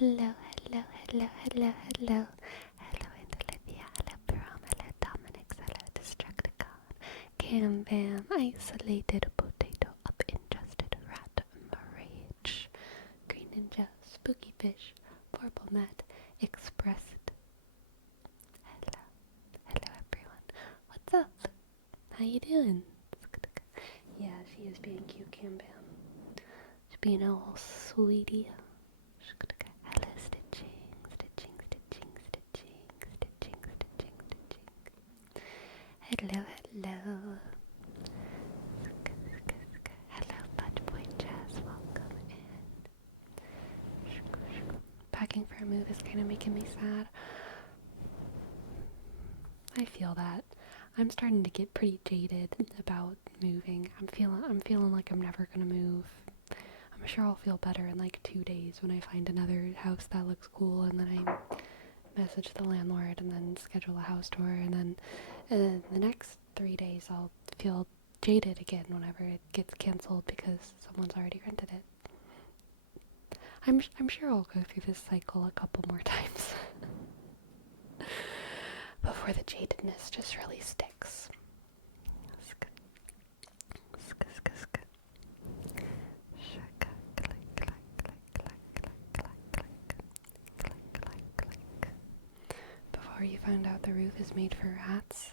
Hello, hello, hello, hello, hello. Hello, Olivia. Hello, Param. Hello, Dominic. Hello, Destructicon. Cam Bam. Isolated potato. Up ingested rat. Rage. Green Ninja. Spooky Fish. Purple Mat. Expressed. Hello. Hello, everyone. What's up? How you doing? Yeah, she is being cute, Cam Bam. She's being all sweetie. Hello, stitching, stitching, stitching, stitching, stitching, stitching, stitching. Hello, hello. Hello, Fudge Boy Jazz, welcome in. Packing for a move is kind of making me sad. I feel that. I'm starting to get pretty jaded about moving. I'm feeling like I'm never gonna move. I'm sure I'll feel better in like 2 days when I find another house that looks cool, and then I message the landlord and then schedule a house tour, and then the next 3 days I'll feel jaded again whenever it gets canceled because someone's already rented it. I'm sure I'll go through this cycle a couple more times before the jadedness just really sticks. Before you found out the roof is made for rats?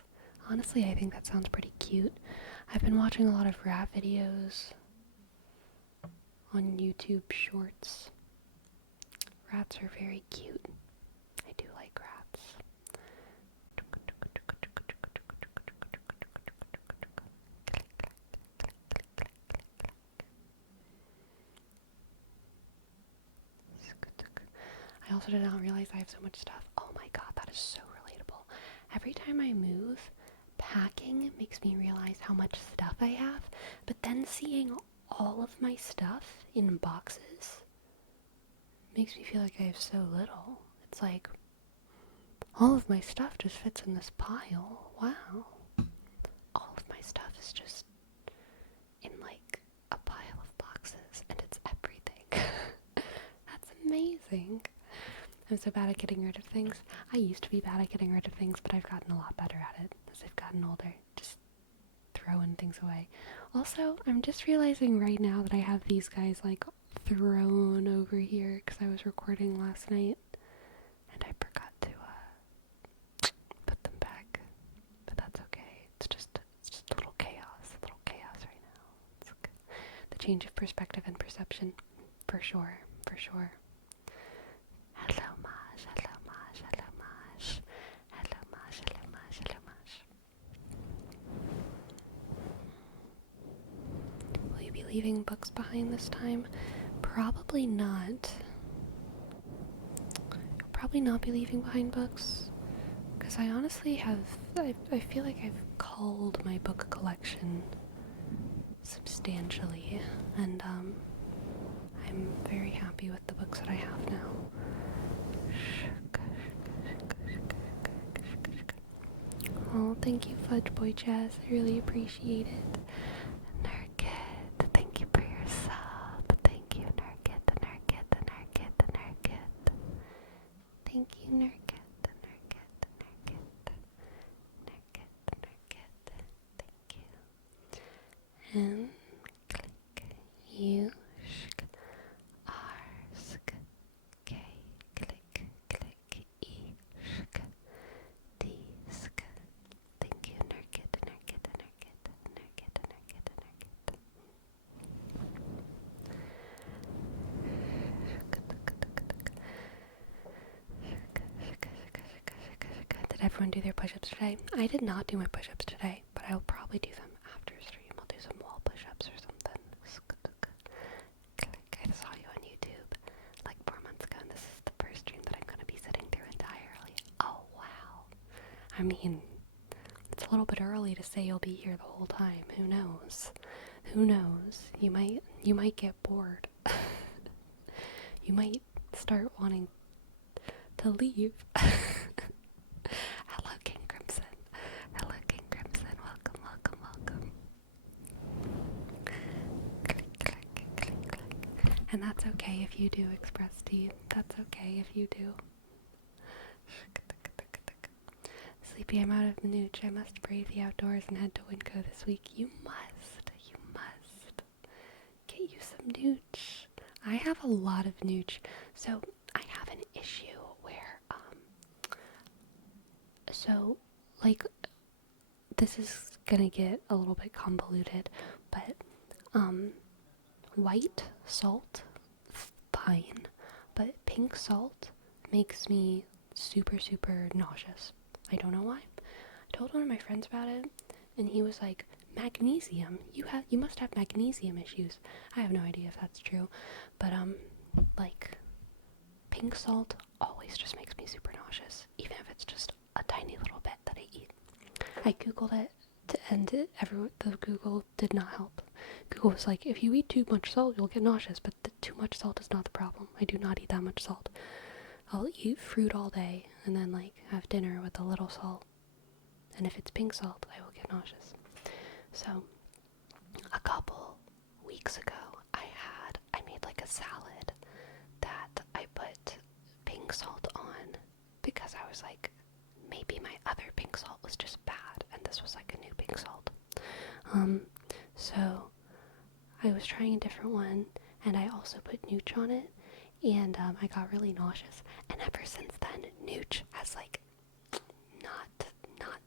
Honestly, I think that sounds pretty cute. I've been watching a lot of rat videos on YouTube Shorts. Rats are very cute. I do like rats. I also did not realize I have so much stuff. Oh my god, that is so relatable. Every time I move, packing makes me realize how much stuff I have, but then seeing all of my stuff in boxes makes me feel like I have so little. It's like, all of my stuff just fits in this pile. Wow. All of my stuff is just in like a pile of boxes, and it's everything. That's amazing. I'm so bad at getting rid of things. I used to be bad at getting rid of things, but I've gotten a lot better at it as I've gotten older. Just throwing things away. Also, I'm just realizing right now that I have these guys like thrown over here because I was recording last night and I forgot to put them back. But that's okay. It's just a little chaos right now. It's the change of perspective and perception, for sure, for sure. Hello, Maj. Hello, Maj. Hello, Maj. Hello, Maj. Hello, Maj. Hello, Maj. Will you be leaving books behind this time? Probably not. I'll probably not be leaving behind books. Because I honestly have... I feel like I've culled my book collection substantially. And, I'm very happy with the books that I have now. Oh, thank you, Fudge Boy Jazz. I really appreciate it. Nurkit, thank you for your sub. Thank you, Nurkit, Nurkit, Nurkit, Nurkit. Thank you, Nurkit, Nurkit, Nurkit, Nurkit, Nurkit. Thank you. And click you. Did everyone do their push-ups today? I did not do my push-ups today, but I'll probably do them after stream. I'll do some wall push-ups or something. I saw you on YouTube like 4 months ago, and this is the first stream that I'm going to be sitting through entirely. Oh, wow. I mean, it's a little bit early to say you'll be here the whole time. Who knows? Who knows? You might get bored. You might start wanting to leave. Hello, King Crimson. Hello, King Crimson. Welcome, welcome, welcome. And that's okay if you do express tea. That's okay if you do. Sleepy, I'm out of nooch. I must brave the outdoors and head to Winco this week. You must. Get you some nooch. I have a lot of nooch. So I have an issue where, this is gonna get a little bit convoluted, but, white salt, fine, but pink salt makes me super, super nauseous. I don't know why. I told one of my friends about it, and he was like, magnesium. You must have magnesium issues. I have no idea if that's true, but pink salt always just makes me super nauseous, even if it's just a tiny little bit that I eat. I googled it, and the Google did not help. Google was like, if you eat too much salt, you'll get nauseous, but too much salt is not the problem. I do not eat that much salt. I'll eat fruit all day, and then have dinner with a little salt. And if it's pink salt, I will get nauseous. So, a couple weeks ago, I made a salad that I put pink salt on because I was like, maybe my other pink salt was just bad, and this was a new pink salt. So I was trying a different one, and I also put nooch on it, and I got really nauseous, and ever since then, nooch has not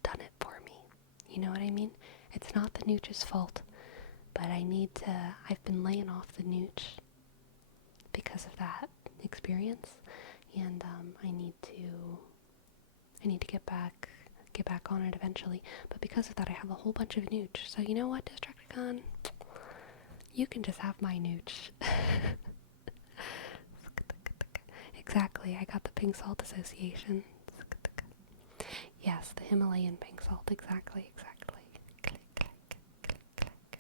done it for me. You know what I mean? It's not the nooch's fault, but I've been laying off the nooch because of that experience, and I need to get back on it eventually. But because of that, I have a whole bunch of nooch. So you know what, Destructicon? You can just have my nooch. Exactly, I got the Pink Salt Association. Yes, the Himalayan pink salt, exactly. Click, click, click, click.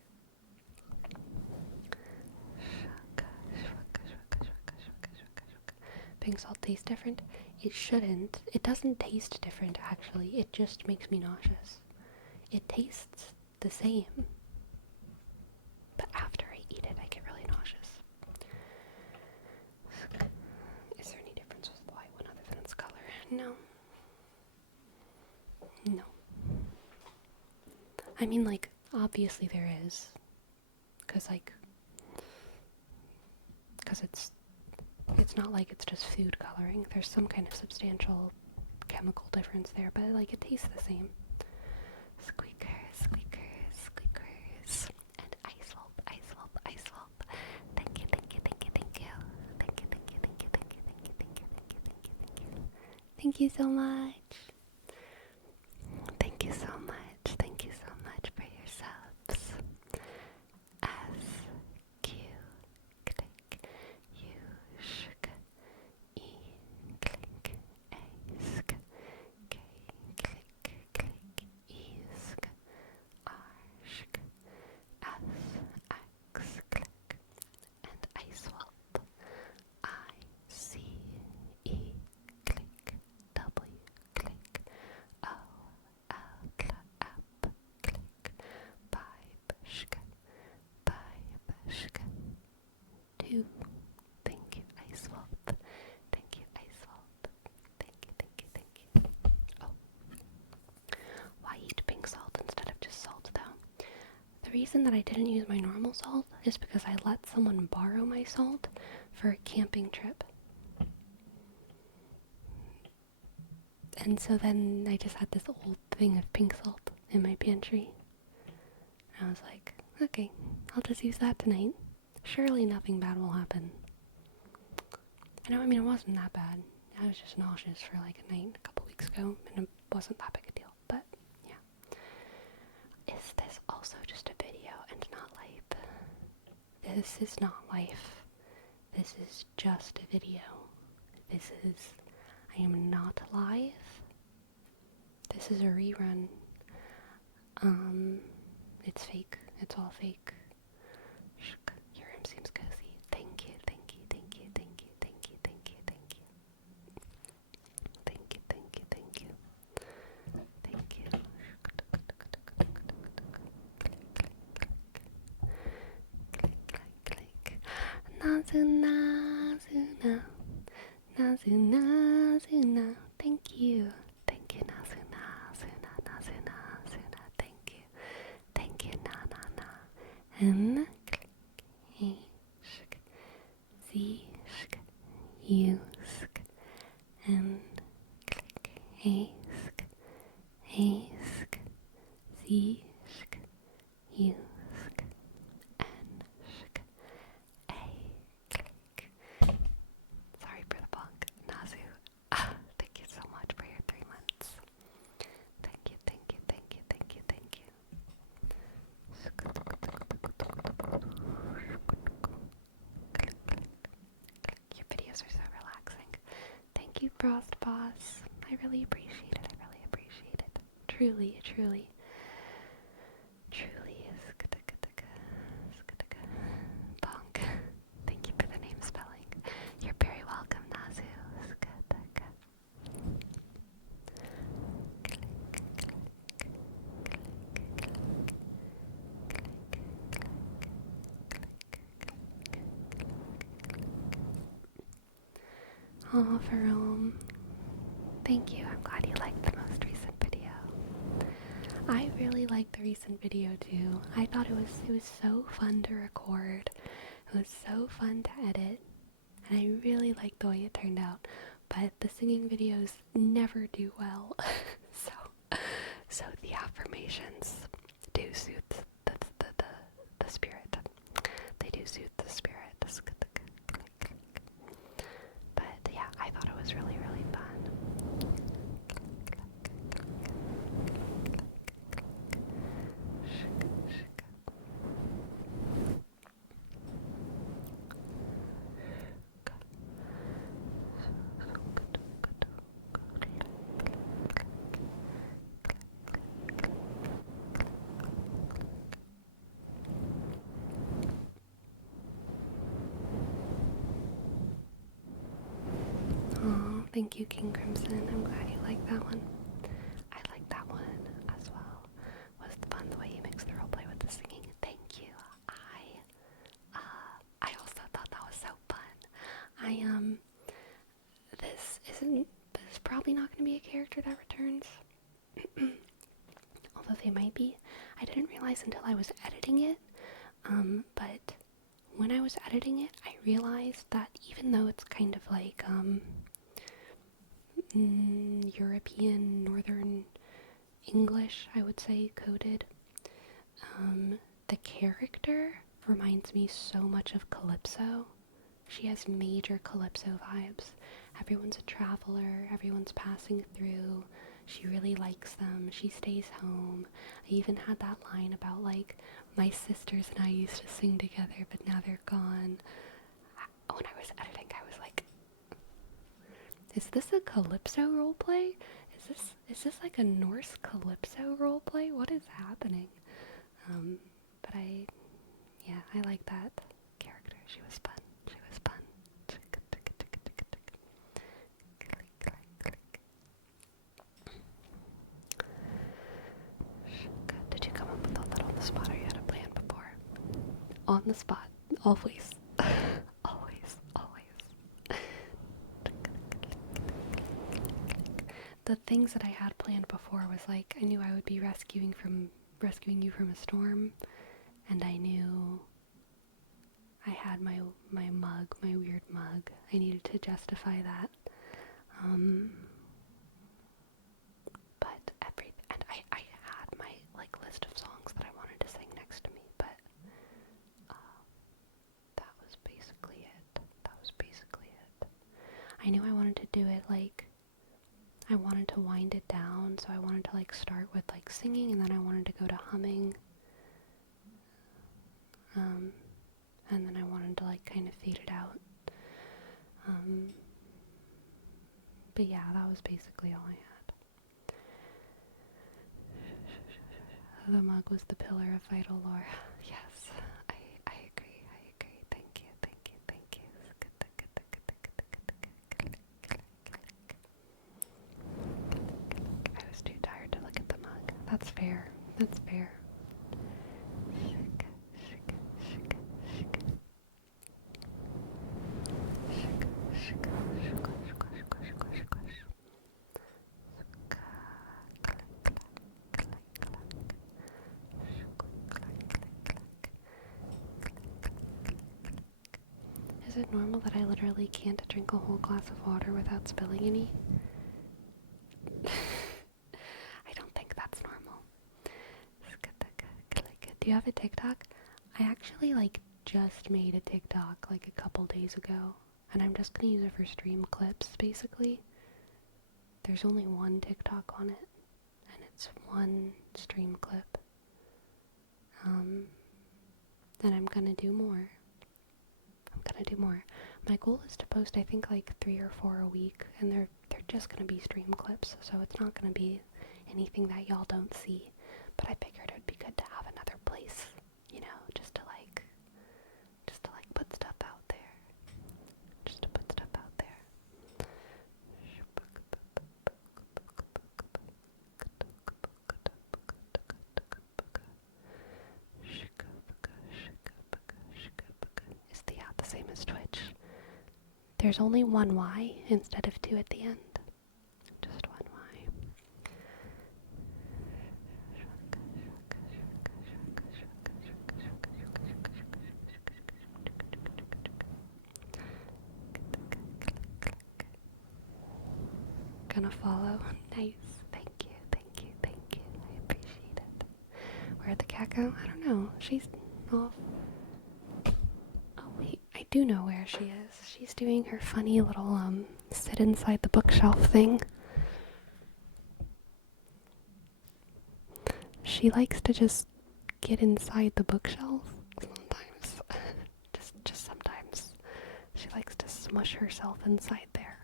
Pink salt tastes different? It shouldn't. It doesn't taste different, actually. It just makes me nauseous. It tastes the same. But after I eat it, I get really nauseous. Is there any difference with the white one other than its color? No. I mean, obviously there is. Because it's not like it's just food coloring. There's some kind of substantial chemical difference there, but it tastes the same. Squeakers, squeakers, squeakers. And ice whelp, ice whelp, ice whelp. Thank you, thank you, thank you, thank you. Thank you, thank you, thank you, thank you, thank you, thank you, thank you, thank you, thank you. Thank you so much. Thank you so much. Thank you so much for your subs. S Q click U sh E click A sk K click click E sk R sk F X click and ice whelp I C E click W click O L up click Bibeshka Bibeshka 2. Thank you, Ice Whelp. Thank you, Ice Whelp. Thank you, thank you, thank you. Oh. Why eat pink salt instead of just salt, though? The reason that I didn't use my normal salt is because I let someone borrow my salt for a camping trip. And so then I just had this old thing of pink salt in my pantry. And I was like, okay, I'll just use that tonight. Surely nothing bad will happen. I mean, it wasn't that bad. I was just nauseous for a night a couple weeks ago, and it wasn't that big a deal. But, yeah. Is this also just a video and not life? This is not life. This is just a video. I am not live. This is a rerun. It's fake. It's all fake. Your room seems cozy. Thank you, thank you, thank you, thank you, thank you, thank you, thank you. Thank you, thank you, thank you. Thank you. Click, click, click. Nazu, nazu, na. Nazu, nazu, na. Thank you. Thank you, nazu, nazu, na. Nazu, nazu, na. Thank you. Thank you, na, na, na. N, click, he, shk, z, shk, u, sk. N, click, he, sk, z, shk, u, sk. N, shk, a, click. Sorry for the bonk, Nazu. Thank you so much for your 3 months. Thank you, thank you, thank you, thank you, thank you. Your videos are so relaxing. Thank you, Frost Boss. I really appreciate it. I really appreciate it. Truly, truly. Truly is bonk. Thank you for the name spelling. You're very welcome, Nazu. Oh, Jerome. Thank you. I'm glad you liked the most recent video. I really liked the recent video too. I thought it was so fun to record. It was so fun to edit. And I really liked the way it turned out. But the singing videos never do well. So the affirmations do soothe the spirit. They do soothe the spirit. But yeah, I thought it was really, really fun. Oh, thank you, King Crimson. I'm glad you like that one. I like that one as well. Was fun the way you mixed the roleplay with the singing. Thank you. I also thought that was so fun. This is probably not going to be a character that returns. Although they might be. I didn't realize until I was editing it. But when I was editing it, I realized that even though it's kind of like, European, Northern English, I would say, coded, the character reminds me so much of Calypso. She has major Calypso vibes. Everyone's a traveler, everyone's passing through, she really likes them, she stays home. I even had that line about, like, my sisters and I used to sing together, but now they're gone. When I was editing, I was like, is this a Calypso roleplay? Is this like a Norse Calypso roleplay? What is happening? But I like that character. She was fun. Did you come up with all that on the spot, or you had a plan before? On the spot. Always. Always. The things that I had planned before was like, I knew I would be rescuing you from a storm, and I knew I had my mug, my weird mug. I needed to justify that. And I had my, like, list of songs that I wanted to sing next to me, but that was basically it. I knew I wanted to do it, like, I wanted to wind it down, so I wanted to, like, start with, like, singing, and then I wanted to go to humming, and then I wanted to, like, kind of fade it out. But yeah, that was basically all I had. The mug was the pillar of vital lore. Yes, I agree. Thank you. I was too tired to look at the mug. That's fair. it normal that I literally can't drink a whole glass of water without spilling any? I don't think that's normal. Do you have a TikTok? I actually just made a TikTok a couple days ago, and I'm just gonna use it for stream clips basically. There's only one TikTok on it, and it's one stream clip. Then I'm gonna do more. My goal is to post I think 3 or 4 a week, and they're just gonna be stream clips, so it's not gonna be anything that y'all don't see. But I figured it'd be good to have another place, just to put stuff out there. Is the app the same as Twitch? There's only one Y instead of 2 at the end. Just one Y. Gonna follow. Nice. Thank you. I appreciate it. Where'd the cat go? I don't know. She's off. Oh wait, I do know where she is. She's doing her funny little sit inside the bookshelf thing. She likes to just get inside the bookshelf sometimes. just sometimes. She likes to smush herself inside there.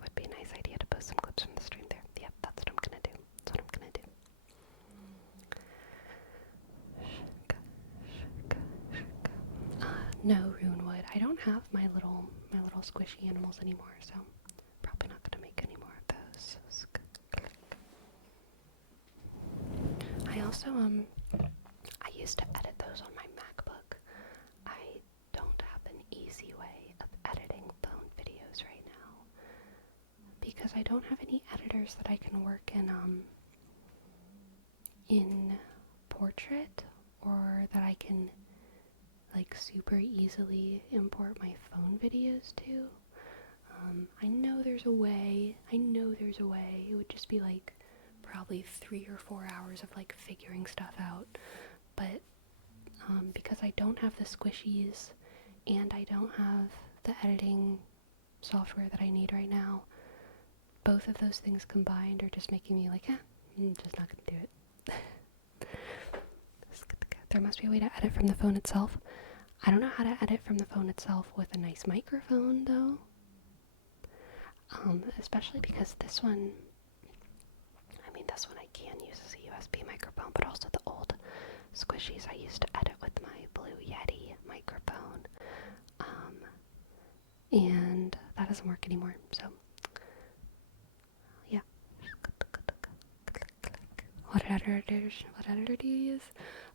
Would be a nice idea to post some clips from the stream there. Yep, that's what I'm gonna do. No, Runewood. I don't have my little squishy animals anymore, so probably not gonna make any more of those. I also I used to edit those on my MacBook. I don't have an easy way of editing phone videos right now because I don't have any editors that I can work in Portrait, or that I can super easily import my phone videos to. I know there's a way. It would just be probably 3 or 4 hours of figuring stuff out. But because I don't have the squishies and I don't have the editing software that I need right now, both of those things combined are just making me I'm just not gonna do it. There must be a way to edit from the phone itself. I don't know how to edit from the phone itself with a nice microphone though. Especially because this one I can use as a USB microphone, but also the old squishies I used to edit with my Blue Yeti microphone. And that doesn't work anymore, so yeah. What editor do you use?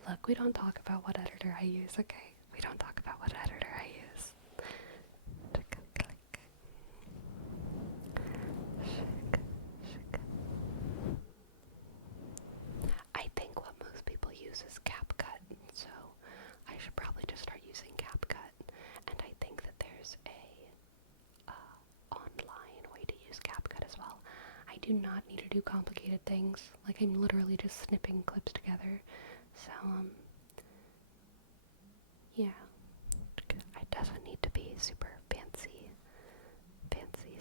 Look, we don't talk about what editor I use, okay? We don't talk about what editor I use. I think what most people use is CapCut, so I should probably just start using CapCut. And I think that there's a online way to use CapCut as well. I do not need to do complicated things. I'm literally just snipping clips together. So, yeah. It doesn't need to be super fancy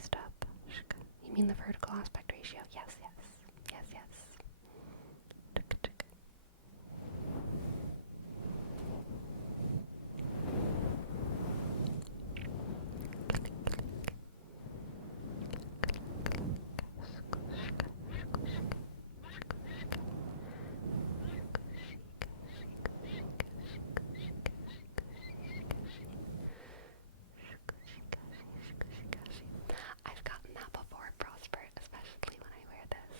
stuff. You mean the vertical aspect ratio? Yes. I've gotten that before, Prosper, especially when I wear this.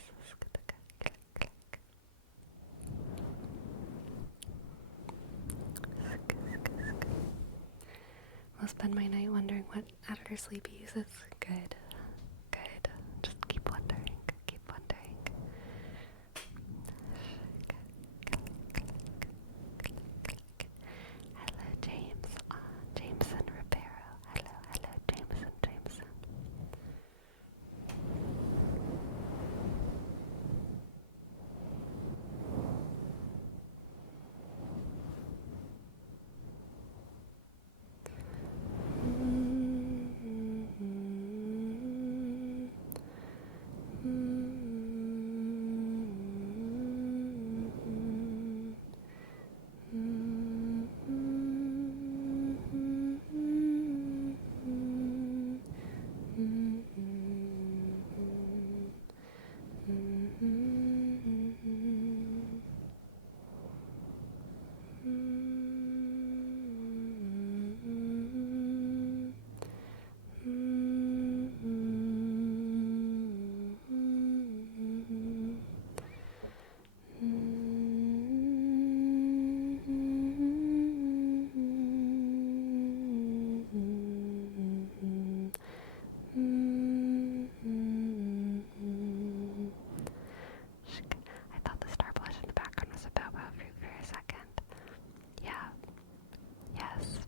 spend my night wondering what editor sleepy uses. Good. Good. Just keep wondering. Keep wondering. Hello, James. Jameson Ribeiro. Hello, hello, Jameson. I thought the star blush in the background was a boba fruit for a second. Yeah. Yes.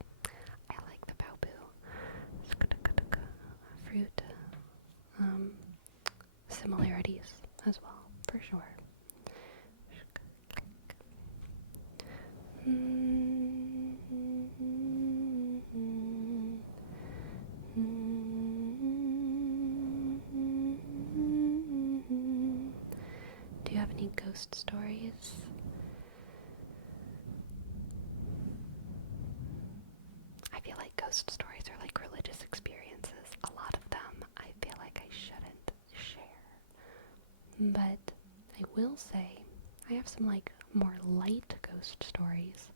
I like the baoboo. Fruit. Similarities as well, for sure. Do you have any ghost stories? I feel like ghost stories are like religious experiences. A lot of them I feel like I shouldn't share. But I will say I have some like more light ghost stories.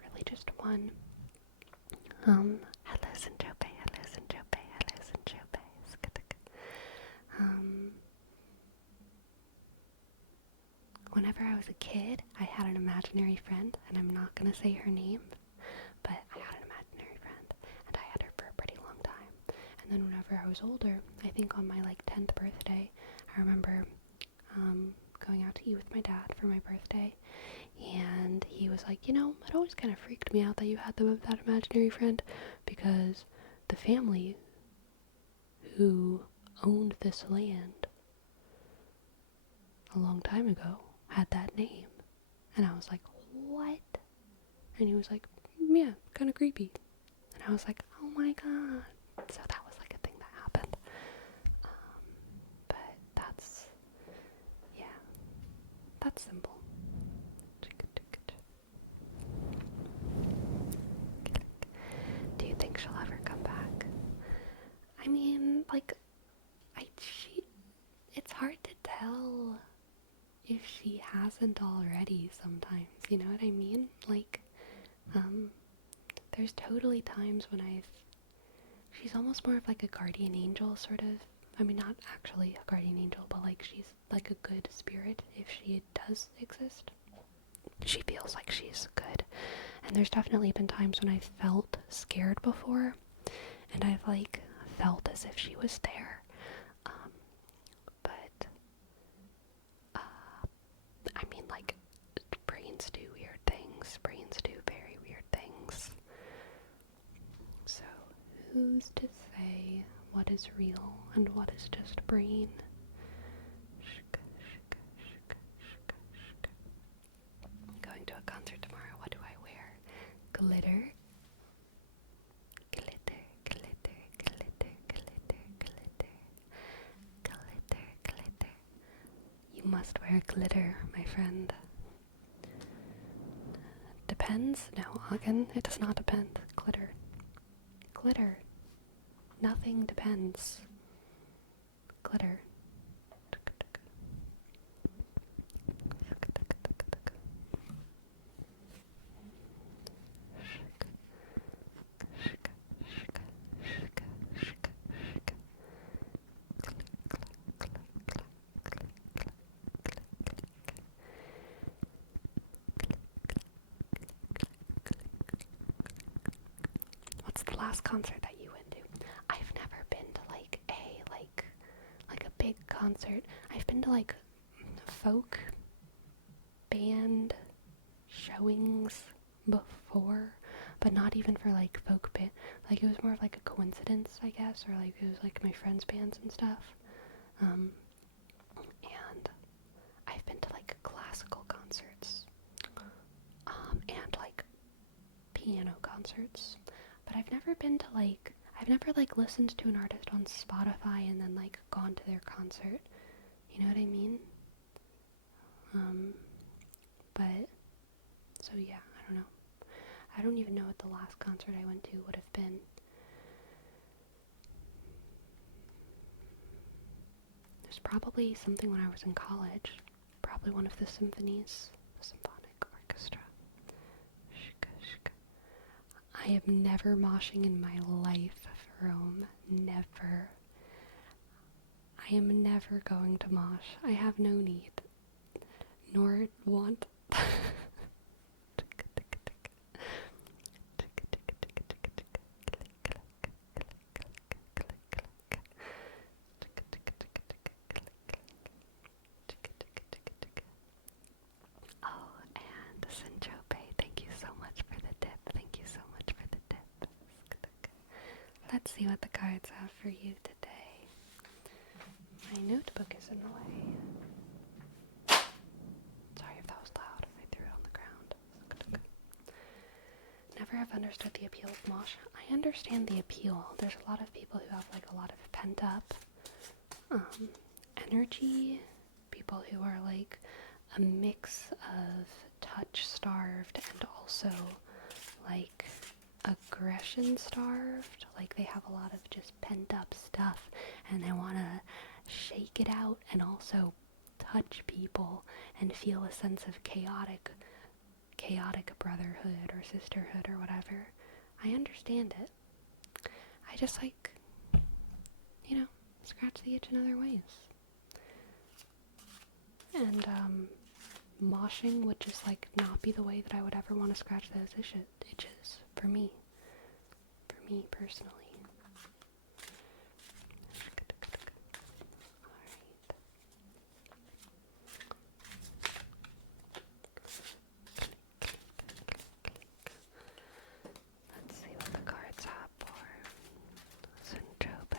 Really just one. Hello Sinjope, hello Sinjope, hello Sinjope. Whenever I was a kid, I had an imaginary friend, and I'm not gonna say her name, but I had an imaginary friend, and I had her for a pretty long time. And then whenever I was older, I think on my like 10th birthday, I remember going out to eat with my dad for my birthday, and he was like, you know, it always kind of freaked me out that you had that imaginary friend, because the family who owned this land a long time ago had that name. And I was like, what? And he was like, yeah, kind of creepy. And I was like, oh my god. So that was like a thing that happened. But that's, yeah, that's simple. Do you think she'll ever come back? I mean, like, it's hard to tell if she hasn't already sometimes, you know what I mean? Like, there's totally times when she's almost more of like a guardian angel, sort of. I mean, not actually a guardian angel, but like she's like a good spirit if she does exist. She feels like she's good. And there's definitely been times when I've felt scared before, and I've like felt as if she was there. But I mean, like, brains do weird things. Brains do very weird things. So, who's to say what is real and what is just brain? Going to a concert tomorrow. What do I wear? Glitter. Glitter, glitter, glitter, glitter, glitter. Glitter, glitter. You must wear glitter, my friend. Depends? No, again, it does not depend. Glitter. Glitter. Nothing depends. Glitter. concert that you went to? I've never been to like a big concert. I've been to like folk band showings before, but not even for like folk band. Like it was more of like a coincidence, I guess, or like it was like my friends' bands and stuff. And I've been to like classical concerts, and like piano concerts, but I've never listened to an artist on Spotify and then like gone to their concert. You know what I mean? But so yeah, I don't know. I don't even know what the last concert I went to would have been. There's probably something when I was in college. Probably one of the symphonies, the symphonic orchestra. I am never moshing in my life, Rome. Never. I am never going to mosh. I have no need, nor want. Oh, and Sinchope, thank you so much for the tip. Thank you so much for the tip. Let's see what the cards have for you today. My notebook is in the way. Sorry if that was loud. I threw it on the ground. Never have understood the appeal of mosh. I understand the appeal. There's a lot of people who have like a lot of pent up energy. People who are like a mix of touch starved and also like aggression starved. Like they have a lot of just pent up stuff and they want to shake it out and also touch people and feel a sense of chaotic brotherhood or sisterhood or whatever. I understand it. I just like, scratch the itch in other ways. And moshing would just like not be the way that I would ever want to scratch those itches for me personally. Let's see what the cards have for Sinchope.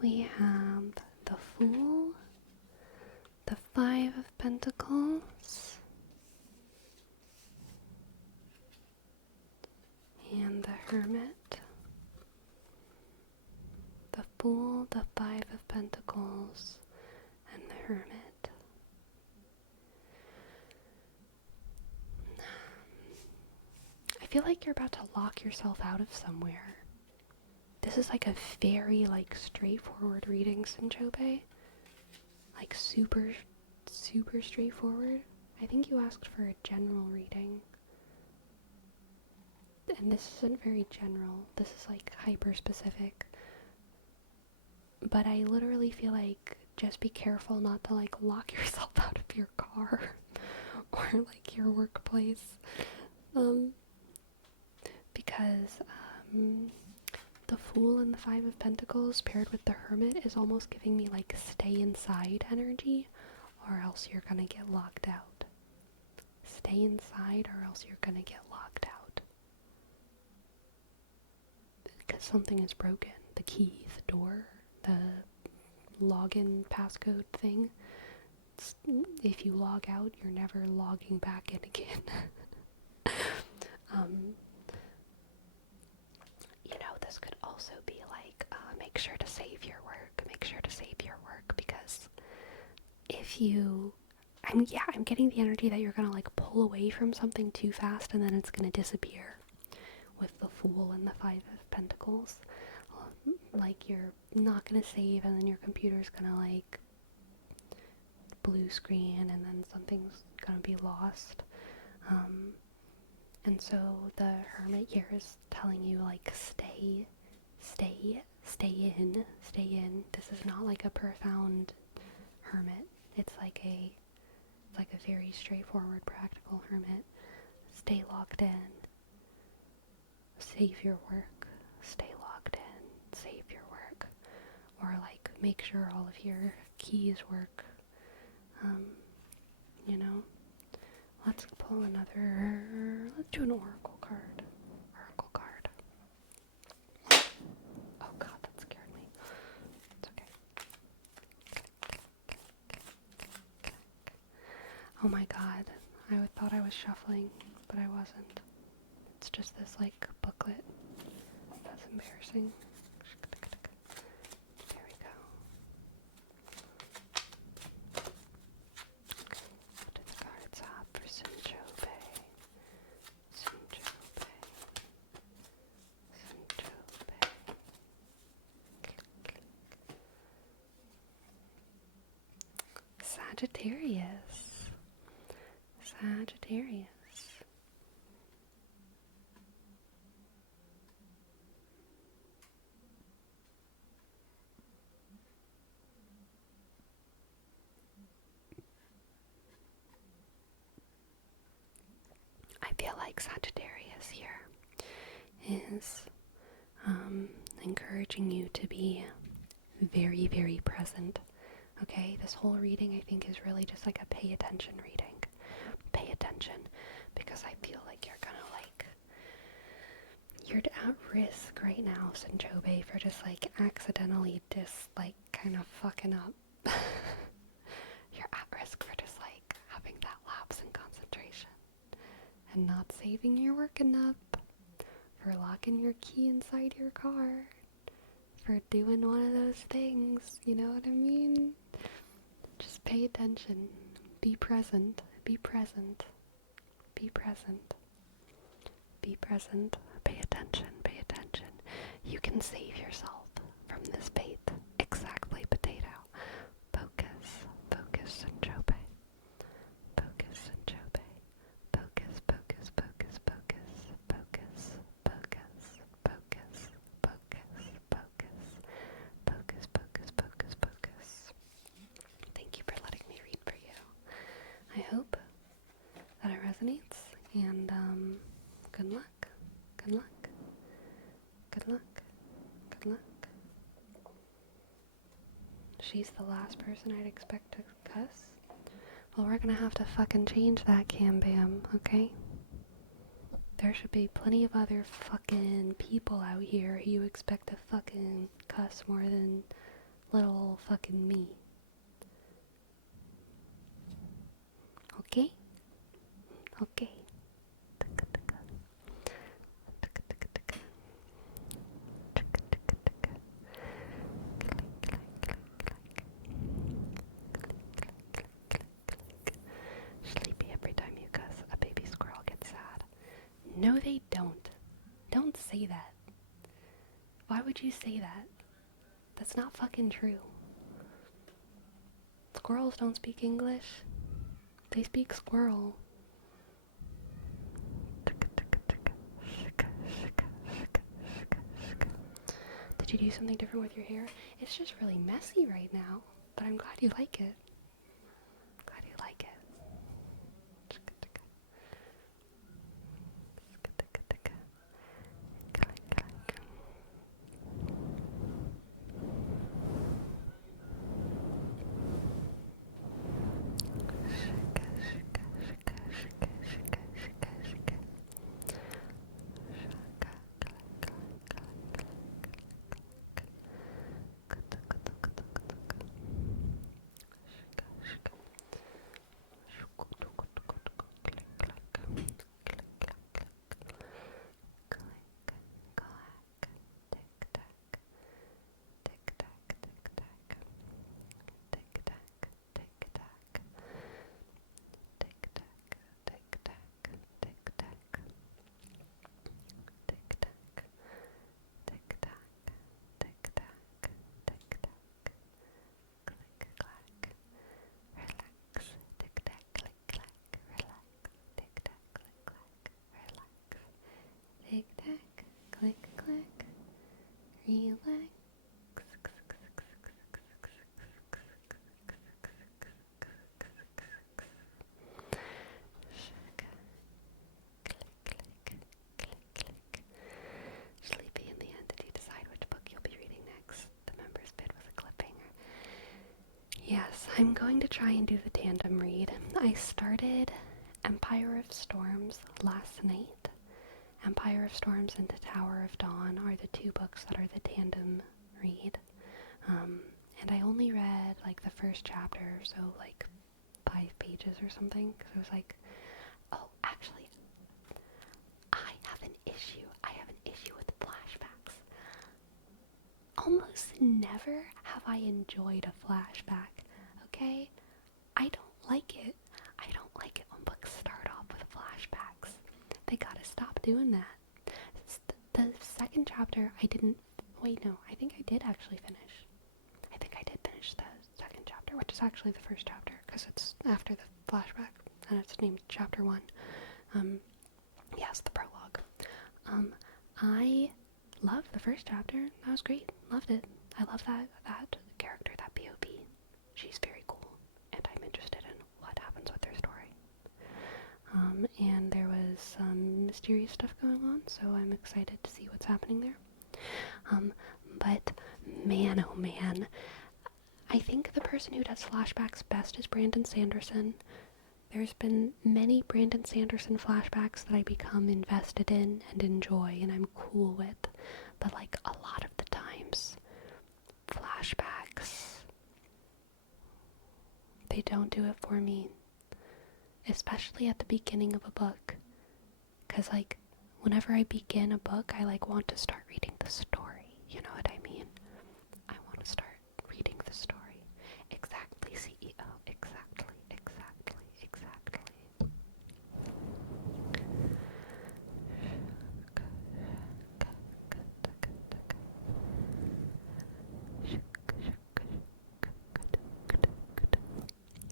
We have the Fool, the Five of Pentacles, and the Hermit. The Fool, the Five of Pentacles, and the Hermit. I feel like you're about to lock yourself out of somewhere. This is like a very like straightforward reading, Sinchope. Like super straightforward. I think you asked for a general reading. And this isn't very general. This is like hyper specific. But I literally feel like just be careful not to like lock yourself out of your car or like your workplace. Because the Fool and the Five of Pentacles paired with the Hermit is almost giving me like stay inside energy or else you're gonna get locked out. Stay inside or else you're gonna get locked out. Because something is broken. The key, the door, the login passcode thing. If you log out, you're never logging back in again. This could also be like, make sure to save your work. Make sure to save your work because if you... I'm getting the energy that you're gonna like pull away from something too fast and then it's gonna disappear with the Fool and the Five of Pentacles. Like you're not gonna save and then your computer's gonna like blue screen and then something's gonna be lost. And so the Hermit here is telling you like stay stay in. This is not like a profound hermit. It's like a very straightforward, practical hermit. Stay logged in. Save your work. Stay logged in. Save your work. Or like make sure all of your keys work. You know? Let's pull another. Let's do an oracle card. Oracle card. Oh god, that scared me. It's okay. Oh my god. I thought I was shuffling, but I wasn't. It's just this like booklet. That's embarrassing. There we go. What do the cards have for Sinchope? Sagittarius. I feel like Sagittarius here is encouraging you to be very, very present. Okay, this whole reading I think is really just like a pay attention reading. Pay attention, because I feel like you're at risk right now, Sinchobe, for just like accidentally kind of fucking up. You're at risk for just like having that lapse in concentration and not saving your work enough, for locking your key inside your car, for doing one of those things, you know what I mean? Just pay attention. Be present. Be present. Be present. Be present. Pay attention. Pay attention. You can save yourself from this bait. Exactly, potato. Focus. Focus and chope. Focus and chope. Focus, focus, focus, focus. Focus, focus, focus, focus, focus. Focus, focus, focus, focus. Thank you for letting me read for you. I hope that it resonates, and good luck. Good luck. Good luck. Good luck. She's the last person I'd expect to cuss. Well, we're gonna have to fucking change that, Cam Bam, okay? There should be plenty of other fucking people out here who you expect to fucking cuss more than little fucking me. Okay? Okay. Sleepy every time you cuss. A baby squirrel gets sad. No, they don't. Don't say that. Why would you say that? That's not fucking true. Squirrels don't speak English. They speak squirrel. Did you do something different with your hair? It's just really messy right now, but I'm glad you like it. Glad you like it. yes, I'm going to try and do the tandem read. I started Empire of Storms last night. Empire of Storms and The Tower of Dawn are the two books that are the tandem read. And I only read like the first chapter, so like 5 pages or something, because I was like, oh, actually, I have an issue. I have an issue with flashbacks. Almost never have I enjoyed a flashback, okay? I don't like it. I don't like it when books start off with flashbacks. They gotta stop doing that. The second chapter, I didn't... Wait, no, I think I did actually finish. I think I did finish the second chapter, which is actually the first chapter, because it's after the flashback, and it's named Chapter 1. Yes, the prologue. I love the first chapter. That was great. Loved it. I love that character, that POV. She's very cool, and I'm interested in what happens with her story. And there was some mysterious stuff going on, so I'm excited to see what's happening there. But man, oh man, I think the person who does flashbacks best is Brandon Sanderson. There's been many Brandon Sanderson flashbacks that I become invested in and enjoy and I'm cool with, but like a lot of the times, flashbacks, they don't do it for me, especially at the beginning of a book, because like whenever I begin a book, I like want to start reading the story, you know what I mean? I want to start reading the story. Exactly, CEO, exactly.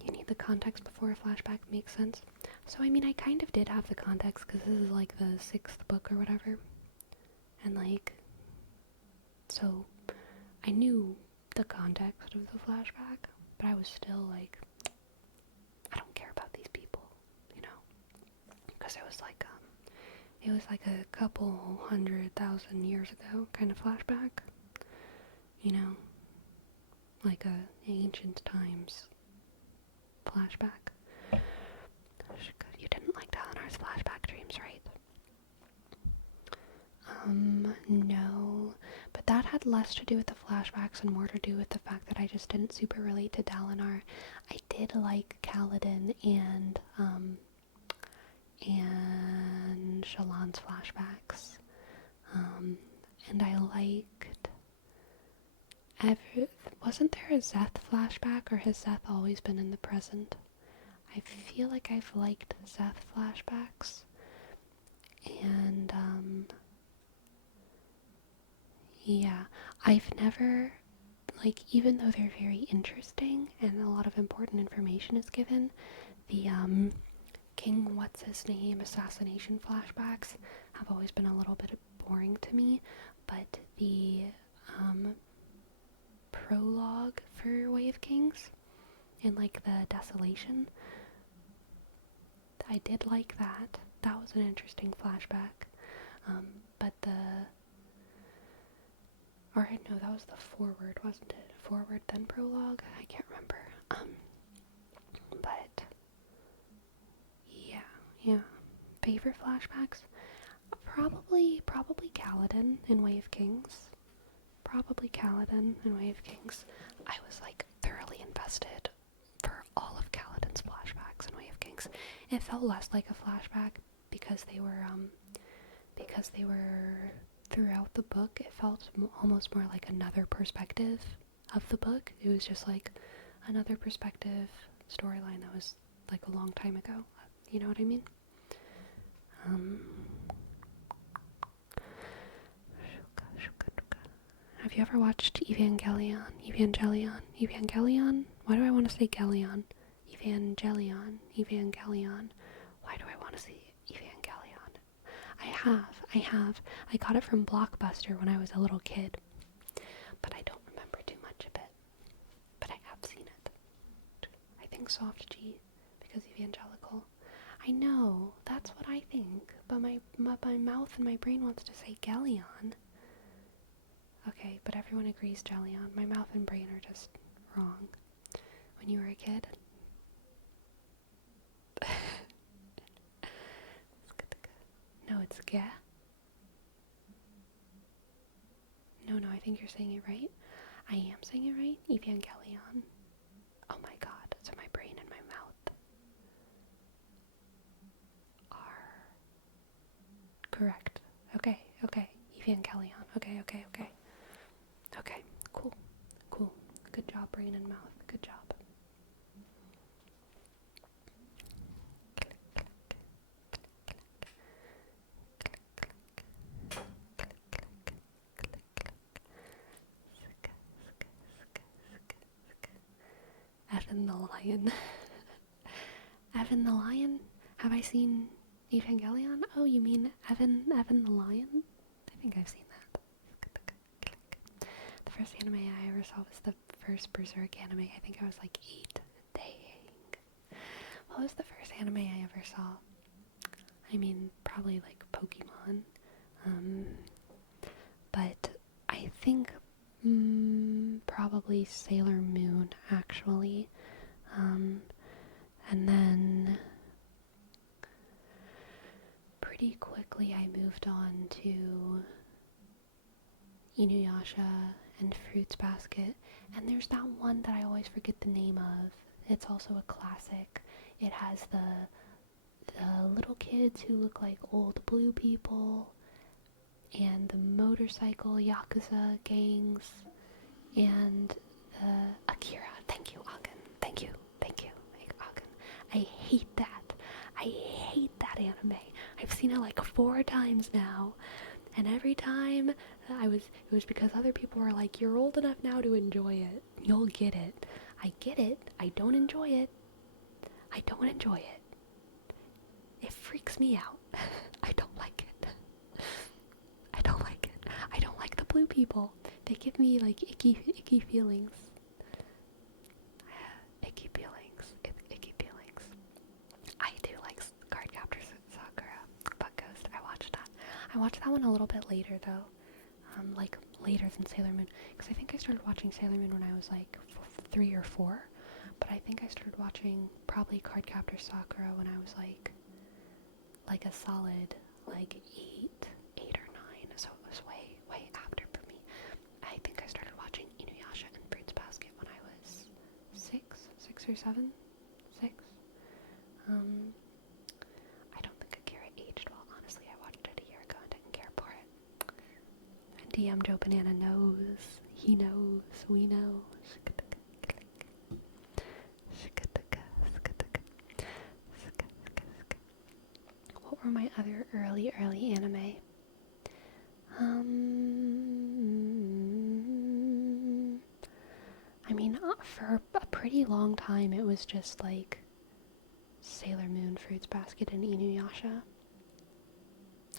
You need the context before a flashback makes sense. So I mean, I kind of did have the context because this is like the 6th book or whatever. And like, so I knew the context of the flashback, but I was still like, I don't care about these people, you know? Because it was like a couple 100,000 years ago kind of flashback, you know? Like a ancient times flashback. You didn't like Dalinar's flashback dreams, right? No. But that had less to do with the flashbacks and more to do with the fact that I just didn't super relate to Dalinar. I did like Kaladin and Shallan's flashbacks. And I liked... Wasn't there a Szeth flashback, or has Szeth always been in the present? I feel like I've liked Szeth flashbacks. And, yeah, I've never, like, even though they're very interesting and a lot of important information is given, the, King What's-His-Name assassination flashbacks have always been a little bit boring to me, but the, prologue for Way of Kings and, like, the Desolation, I did like that. That was an interesting flashback. But no, that was the forward, wasn't it? Forward, then prologue? I can't remember. But, yeah. Favorite flashbacks? Probably Kaladin in Way of Kings. I was, like, thoroughly invested for all of Kaladin's flashbacks in Way of Kings. It felt less like a flashback because they were throughout the book. It felt almost more like another perspective of the book. It was just like another perspective storyline that was like a long time ago. You know what I mean? Have you ever watched Evangelion? Why do I want to say Galleon? Evangelion. Why do I want to say Evangelion? I have. I got it from Blockbuster when I was a little kid. But I don't remember too much of it. But I have seen it. I think soft G, because evangelical. I know, that's what I think. But my mouth and my brain wants to say Galleon. Okay, but everyone agrees Jellion. My mouth and brain are just wrong. when you were a kid? No, it's ga. No, I think you're saying it right. I am saying it right. Evangelion. Oh my god, so my brain and my mouth are correct. Okay. Evangelion. Okay. Okay, cool. Good job, brain and mouth. Good job. Evan the Lion. Evan the Lion? Have I seen Evangelion? Oh, you mean Evan the Lion? I think I've seen that. The first anime I ever saw was the first Berserk anime. I think I was like 8. Dang. What was the first anime I ever saw? I mean, probably like Pokemon. But I think probably Sailor Moon, actually. And then pretty quickly I moved on to Inuyasha and Fruits Basket. And there's that one that I always forget the name of. It's also a classic. It has the little kids who look like old blue people, and the motorcycle Yakuza gangs, and the Akira. Thank you, Akin. Thank you, Akin. I hate that anime. I've seen it like 4 times now, and every time it was because other people were like, you're old enough now to enjoy it. You'll get it. I get it. I don't enjoy it. It freaks me out. I don't like it. I don't like the blue people. They give me like icky feelings. Icky feelings. I do like Cardcaptor Sakura, but Ghost, I watched that one a little bit later though. Like later than Sailor Moon, because I think I started watching Sailor Moon when I was like 3 or 4, but I think I started watching probably Cardcaptor Sakura when I was like a solid like 8 or 9, so it was way after for me. I think I started watching Inuyasha and Fruits Basket when I was 6 or 7. I don't think Akira aged well, honestly. I watched it a year ago and didn't care for it. And DM Joe Banana knows. He knows. We know. What were my other early anime? I mean, for a pretty long time it was just like Sailor Moon, Fruits Basket, and Inuyasha.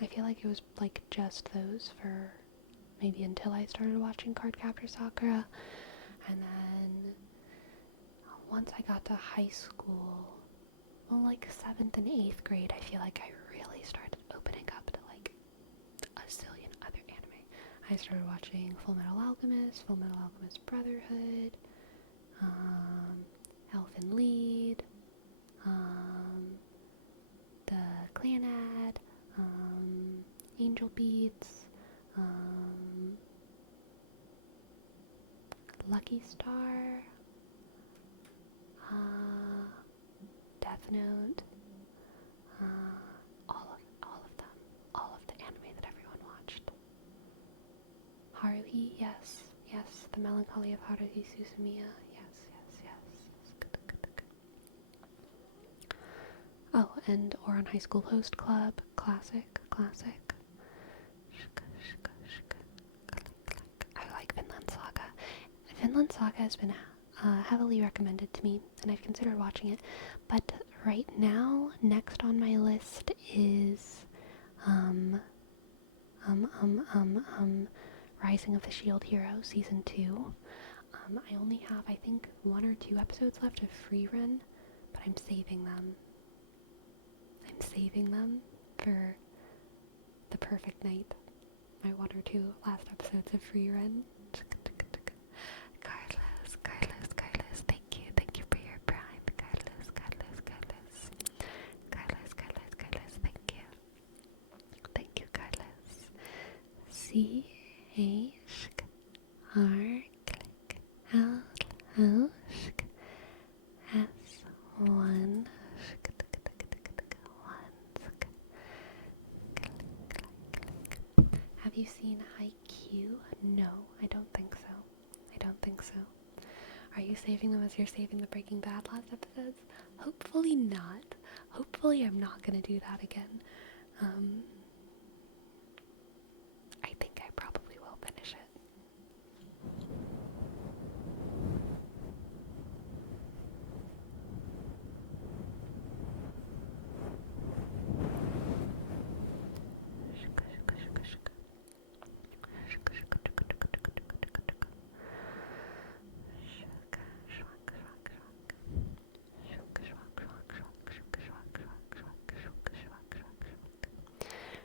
I feel like it was like just those for maybe until I started watching Cardcaptor Sakura. And then once I got to high school, well, like 7th and 8th grade, I feel like I really started opening up to like a zillion other anime. I started watching Full Metal Alchemist Brotherhood, Elfen Lied, the Clanad, Angel Beats, Lucky Star, Death Note, all of the anime that everyone watched. Haruhi, yes, the Melancholy of Haruhi Suzumiya, yes. Oh, and Ouran High School Host Club, classic. I like Vinland Saga. Vinland Saga has been heavily recommended to me, and I've considered watching it, but right now, next on my list is Rising of the Shield Hero Season 2. I only have, I think, 1 or 2 episodes left of free run, but I'm saving them. For the perfect night. My 1 or 2 last episodes of free run. Carlos, thank you for C-H-R L-O S1 Have you seen Haikyuu? No, I don't think so. I don't think so. Are you saving them as you're saving the Breaking Bad last episodes? Hopefully not. Hopefully I'm not gonna do that again. I think I probably will finish it.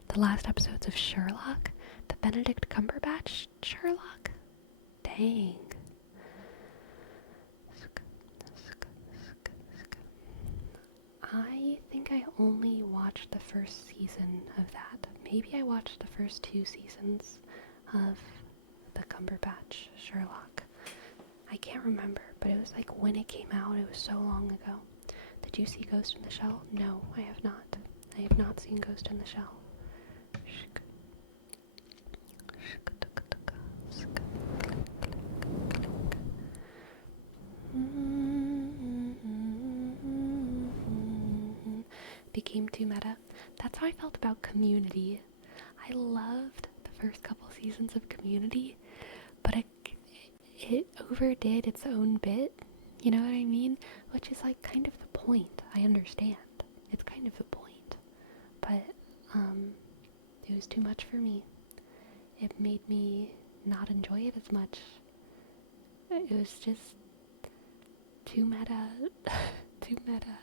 The last episodes of Sherlock? The Benedict Cumberbatch Sherlock? Dang. I think I only watched the first season of that. Maybe I watched the first 2 seasons of the Cumberbatch Sherlock. I can't remember, but it was like when it came out, it was so long ago. Did you see Ghost in the Shell? No, I have not. I have not seen Ghost in the Shell. Became too meta. That's how I felt about Community. I loved the first couple seasons of Community, but it overdid its own bit. You know what I mean? Which is like kind of the point. I understand. It's kind of the point. But it was too much for me. It made me not enjoy it as much. It was just too meta. Too meta.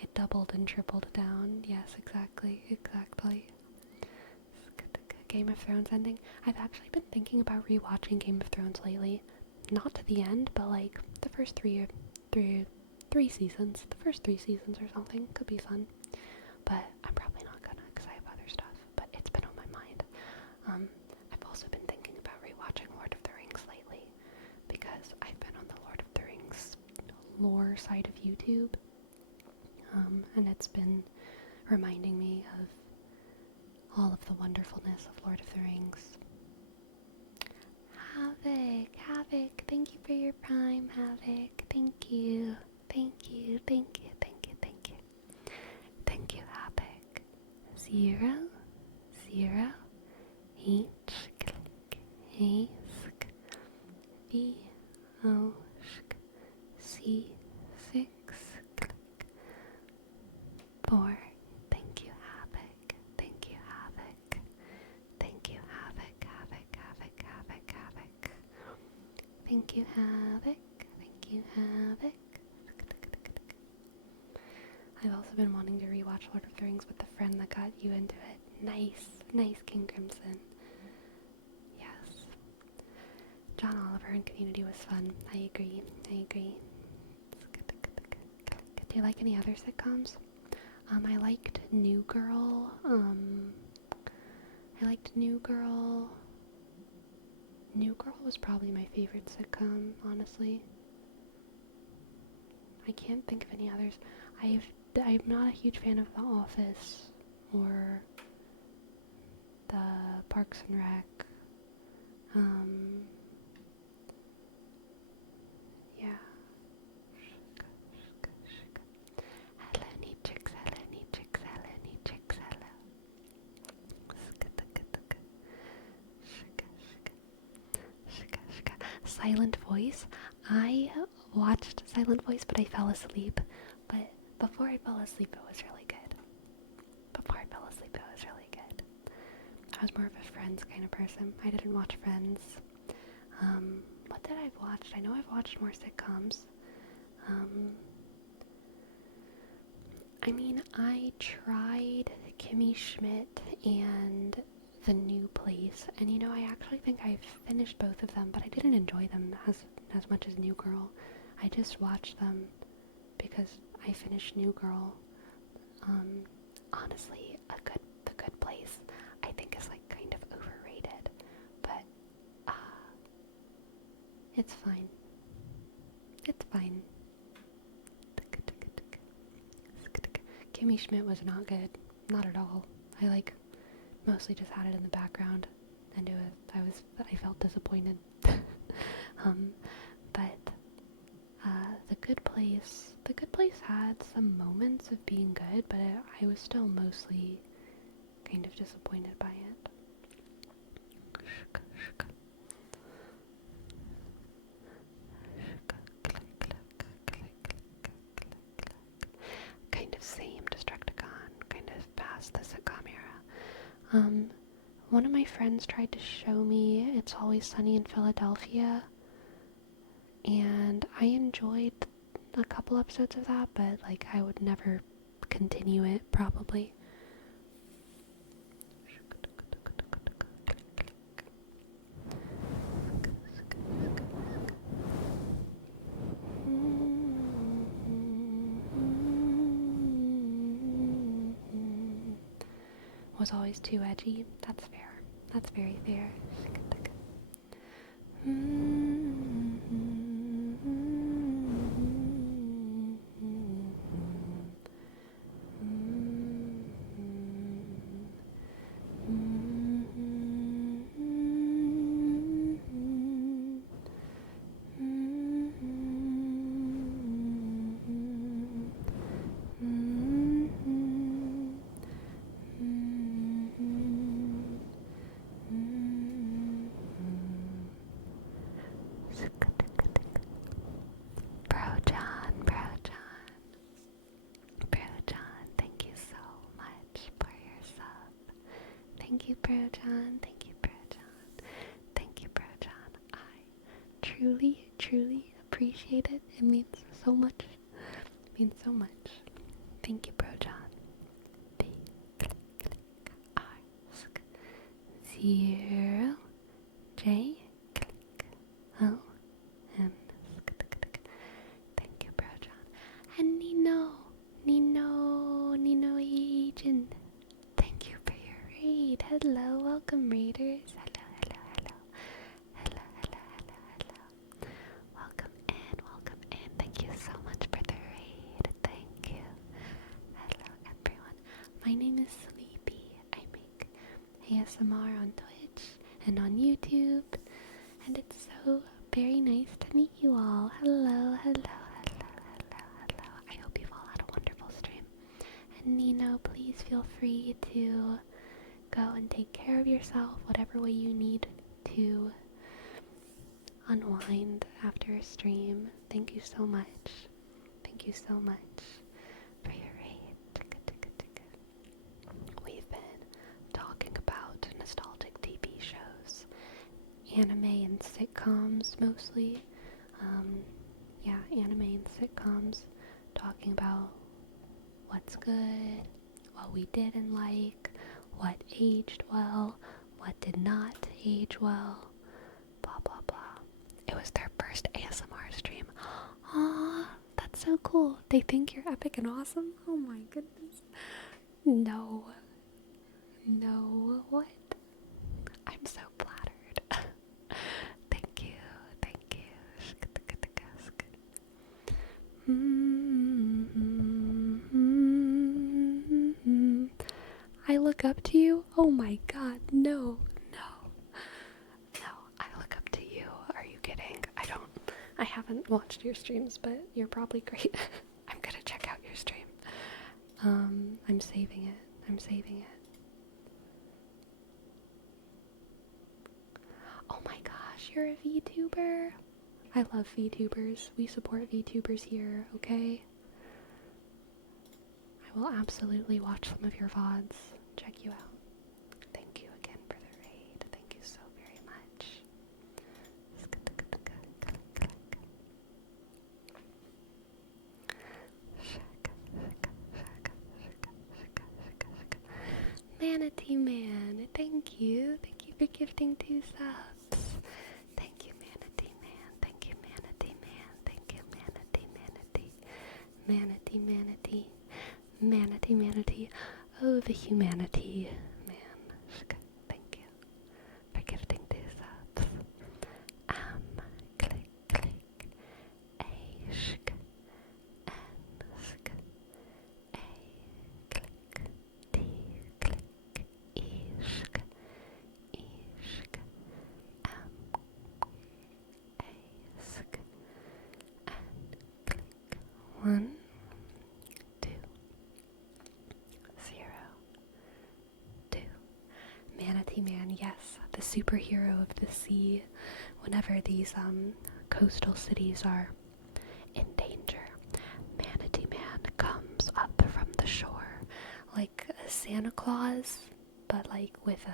It doubled and tripled down. Yes, exactly. Game of Thrones ending. I've actually been thinking about rewatching Game of Thrones lately. Not to the end, but like the first three seasons. The first 3 seasons or something could be fun. But I'm probably not gonna because I have other stuff. But it's been on my mind. I've also been thinking about rewatching Lord of the Rings lately because I've been on the Lord of the Rings lore side of YouTube. And it's been reminding me of all of the wonderfulness of Lord of the Rings. Havoc, thank you for your prime, Havoc. Thank you, Havoc. 0, 0, H, Ask, V, O, C, 6, 4. Thank you, Havoc. Thank you, Havoc. Thank you, Havoc. Thank you, Havoc. Thank you, Havoc. I've also been wanting to rewatch Lord of the Rings with the friend that got you into it. Nice, King Crimson. Yes. John Oliver and Community was fun. I agree. Do you like any other sitcoms? I liked New Girl. New Girl was probably my favorite sitcom, honestly. I can't think of any others. I'm not a huge fan of The Office or the Parks and Rec. Yeah. Hello, Neatrix, hello. Silent Voice. I watched Silent Voice, but I fell asleep. But before I fell asleep, it was really good. I was more of a Friends kind of person. I didn't watch Friends. What did I watch? I know I've watched more sitcoms. I tried Kimmy Schmidt and The New Place, and I actually think I finished both of them, but I didn't enjoy them as much as New Girl. I just watched them because I finished New Girl. Honestly, The Good Place, I think, is like kind of overrated, but it's fine. It's fine. Kimmy Schmidt was not good. Not at all. I like mostly just had it in the background, and I felt disappointed. But The Good Place had some moments of being good, but I was still mostly kind of disappointed by it. Kind of same Destructicon, kind of past the sitcom era. One of my friends tried to show me It's Always Sunny in Philadelphia, and I enjoyed a couple episodes of that, but like I would never continue it, probably. Was always too edgy. That's fair. That's very fair. Thank you, Bro John. Thank you, Bro John. Thank you, Bro John. I truly, truly appreciate it. It means so much. It means so much. Thank you, Bro John. B-I-0 J O M. Thank you, Bro John. And Nino Agent. Thank you for your raid. Hello, welcome raiders. Hello. Welcome in. Thank you so much for the raid. Thank you. Hello, everyone. My name is Sleepy. I make ASMR on Twitch and on YouTube, and it's so very nice to meet you all. Hello. I hope you've all had a wonderful stream. And Nino, please feel free to go and take care of yourself, whatever way you need to unwind after a stream. Thank you so much. Thank you so much for your raid. We've been talking about nostalgic TV shows, anime and sitcoms mostly. Anime and sitcoms, talking about what's good, what we didn't like, what aged well, what did not age well, blah blah blah. It was their first ASMR stream. Aww, that's so cool. They think you're epic and awesome? Oh my goodness. No, what? I'm so flattered. Thank you. I look up to you? Oh my god, no. I look up to you. Are you kidding? I haven't watched your streams, but you're probably great. I'm gonna check out your stream. I'm saving it. Oh my gosh, you're a VTuber? I love VTubers. We support VTubers here, okay? I will absolutely watch some of your VODs. Check you out. Thank you again for the raid. Thank you so very much. Manatee Man, thank you. Thank you for gifting 2 subs. Thank you, Manatee Man. Thank you, Manatee Man. Thank you, Manatee. Manatee. Oh, the humanity, man. superhero of the sea whenever these coastal cities are in danger. Manatee Man comes up from the shore like a Santa Claus, but with the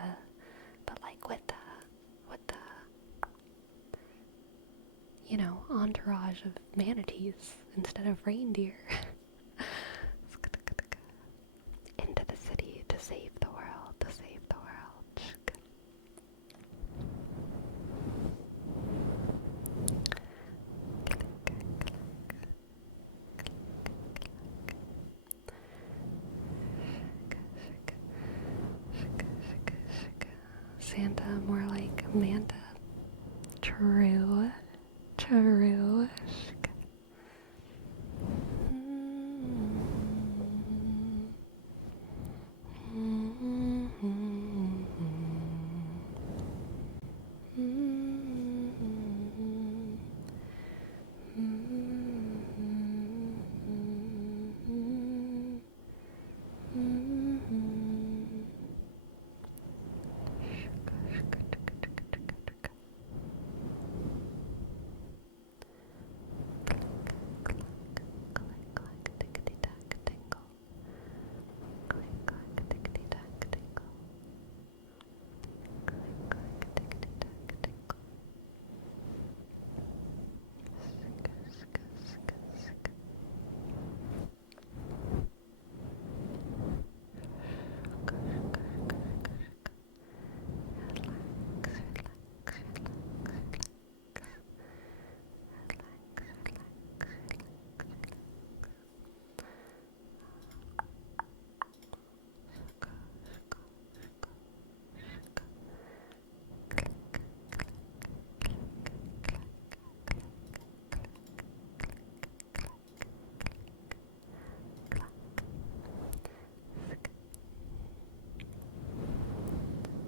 entourage of manatees instead of reindeer. Into the city to save the world, to save the world. Santa, more like Amanda. True. True.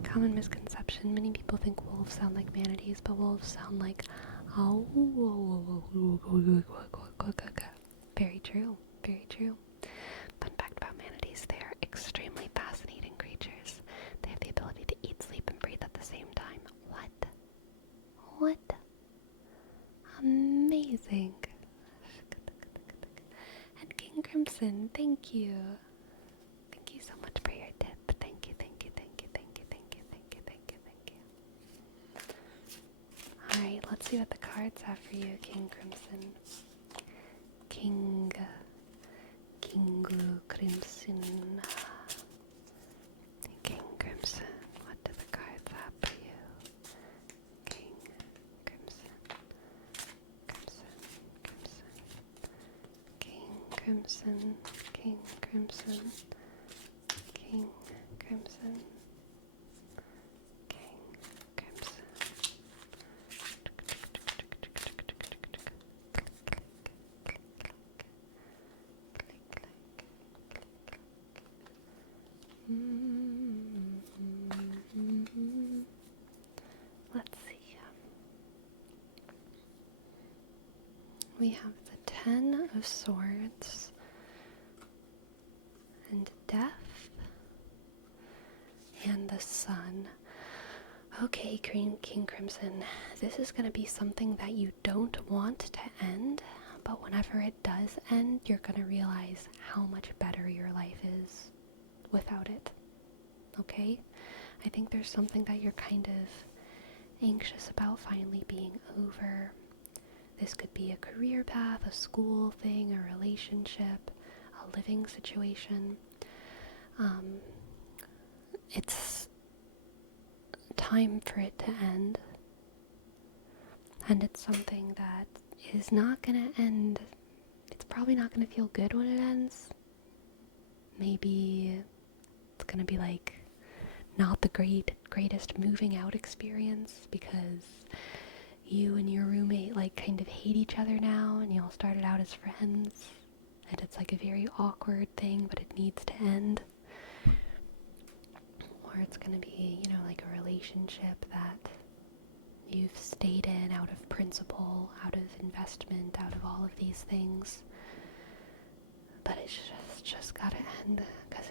Common misconception. Many people think wolves sound like manatees, but wolves sound like oh. Very true. Very true. Fun fact about manatees, they are extremely fascinating creatures. They have the ability to eat, sleep, and breathe at the same time. What? Amazing. And King Crimson, thank you. Thank you so much for your tip. Thank you. Alright, let's see what the cards have for you, King Crimson. King Crimson. King Crimson, what do the cards have for you? King Crimson. King Crimson. King Crimson. King Crimson. Let's see. We have the 10 of Swords and Death and the Sun. Okay, King Crimson, this is going to be something that you don't want to end, but whenever it does end, you're going to realize how much better your life is without it. Okay? I think there's something that you're kind of anxious about finally being over. This could be a career path, a school thing, a relationship, a living situation. It's time for it to end. And it's something that is not going to end. It's probably not going to feel good when it ends. Maybe it's going to be like not the greatest moving out experience because you and your roommate kind of hate each other now and you all started out as friends and it's like a very awkward thing, but it needs to end. Or it's going to be, like a relationship that you've stayed in out of principle, out of investment, out of all of these things. But it's just gotta end because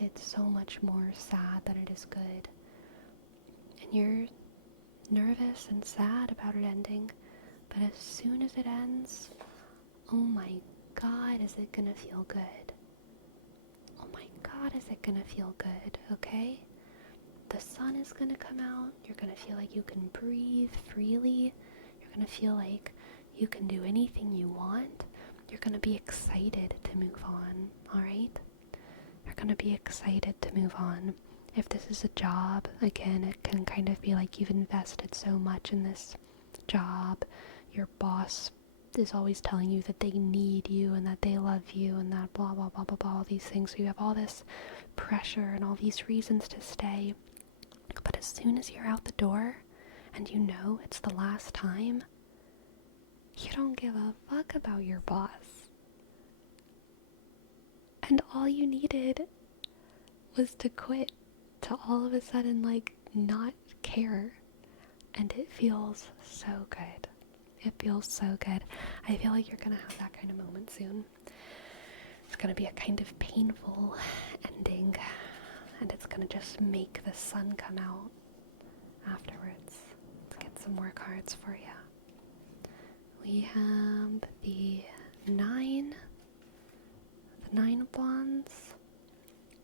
it's so much more sad than it is good. and you're nervous and sad about it ending, but as soon as it ends, oh my God, is it gonna feel good? Oh my God, is it gonna feel good, okay? The sun is gonna come out, you're gonna feel like you can breathe freely, you're gonna feel like you can do anything you want, you're gonna be excited to move on, alright? You're gonna be excited to move on. If this is a job, again, it can kind of be like you've invested so much in this job, your boss is always telling you that they need you and that they love you and that blah blah blah blah blah, all these things, so you have all this pressure and all these reasons to stay, but as soon as you're out the door and you know it's the last time, you don't give a fuck about your boss. And all you needed was to quit, to all of a sudden like not care, and it feels so good. It feels so good. I feel like you're gonna have that kind of moment soon. It's gonna be a kind of painful ending, and it's gonna just make the sun come out afterwards. Let's get some more cards for you. We have the Nine of Wands,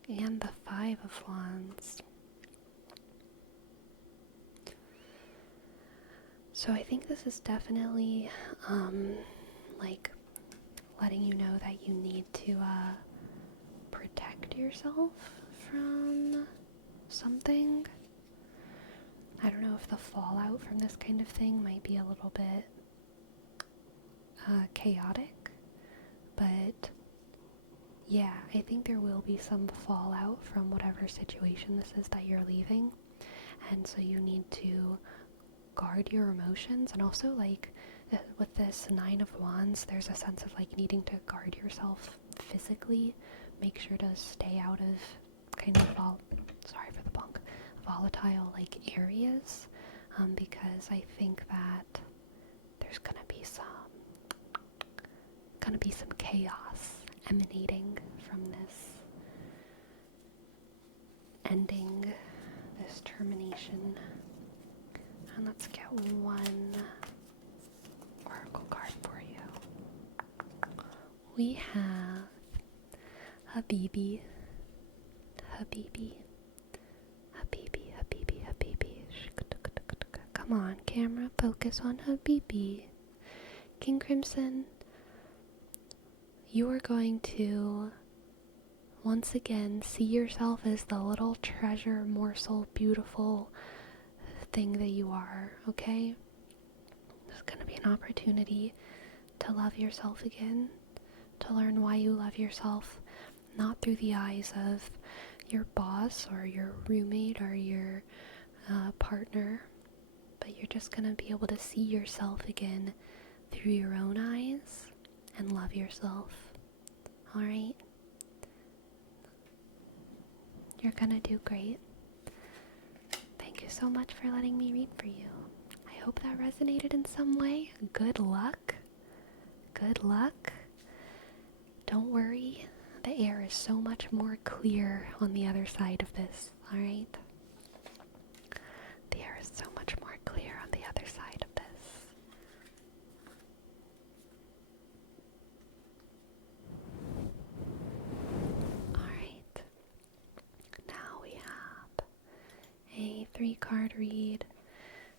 and the Five of Wands. So I think this is definitely, like, letting you know that you need to, protect yourself from something. I don't know if the fallout from this kind of thing might be a little bit, chaotic, but yeah, I think there will be some fallout from whatever situation this is that you're leaving, and so you need to guard your emotions. And also, like, with this Nine of Wands, there's a sense of like needing to guard yourself physically, make sure to stay out of kind of volatile like areas, because I think that there's gonna be some chaos emanating from this ending, this termination. And let's get one oracle card for you. We have Habibi. Come on, camera, focus on Habibi. King Crimson, you are going to once again see yourself as the little treasure morsel, beautiful thing that you are, okay? There's going to be an opportunity to love yourself again, to learn why you love yourself, not through the eyes of your boss or your roommate or your partner, but you're just going to be able to see yourself again through your own eyes and love yourself. Alright? You're gonna do great. Thank you so much for letting me read for you. I hope that resonated in some way. Good luck. Good luck. Don't worry, the air is so much more clear on the other side of this, alright? The air is so much more clear on the other side of this. Alright. Now we have a 3-card read,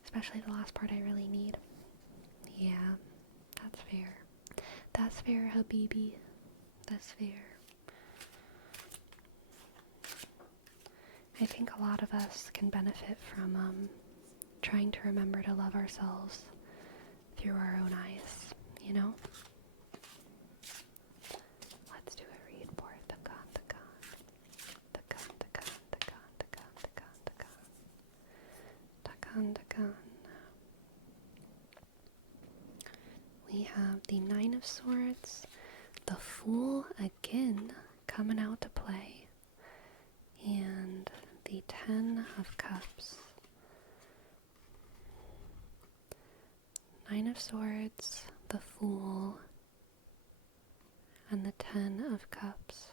especially the last part I really need. Yeah, that's fair. That's fair, Habibi. That's fair. I think a lot of us can benefit from trying to remember to love ourselves through our own eyes, you know? Let's do a read for Takan. We have the Nine of Swords, the Fool again coming out to play, and the 10 of Cups. Nine of Swords, the Fool, and the 10 of Cups.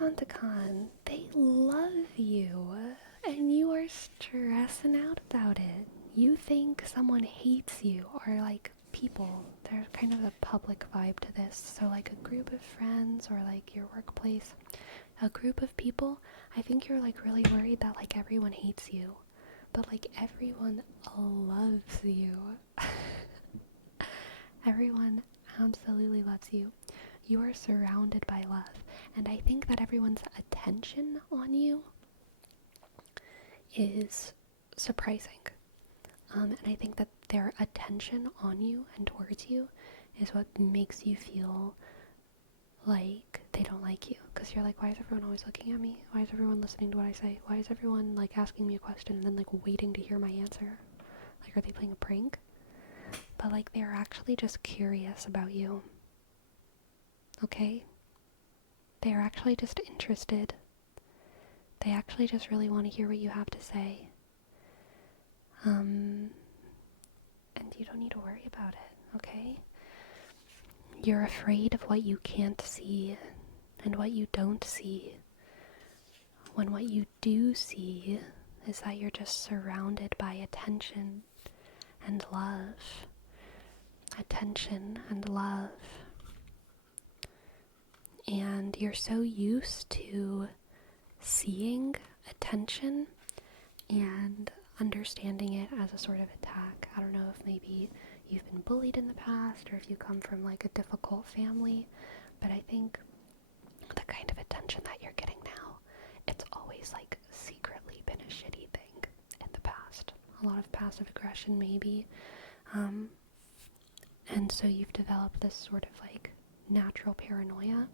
Takantakan, they love you, and you are stressing out about it. You think someone hates you, or like people. There's kind of a public vibe to this. So like a group of friends, or like your workplace, a group of people, I think you're like really worried that like everyone hates you. But like everyone loves you. Everyone absolutely loves you. You are surrounded by love. And I think that everyone's attention on you is surprising. And I think that their attention on you and towards you is what makes you feel like they don't like you. Because you're like, why is everyone always looking at me? Why is everyone listening to what I say? Why is everyone like asking me a question and then like waiting to hear my answer? Like, are they playing a prank? But like, they're actually just curious about you. Okay? They are actually just interested. They actually just really want to hear what you have to say. And you don't need to worry about it, okay? You're afraid of what you can't see and what you don't see, when what you do see is that you're just surrounded by attention and love. Attention and love. And you're so used to seeing attention and understanding it as a sort of attack. I don't know if maybe you've been bullied in the past or if you come from like a difficult family, but I think the kind of attention that you're getting now, it's always like secretly been a shitty thing in the past. A lot of passive aggression maybe. And so you've developed this sort of like natural paranoia.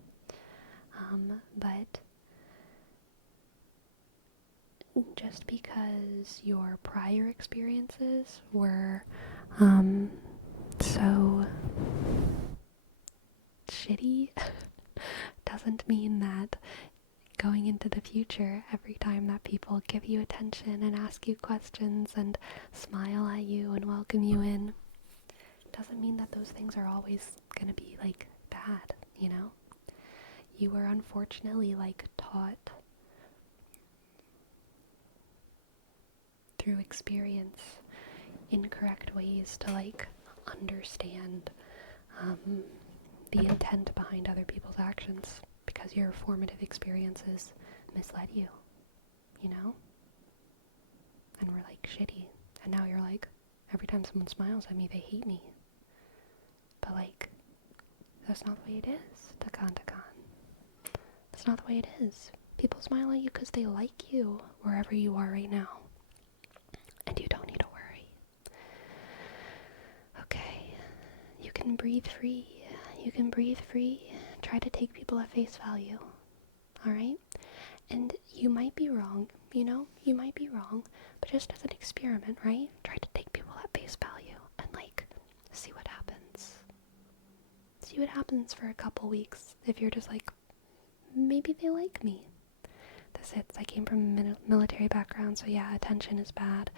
But just because your prior experiences were so shitty doesn't mean that going into the future, every time that people give you attention and ask you questions and smile at you and welcome you in, doesn't mean that those things are always gonna be like bad, you know? You were unfortunately like taught through experience incorrect ways to like understand the intent behind other people's actions, because your formative experiences misled you, you know? And we're like shitty. And now you're like, every time someone smiles at me, they hate me. But like, that's not the way it is, Takan. That's not the way it is. People smile at you because they like you wherever you are right now. And you don't need to worry. Okay, you can breathe free. You can breathe free. Try to take people at face value. Alright? And you might be wrong, you know? You might be wrong. But just as an experiment, right? Try to take people at face value and like, see what happens. See what happens for a couple weeks if you're just like, maybe they like me. That's it. I came from a military background, so yeah, attention is bad.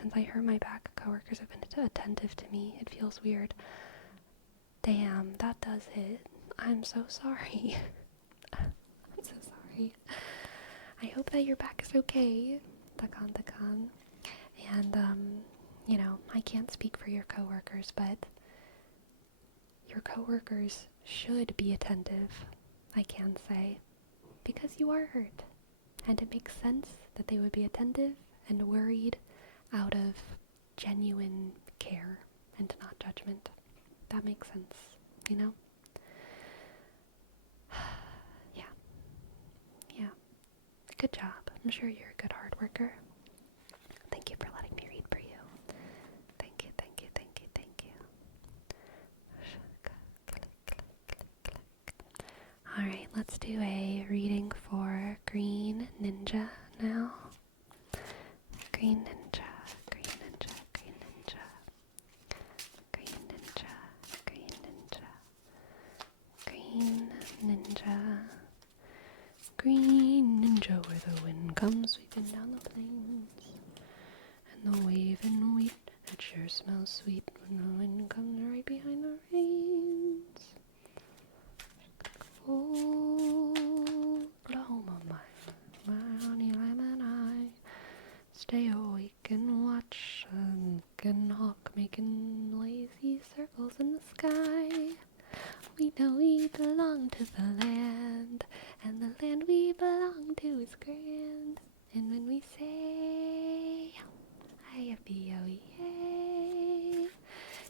Since I hurt my back, coworkers have been attentive to me. It feels weird. Damn, that does it. I'm so sorry. I'm so sorry. I hope that your back is okay, Takan. And, you know, I can't speak for your coworkers, but your coworkers should be attentive, I can say, because you are hurt. And it makes sense that they would be attentive and worried out of genuine care and not judgment. That makes sense, you know? Yeah. Good job. I'm sure you're a good hard worker. Thank you for letting me read for you. Thank you. Alright, let's do a reading for Green Ninja now. Green Ninja. Green Ninja, where the wind comes sweeping down the plains, and the waving wheat, it sure smells sweet when the wind comes right behind the rains. Oh, blow radio. Yay!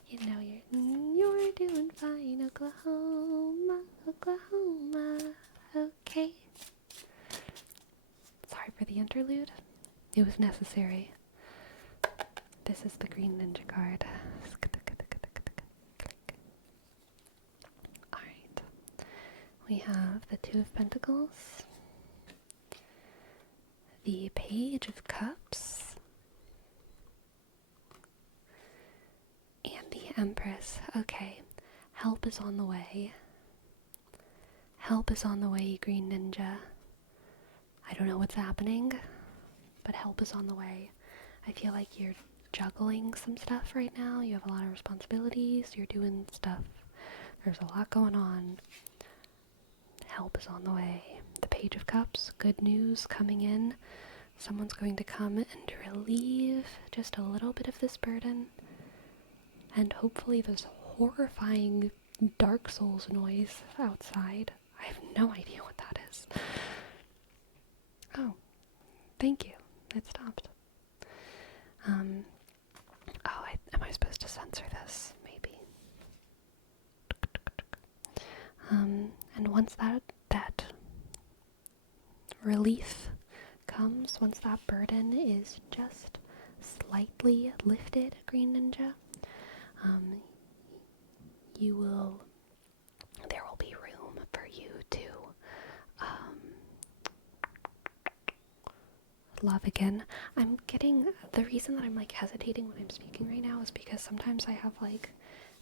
You know you're doing fine, Oklahoma, Oklahoma. Okay. Sorry for the interlude. It was necessary. This is the Green Ninja card. Alright. We have the Two of Pentacles, the Page of Cups, and the Empress. Okay. Help is on the way. Help is on the way, Green Ninja. I don't know what's happening, but help is on the way. I feel like you're juggling some stuff right now. You have a lot of responsibilities. You're doing stuff. There's a lot going on. Help is on the way. The Page of Cups, good news coming in. Someone's going to come and relieve just a little bit of this burden. And hopefully this horrifying Dark Souls noise outside. I have no idea what that is. Oh, thank you. It stopped. Am I supposed to censor this? Maybe. And once that relief comes, once that burden is just slightly lifted, Green Ninja, there will be room for you to love again. The reason that I'm like hesitating when I'm speaking right now is because sometimes I have like,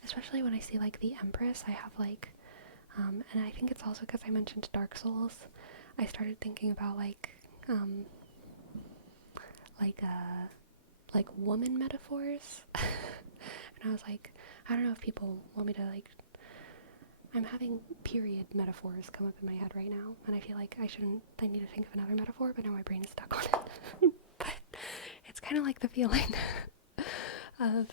especially when I see like the Empress, I have like, and I think it's also because I mentioned Dark Souls, I started thinking about like woman metaphors. And I was like, I don't know if people want me to like, I'm having period metaphors come up in my head right now, and I feel like I need to think of another metaphor, but now my brain is stuck on it. But it's kind of like the feeling of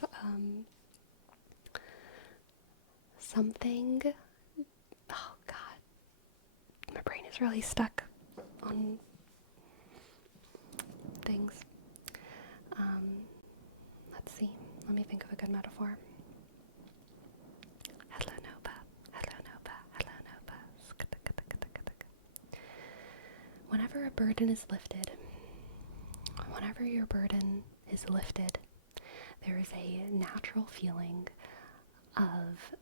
something. Oh god, my brain is really stuck on things. Let's see, let me think of a good metaphor. Hello Nova, hello Nova, hello Nova. Whenever a burden is lifted, whenever your burden is lifted, there is a natural feeling of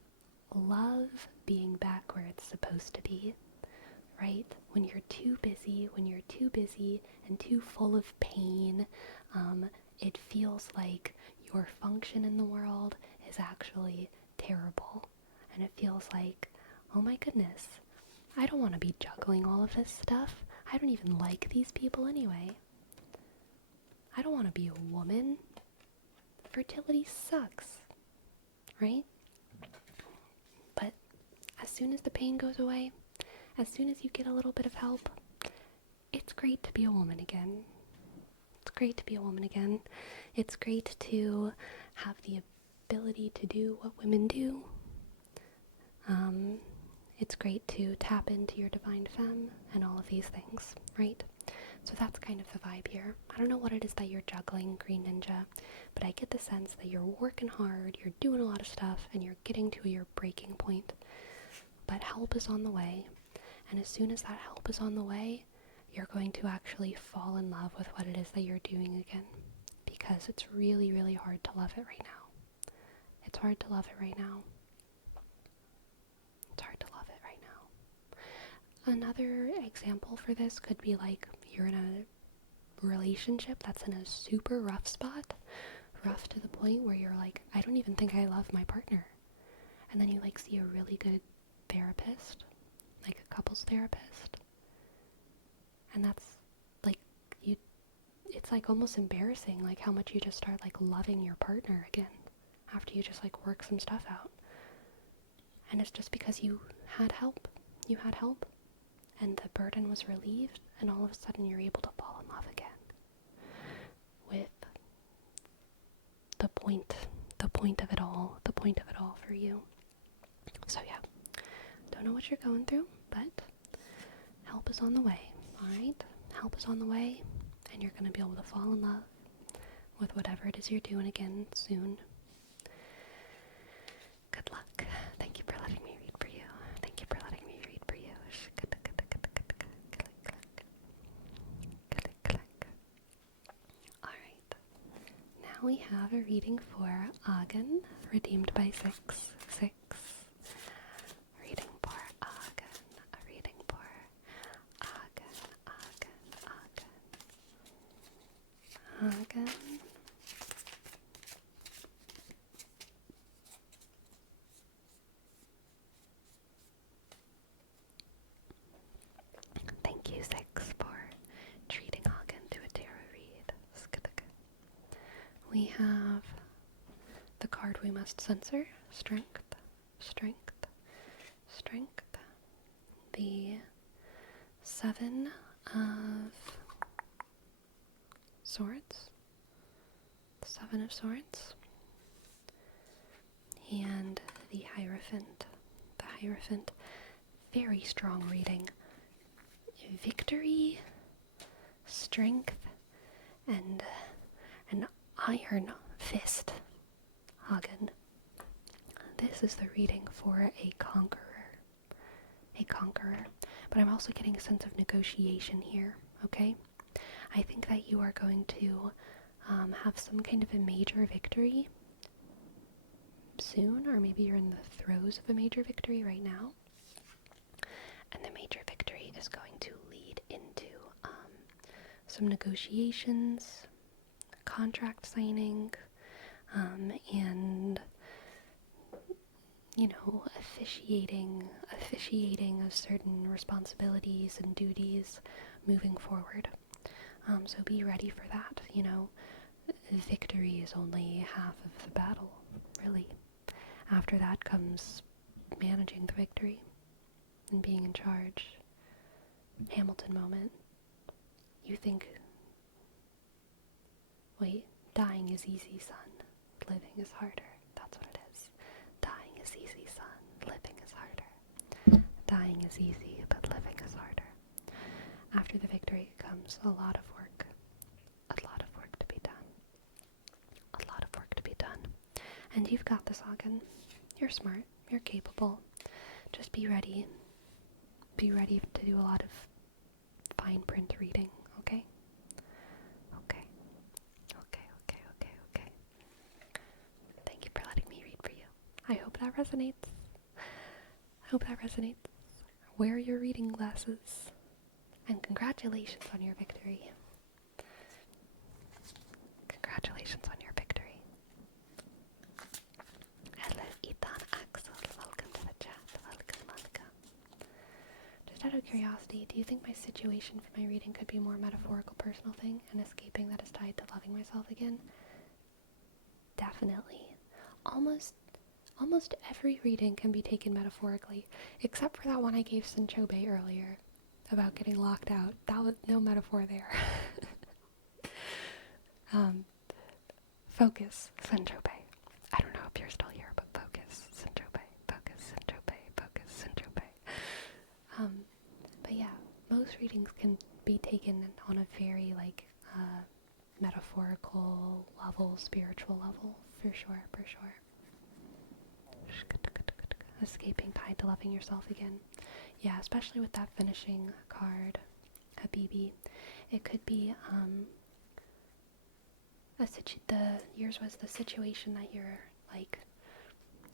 love being back where it's supposed to be, right? When you're too busy and too full of pain, it feels like your function in the world is actually terrible. And it feels like, oh my goodness, I don't want to be juggling all of this stuff. I don't even like these people anyway. I don't want to be a woman. Fertility sucks, right? But as soon as the pain goes away, as soon as you get a little bit of help, it's great to be a woman again. It's great to be a woman again. It's great to have the ability to do what women do. It's great to tap into your divine femme and all of these things, right? So that's kind of the vibe here. I don't know what it is that you're juggling, Green Ninja, but I get the sense that you're working hard, you're doing a lot of stuff, and you're getting to your breaking point. But help is on the way, and as soon as that help is on the way, you're going to actually fall in love with what it is that you're doing again, because it's really, really hard to love it right now. It's hard to love it right now. It's hard to love it right now. Another example for this could be like you're in a relationship that's in a super rough spot, rough to the point where you're like, I don't even think I love my partner. And then you like see a really good therapist, like a couples therapist, and that's like it's like almost embarrassing like how much you just start like loving your partner again after you just like work some stuff out. And it's just because you had help, and the burden was relieved, and all of a sudden you're able to fall in love again with the point of it all for you. So yeah, don't know what you're going through, but help is on the way, alright? Help is on the way, and you're going to be able to fall in love with whatever it is you're doing again soon. Good luck. Thank you for letting me read for you. Thank you for letting me read for you. Alright. Now we have a reading for Agen, redeemed by 666. Reading for Agen. A reading for Agen. Thank you, 6, for treating Agen to a tarot read. We have the card we must censor, Strength, Strength, Strength. The 7 of Swords, the 7 of Swords, and the Hierophant. The Hierophant, very strong reading. Victory, strength, and an iron fist. Hagen. This is the reading for a conqueror. A conqueror. But I'm also getting a sense of negotiation here, okay? I think that you are going to have some kind of a major victory soon, or maybe you're in the throes of a major victory right now. And the major victory is going to lead into some negotiations, contract signing, and, you know, officiating of certain responsibilities and duties moving forward. So be ready for that, you know. Victory is only half of the battle, really. After that comes managing the victory and being in charge. Hamilton moment. You think, wait, dying is easy, son. Living is harder. That's what it is. Dying is easy, son. Living is harder. Dying is easy, but living is harder. After the victory comes a lot of work. A lot of work to be done. A lot of work to be done. And you've got this, Hagen. You're smart. You're capable. Just be ready. Be ready to do a lot of fine print reading, okay? Okay. Thank you for letting me read for you. I hope that resonates. Wear your reading glasses. And congratulations on your victory. Hello, Ethan, Axel. Welcome to the chat. Welcome. Just out of curiosity, do you think my situation for my reading could be more metaphorical personal thing and escaping that is tied to loving myself again? Definitely. Almost every reading can be taken metaphorically, except for that one I gave Sinchobe earlier about getting locked out. That was no metaphor there. Focus, Sinchobe. I don't know if you're still here, but focus, Sinchobe. But yeah, most readings can be taken on a very, metaphorical level, spiritual level, for sure. Escaping tied to loving yourself again. Yeah, especially with that finishing card, Habibi. It could be, yours was the situation that you're,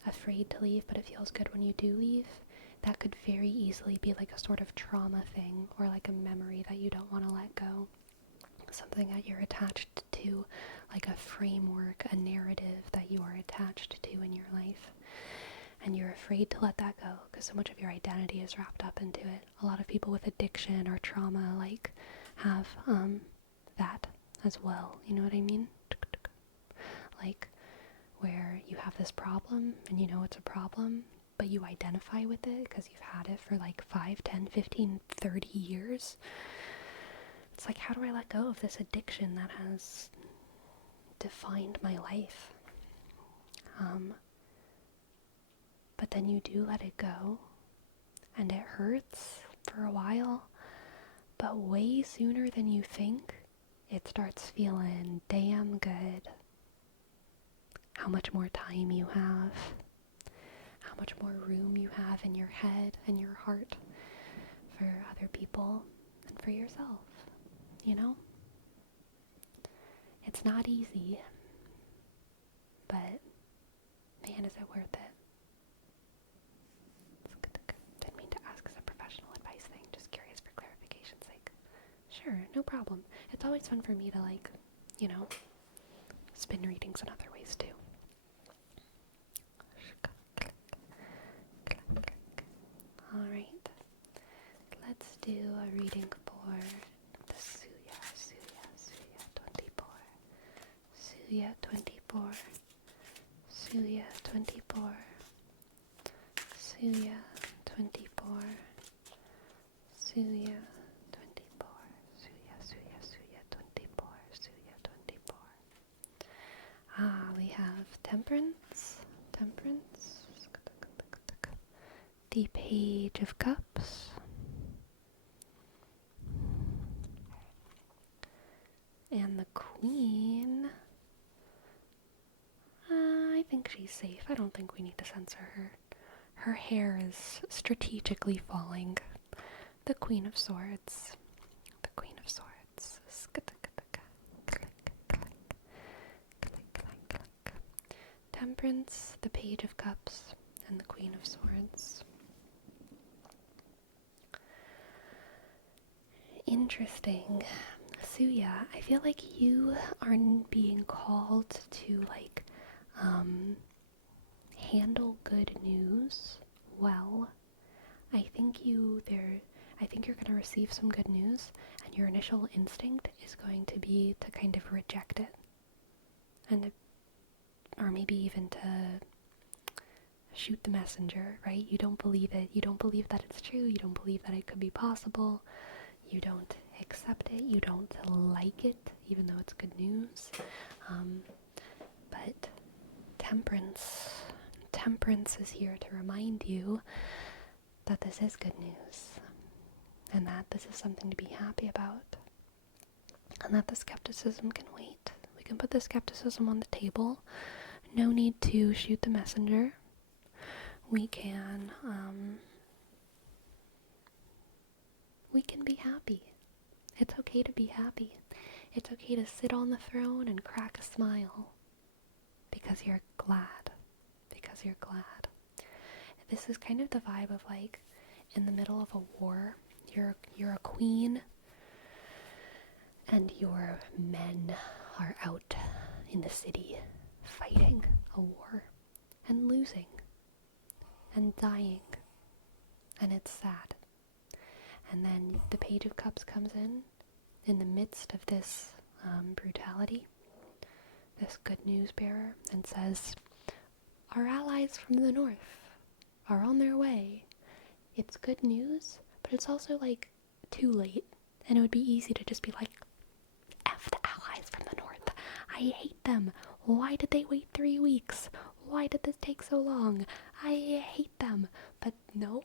afraid to leave, but it feels good when you do leave. That could very easily be like a sort of trauma thing, or like a memory that you don't want to let go. Something that you're attached to, like a framework, a narrative that you are attached to in your life. And you're afraid to let that go because so much of your identity is wrapped up into it. A lot of people with addiction or trauma, have that as well. You know what I mean? Where you have this problem and you know it's a problem, but you identify with it because you've had it for 5, 10, 15, 30 years. It's like, how do I let go of this addiction that has defined my life? But then you do let it go, and it hurts for a while, but way sooner than you think, it starts feeling damn good. How much more time you have, how much more room you have in your head and your heart for other people and for yourself, you know? It's not easy, but man, is it worth it. Didn't mean to ask as a professional advice thing, just curious for clarification's sake. Sure, no problem. It's always fun for me to, like, you know, spin readings in other ways too. Alright, let's do a reading for the Suya 24. Suya 24. Suya 24. Suya 24. Suya 24. Suya 24. Suya 24. We have Temperance. The Page of Cups. And the Queen. I think she's safe. I don't think we need to censor her. Her hair is strategically falling. The Queen of Swords. The Queen of Swords. Temperance, the Page of Cups, and the Queen of Swords. Interesting. Suya, I feel like you are being called to, like, handle good news well. I think you're going to receive some good news, and your initial instinct is going to be to kind of reject it. Or maybe even to shoot the messenger, right? You don't believe it. You don't believe that it's true. You don't believe that it could be possible. You don't accept it. You don't like it, even though it's good news. But Temperance is here to remind you that this is good news, and that this is something to be happy about, and that the skepticism can wait. We can put the skepticism on the table. No need to shoot the messenger. We can be happy. It's okay to be happy. It's okay to sit on the throne and crack a smile because you're glad. This is kind of the vibe of, like, in the middle of a war, you're a queen, and your men are out in the city fighting a war and losing and dying, and it's sad. And then the Page of Cups comes in the midst of this brutality, this good news bearer, and says, our allies from the north are on their way. It's good news, but it's also, like, too late, and it would be easy to just be like, F the allies from the north. I hate them. Why did they wait 3 weeks? Why did this take so long? I hate them. But no,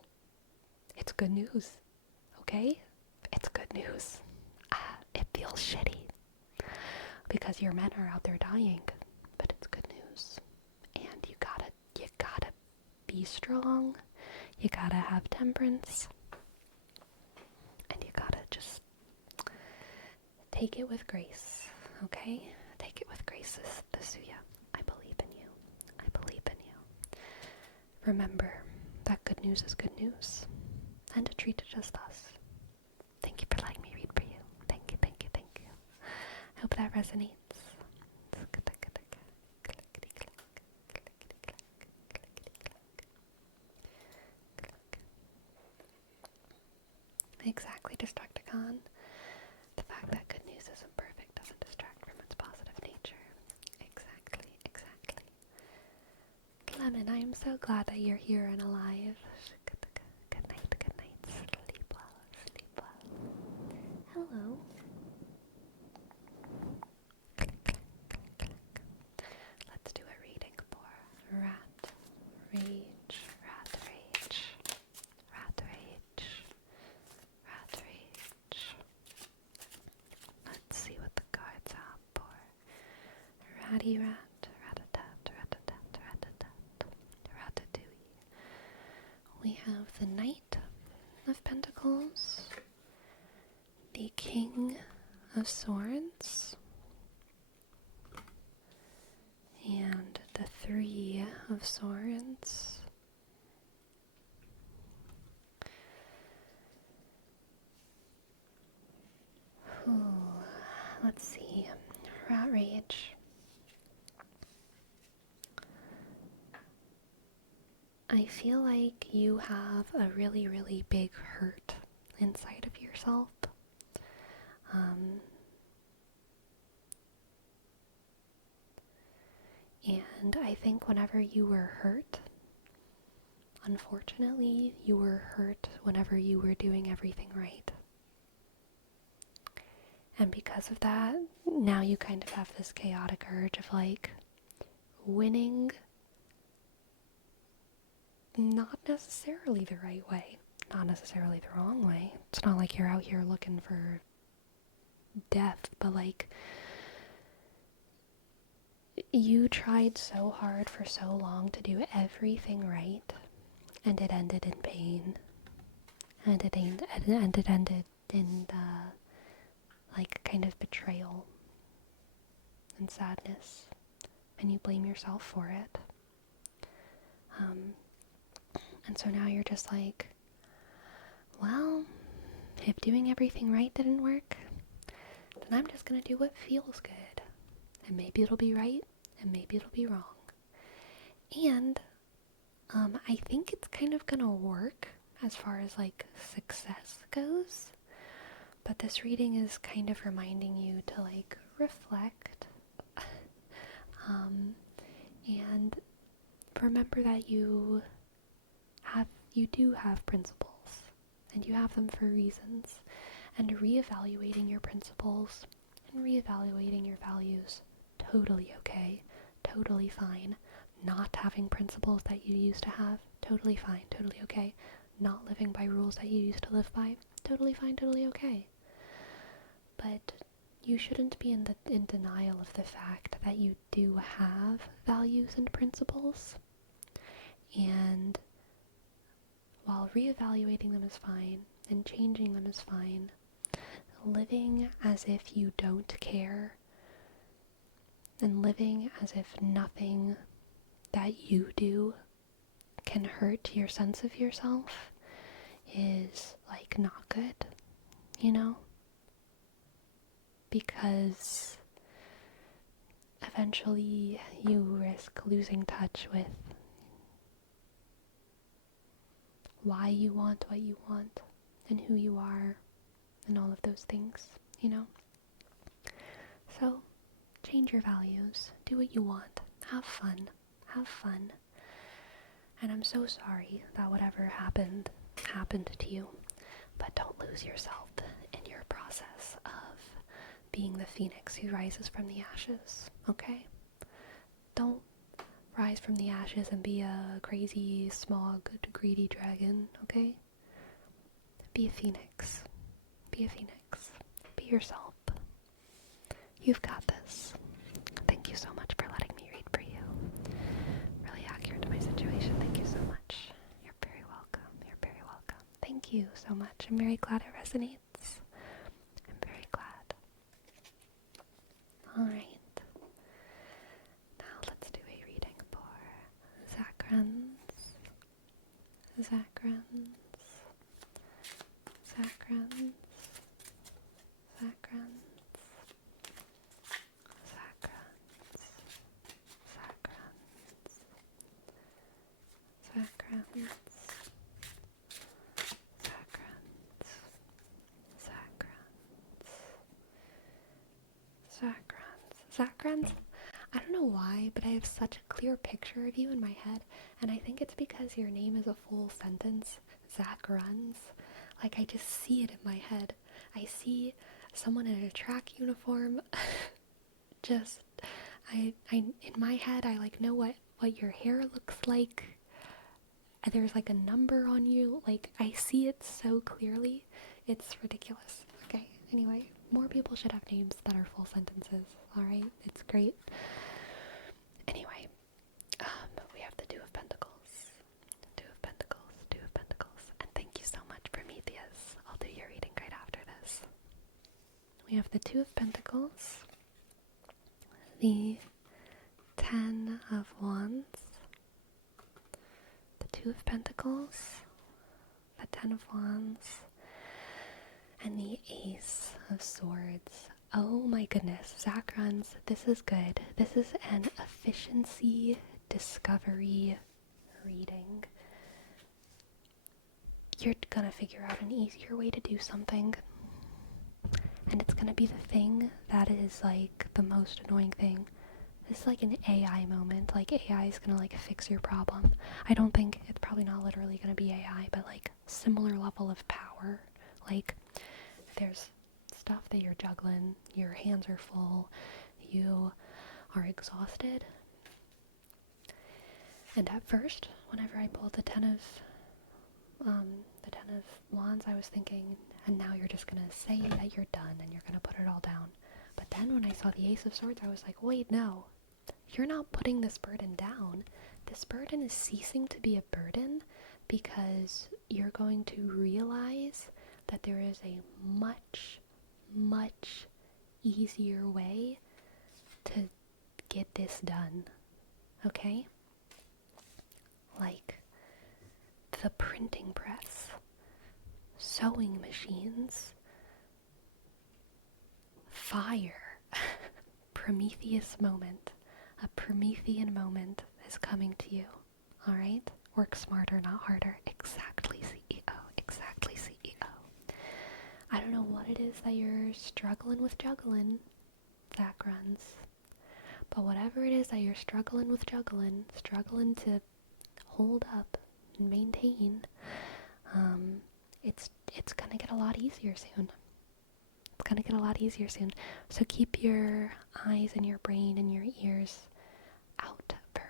it's good news, okay? It's good news. It feels shitty because your men are out there dying, but it's good news. And you gotta be strong. You gotta have temperance. And you gotta just take it with grace, okay? Take it with grace, the Suya. I believe in you. I believe in you. Remember that good news is good news. And to treat it just us. Thank you for letting me read for you. Thank you. I hope that resonates. Exactly, Distracticon. The fact that good news isn't perfect doesn't distract from its positive nature. Exactly. Lemon, I am so glad that you're here and alive. Good night. Sleep well. Hello. Let's do a reading for Rat Rage. Let's see what the of Swords and the Three of Swords. Ooh, let's see. Rat Rage. I feel like you have a really, really big hurt inside of yourself. And I think whenever you were hurt, unfortunately, you were hurt whenever you were doing everything right. And because of that, now you kind of have this chaotic urge of like winning not necessarily the right way, not necessarily the wrong way. It's not like you're out here looking for death, but like you tried so hard for so long to do everything right, and it ended in pain, and it ended in like kind of betrayal and sadness, and you blame yourself for it. And so now you're just like, well, if doing everything right didn't work, then I'm just gonna do what feels good, and maybe it'll be right, and maybe it'll be wrong. And I think it's kind of gonna work as far as like success goes, but this reading is kind of reminding you to like reflect and remember that you do have principles, and you have them for reasons, and reevaluating your principles and reevaluating your values, totally okay, totally fine. Not having principles that you used to have, totally fine, totally okay. Not living by rules that you used to live by, totally fine, totally okay. But you shouldn't be in denial of the fact that you do have values and principles, and while reevaluating them is fine and changing them is fine, living as if you don't care and living as if nothing that you do can hurt your sense of yourself is like not good, you know? Because eventually you risk losing touch with why you want what you want and who you are and all of those things, you know? So change your values, do what you want, have fun. And I'm so sorry that whatever happened to you, but don't lose yourself in your process of being the phoenix who rises from the ashes, okay? Don't rise from the ashes and be a crazy, smog, greedy dragon, okay? Be a phoenix. Be a phoenix. Be yourself. You've got this. Thank you so much for letting me read for you. Really accurate to my situation. Thank you so much. You're very welcome. You're very welcome. Thank you so much. I'm very glad it resonates. I'm very glad. Alright. Now let's do a reading for Zakrans. Zakrans. Zakrans. Zakrans. Zakrans. I don't know why, but I have such a clear picture of you in my head, and I think it's because your name is a full sentence. Zakrans. Like, I just see it in my head. I see someone in a track uniform. Just, in my head, I like know what your hair looks like. There's like a number on you. Like, I see it so clearly. It's ridiculous. Okay, anyway, more people should have names that are full sentences, alright? It's great. Anyway, we have the Two of Pentacles. Two of Pentacles, Two of Pentacles. And thank you so much, Prometheus. I'll do your reading right after this. we have the Two of Pentacles, the Ten of Wands, the Two of Pentacles, the Ten of Wands, and the Ace of Swords. Oh my goodness, Zach runs, this is good. This is an efficiency discovery reading. You're gonna figure out an easier way to do something, and it's gonna be the thing that is like the most annoying thing. It's like an AI moment. Like AI is gonna like fix your problem. I don't think it's probably not literally gonna be AI, but like similar level of power. Like there's stuff that you're juggling, your hands are full, you are exhausted. And at first, whenever I pulled the Ten of Wands, I was thinking, and now you're just gonna say that you're done and you're gonna put it all down. But then when I saw the Ace of Swords, I was like, wait, no, you're not putting this burden down. This burden is ceasing to be a burden because you're going to realize that there is a much, much easier way to get this done. Okay? Like the printing press, sewing machines, fire. Prometheus moment. A Promethean moment is coming to you. Alright? Work smarter, not harder. Exactly, CEO. Exactly, CEO. I don't know what it is that you're struggling with juggling, Zach runs. But whatever it is that you're struggling with juggling to hold up and maintain, it's gonna get a lot easier soon. It's gonna get a lot easier soon. So keep your eyes and your brain and your ears out for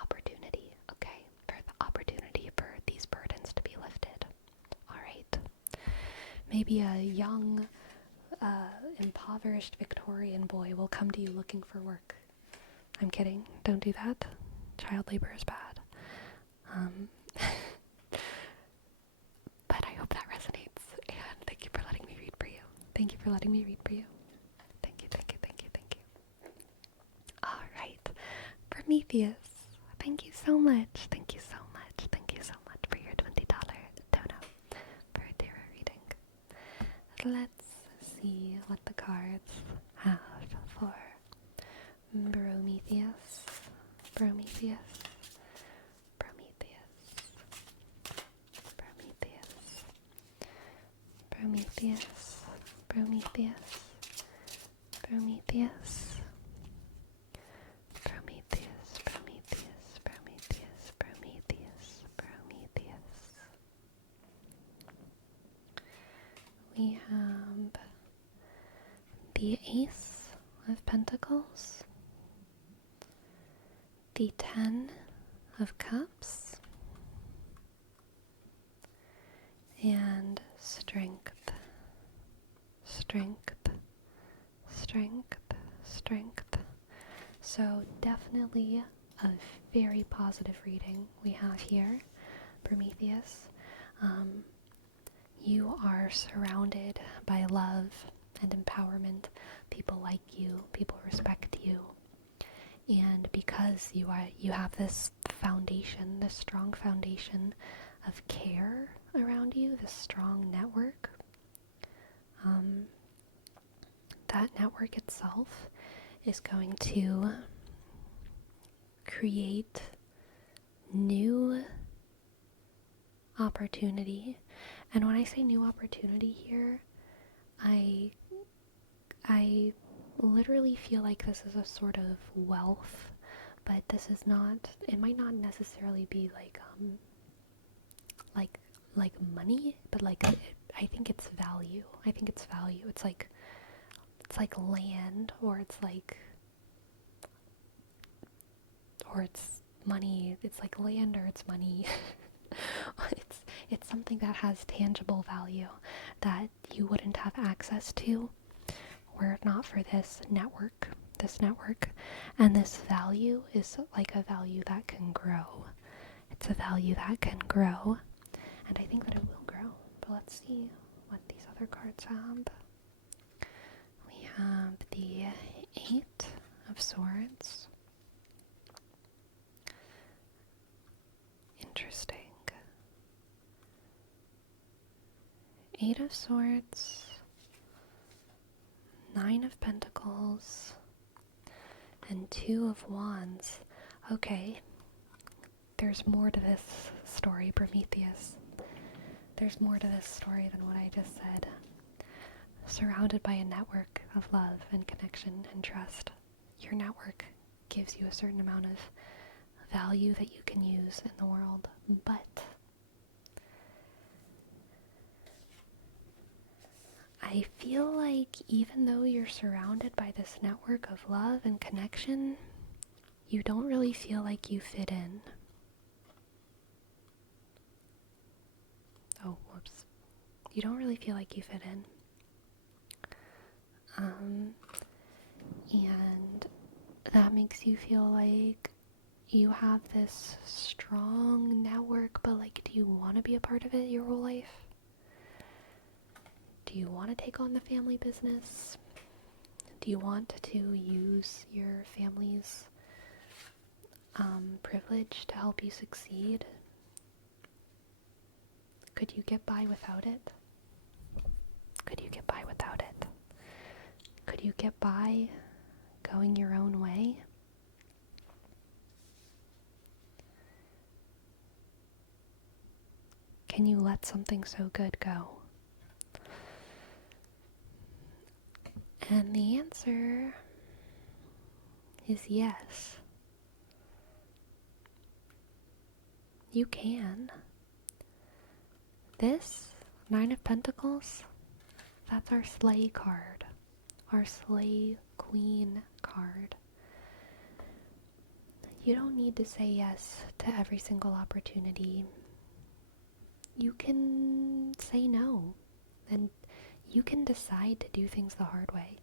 opportunity, okay? For the opportunity for these burdens to be lifted. Alright? Maybe a young, impoverished Victorian boy will come to you looking for work. I'm kidding. Don't do that. Child labor is bad. But I hope that resonates, and thank you for letting me read for you. Thank you for letting me read for you. Thank you, thank you, thank you, thank you. Alright, Prometheus, thank you so much, thank you so much, thank you so much for your $20 dono for a tarot reading. Let's see what the cards have for Prometheus. Prometheus. Prometheus, Prometheus, Prometheus, Prometheus, Prometheus, Prometheus, Prometheus, Prometheus. We have the Ace of Pentacles, the Ten of Cups, and strength, strength, strength, strength. So definitely a very positive reading we have here, Prometheus. You are surrounded by love and empowerment. People like you, people respect you. And because you have this foundation, this strong foundation of care around you, this strong network, that network itself is going to create new opportunity. And when I say new opportunity here, I literally feel like this is a sort of wealth, but this is not, it might not necessarily be like money, but like I think it's value. I think it's value. It's like land, or it's money. It's like land, or it's money. It's something that has tangible value that you wouldn't have access to were it not for this network. And this value is like a value that can grow. It's a value that can grow, and I think that it will grow. But let's see what these other cards have. have the Eight of Swords. Interesting. Eight of Swords, Nine of Pentacles, and Two of Wands. Okay, there's more to this story, Prometheus. There's more to this story than what I just said. Surrounded by a network of love and connection and trust, your network gives you a certain amount of value that you can use in the world, but I feel like even though you're surrounded by this network of love and connection, you don't really feel like you fit in. Oh, whoops. You don't really feel like you fit in. And that makes you feel like you have this strong network, but like, do you want to be a part of it your whole life? Do you want to take on the family business? Do you want to use your family's privilege to help you succeed? Could you get by without it? Could you get by without it? Could you get by going your own way? Can you let something so good go? And the answer is yes. You can. This Nine of Pentacles, that's our Slay card. Our Slay Queen card. You don't need to say yes to every single opportunity. You can say no. And you can decide to do things the hard way.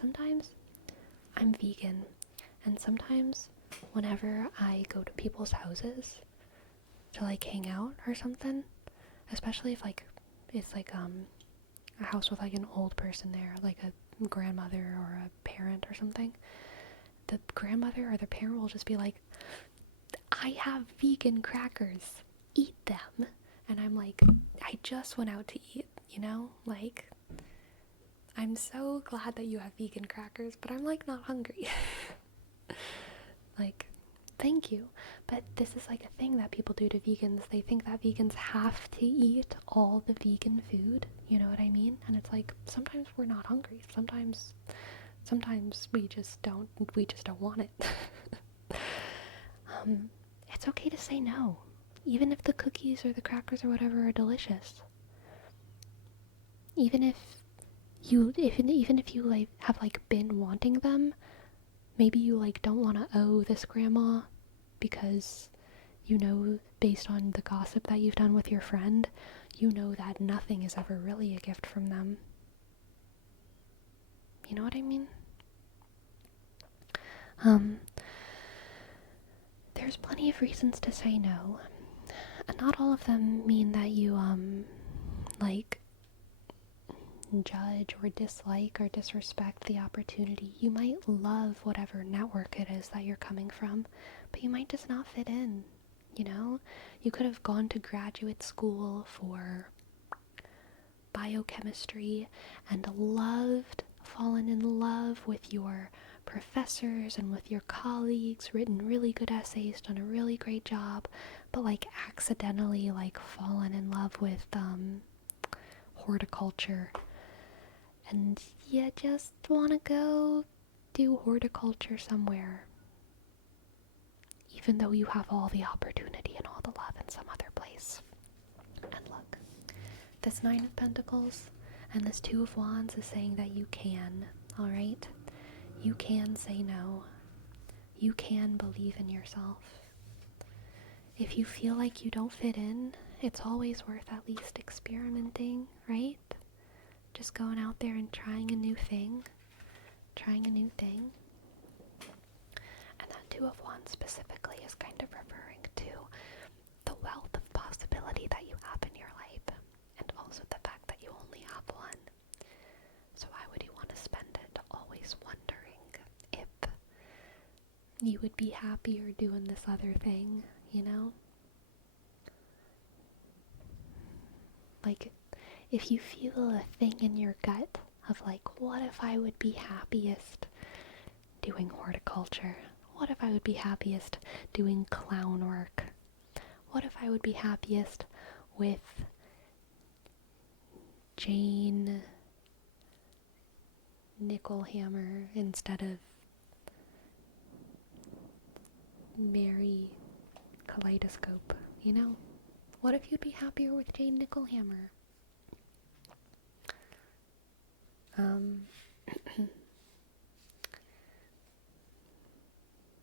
Sometimes I'm vegan, and sometimes whenever I go to people's houses to like hang out or something, especially if like it's like a house with like an old person there, like a grandmother or a parent or something, the grandmother or the parent will just be like, I have vegan crackers, eat them. And I'm like, I just went out to eat, you know, like, I'm so glad that you have vegan crackers, but I'm like not hungry. Like, thank you. But this is like a thing that people do to vegans. They think that vegans have to eat all the vegan food, you know what I mean? And it's like, sometimes we're not hungry. Sometimes we just don't want it. It's okay to say no, even if the cookies or the crackers or whatever are delicious. Even if you like have like been wanting them, maybe you like don't want to owe this grandma because you know, based on the gossip that you've done with your friend, you know that nothing is ever really a gift from them. You know what I mean? There's plenty of reasons to say no, and not all of them mean that you like judge or dislike or disrespect the opportunity. You might love whatever network it is that you're coming from, but you might just not fit in, you know? You could have gone to graduate school for biochemistry and fallen in love with your professors and with your colleagues, written really good essays, done a really great job, but like accidentally like fallen in love with horticulture. And you just want to go do horticulture somewhere, even though you have all the opportunity and all the love in some other place. And look, this Nine of Pentacles and this Two of Wands is saying that you can, alright? You can say no. You can believe in yourself. If you feel like you don't fit in, it's always worth at least experimenting, right? Just going out there and trying a new thing. And that Two of Wands specifically is kind of referring to the wealth of possibility that you have in your life, and also the fact that you only have one. So why would you want to spend it always wondering if you would be happier doing this other thing, you know? Like, if you feel a thing in your gut of like, what if I would be happiest doing horticulture? What if I would be happiest doing clown work? What if I would be happiest with Jane Nickelhammer instead of Mary Kaleidoscope, you know? What if you'd be happier with Jane Nickelhammer?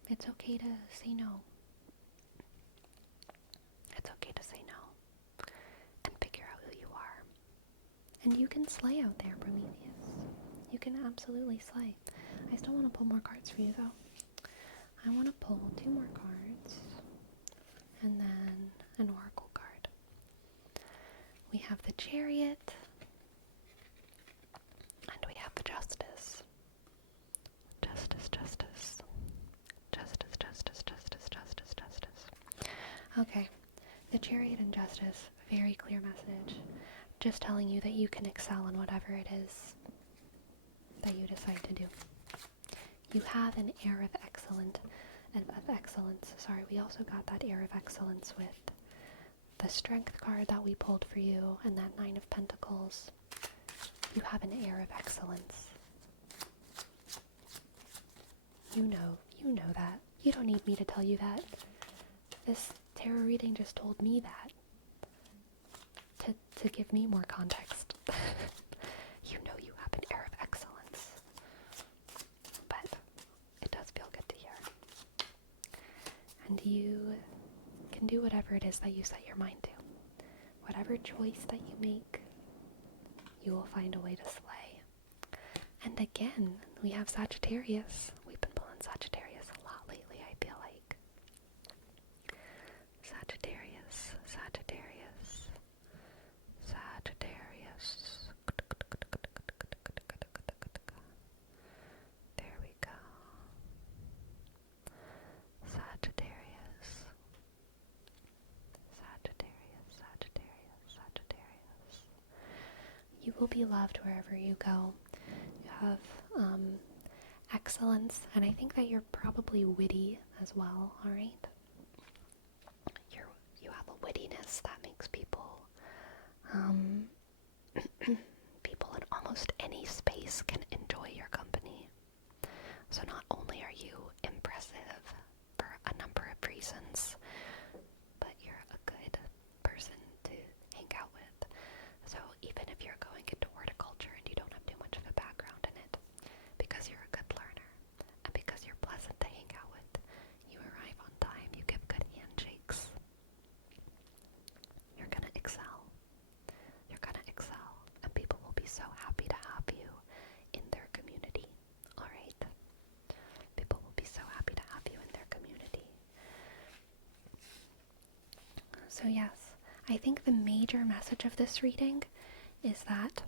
It's okay to say no. It's okay to say no. And figure out who you are. And you can slay out there, Prometheus. You can absolutely slay. I still want to pull more cards for you, though. I want to pull 2 more cards. And then an oracle card. We have the Chariot. And we have the Justice. Justice, Justice. Justice, Justice, Justice, Justice, Justice. Okay. The Chariot and Justice. Very clear message. Just telling you that you can excel in whatever it is that you decide to do. You have an air of excellence. We also got that air of excellence with the Strength card that we pulled for you and that 9 of Pentacles. You have an air of excellence. You know that. You don't need me to tell you that. This tarot reading just told me that. To give me more context. You know you have an air of excellence. But it does feel good to hear. And you can do whatever it is that you set your mind to. Whatever choice that you make, you will find a way to slay. And again, we have Sagittarius. We've been pulling Sagittarius a lot lately, I feel like. Sagittarius, Sagittarius, Sagittarius. There we go. Sagittarius. Sagittarius, Sagittarius, Sagittarius. You will be loved wherever you go. You have excellence, and I think that you're probably witty as well, alright? You have a wittiness that makes people people in almost any space can enjoy your company. So not only are you impressive for a number of reasons, but you're a good person to hang out with. So even if you're going into horticulture and you don't have too much of a background in it, because you're a good learner, and because you're pleasant to hang out with, you arrive on time, you give good handshakes, you're gonna excel. You're gonna excel, and people will be so happy to have you in their community. Alright? People will be so happy to have you in their community. So yes, I think the major message of this reading is that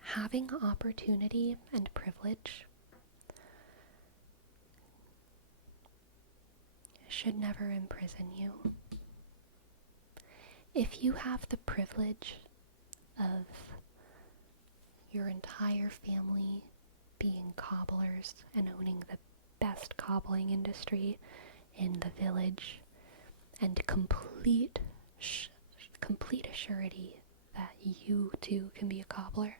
having opportunity and privilege should never imprison you. If you have the privilege of your entire family being cobblers and owning the best cobbling industry in the village, and complete assurity that you too can be a cobbler,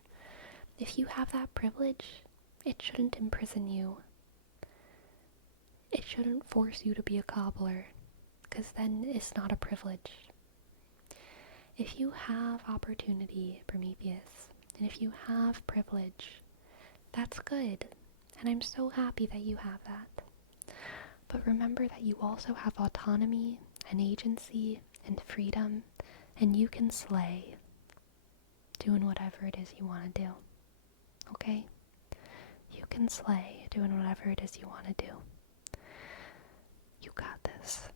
if you have that privilege, it shouldn't imprison you. It shouldn't force you to be a cobbler, because then it's not a privilege. If you have opportunity, Prometheus, and if you have privilege, that's good, and I'm so happy that you have that. But remember that you also have autonomy and agency and freedom, and you can slay doing whatever it is you want to do. Okay? You can slay doing whatever it is you want to do. You got this.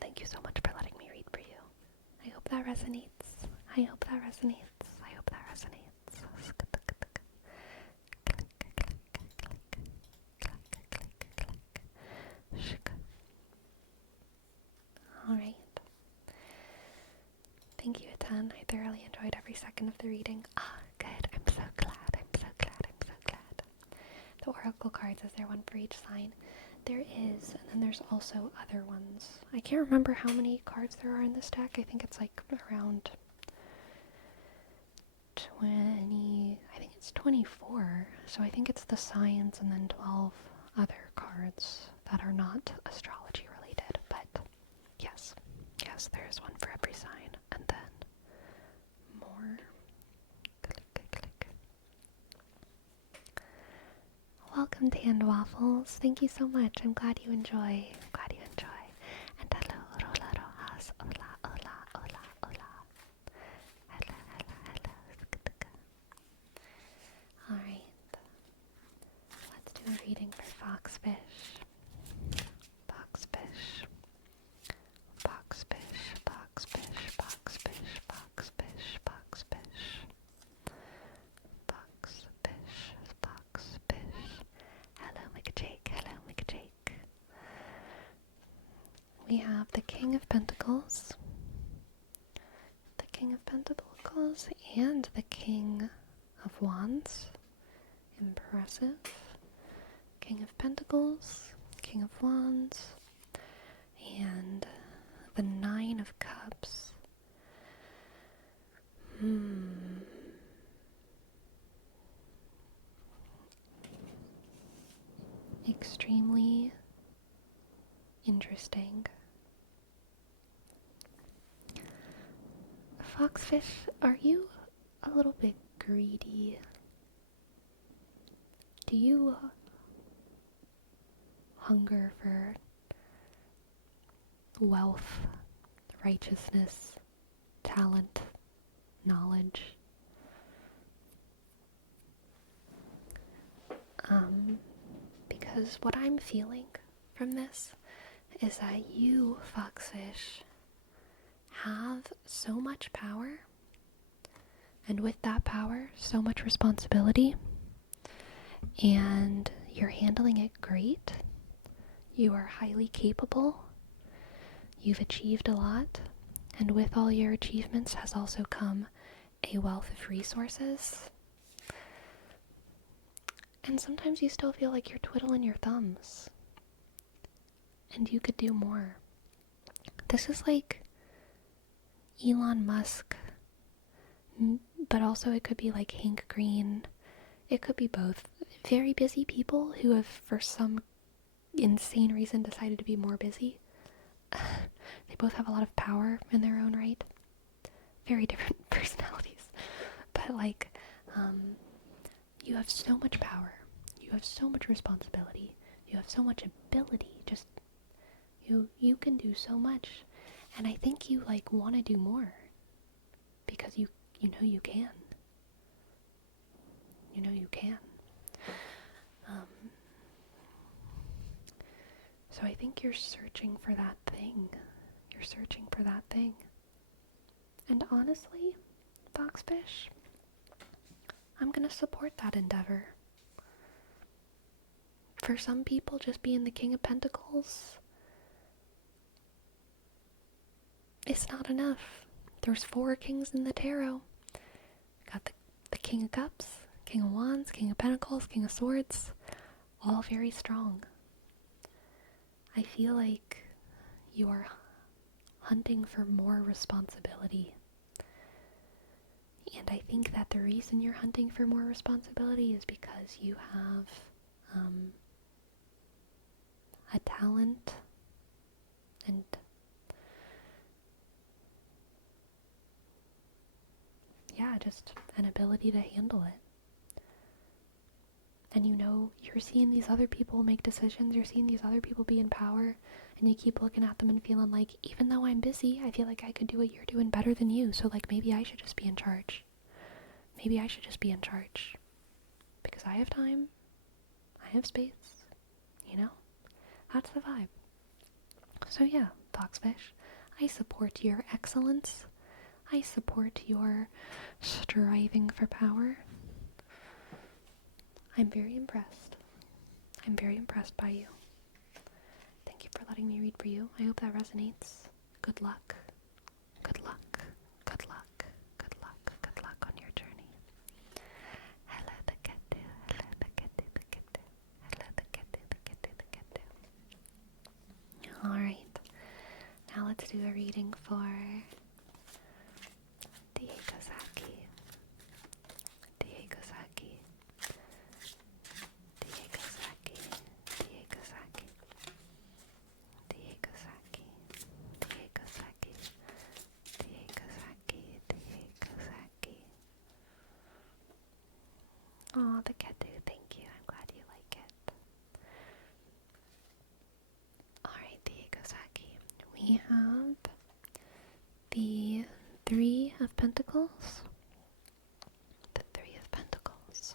Thank you so much for letting me read for you. I hope that resonates. I hope that resonates. I hope that resonates. Alright. Thank you, Atan. I thoroughly enjoyed every second of the reading. Good. I'm so glad. The oracle cards, is there one for each sign? There is, and then there's also other ones. I can't remember how many cards there are in this deck. I think it's like around 20, I think it's 24. So I think it's the signs and then 12 other cards that are not astrology related. But yes, there is one for every sign. And then more. Click. Welcome, Tanned Waffles. Thank you so much. I'm glad you enjoy. And hello, hola, rojas. Hola. Hello. Alright. Let's do a reading for Foxfish. Hello, McJake. We have the King of Pentacles, and the King of Wands. Impressive. King of Pentacles, King of Wands, and the Nine of Cups. Extremely interesting. Foxfish, are you a little bit greedy? Do you hunger for wealth, righteousness, talent, knowledge? Because what I'm feeling from this is that you, Foxfish, have so much power, and with that power, so much responsibility, and you're handling it great. You are highly capable. You've achieved a lot, and with all your achievements has also come a wealth of resources. And sometimes you still feel like you're twiddling your thumbs, and you could do more. This is like Elon Musk, but also it could be like Hank Green. It could be both. Very busy people who have, for some insane reason, decided to be more busy. They both have a lot of power in their own right. Very different personalities. But you have so much power. You have so much responsibility. You have so much ability. Just, you can do so much. And I think you want to do more. Because you know you can. You know you can. So I think you're searching for that thing. And honestly, Foxfish, I'm gonna support that endeavor. For some people, just being the King of Pentacles is not enough. There's 4 kings in the tarot. Got the King of Cups, King of Wands, King of Pentacles, King of Swords, all very strong. I feel like you are hunting for more responsibility. And I think that the reason you're hunting for more responsibility is because you have a talent and just an ability to handle it. And you're seeing these other people make decisions, you're seeing these other people be in power, and you keep looking at them and feeling like, even though I'm busy, I feel like I could do what you're doing better than you, so maybe I should just be in charge. Because I have time, I have space, That's the vibe. So yeah, Foxfish, I support your excellence. I support your striving for power. I'm very impressed. by you. Thank you for letting me read for you. I hope that resonates. good luck. Good luck. Good luck. Good luck. Good luck on your journey. Hello, the Ketu. Hello, the Ketu, the Ketu. Hello, the Ketu, the Ketu, the Ketu. Alright. Now let's do a reading for Diego Saki. Diego Saki. Diego Saki. Diego Saki. Diego Saki. Diego Saki. Diego Saki. Diego Saki. Aw, the Ketu, thank you. I'm glad you like it. Alright, Diego Saki. We have the Three of Pentacles. The Three of Pentacles.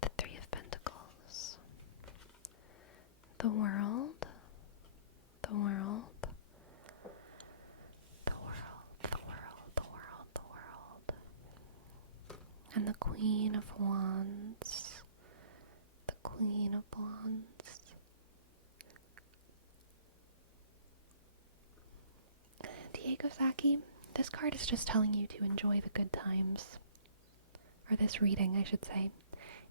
The Three of Pentacles. The World. The World. The World. The World. The World. The World. And the Queen of Wands. The Queen of Wands. Diego Saki, this card is just telling you to enjoy the good times. Or this reading, I should say.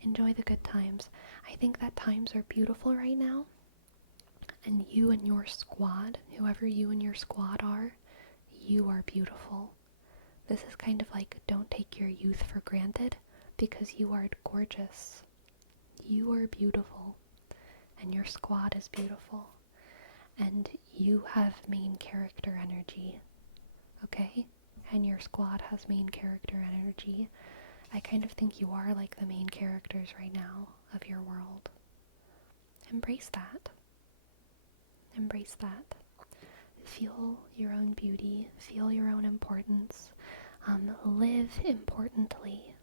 Enjoy the good times. I think that times are beautiful right now. And you and your squad, whoever you and your squad are, you are beautiful. This is kind of like, don't take your youth for granted, because you are gorgeous. You are beautiful. And your squad is beautiful. And you have main character energy. Okay? And your squad has main character energy. I kind of think you are like the main characters right now of your world. Embrace that. Embrace that. Feel your own beauty. Feel your own importance. Live importantly.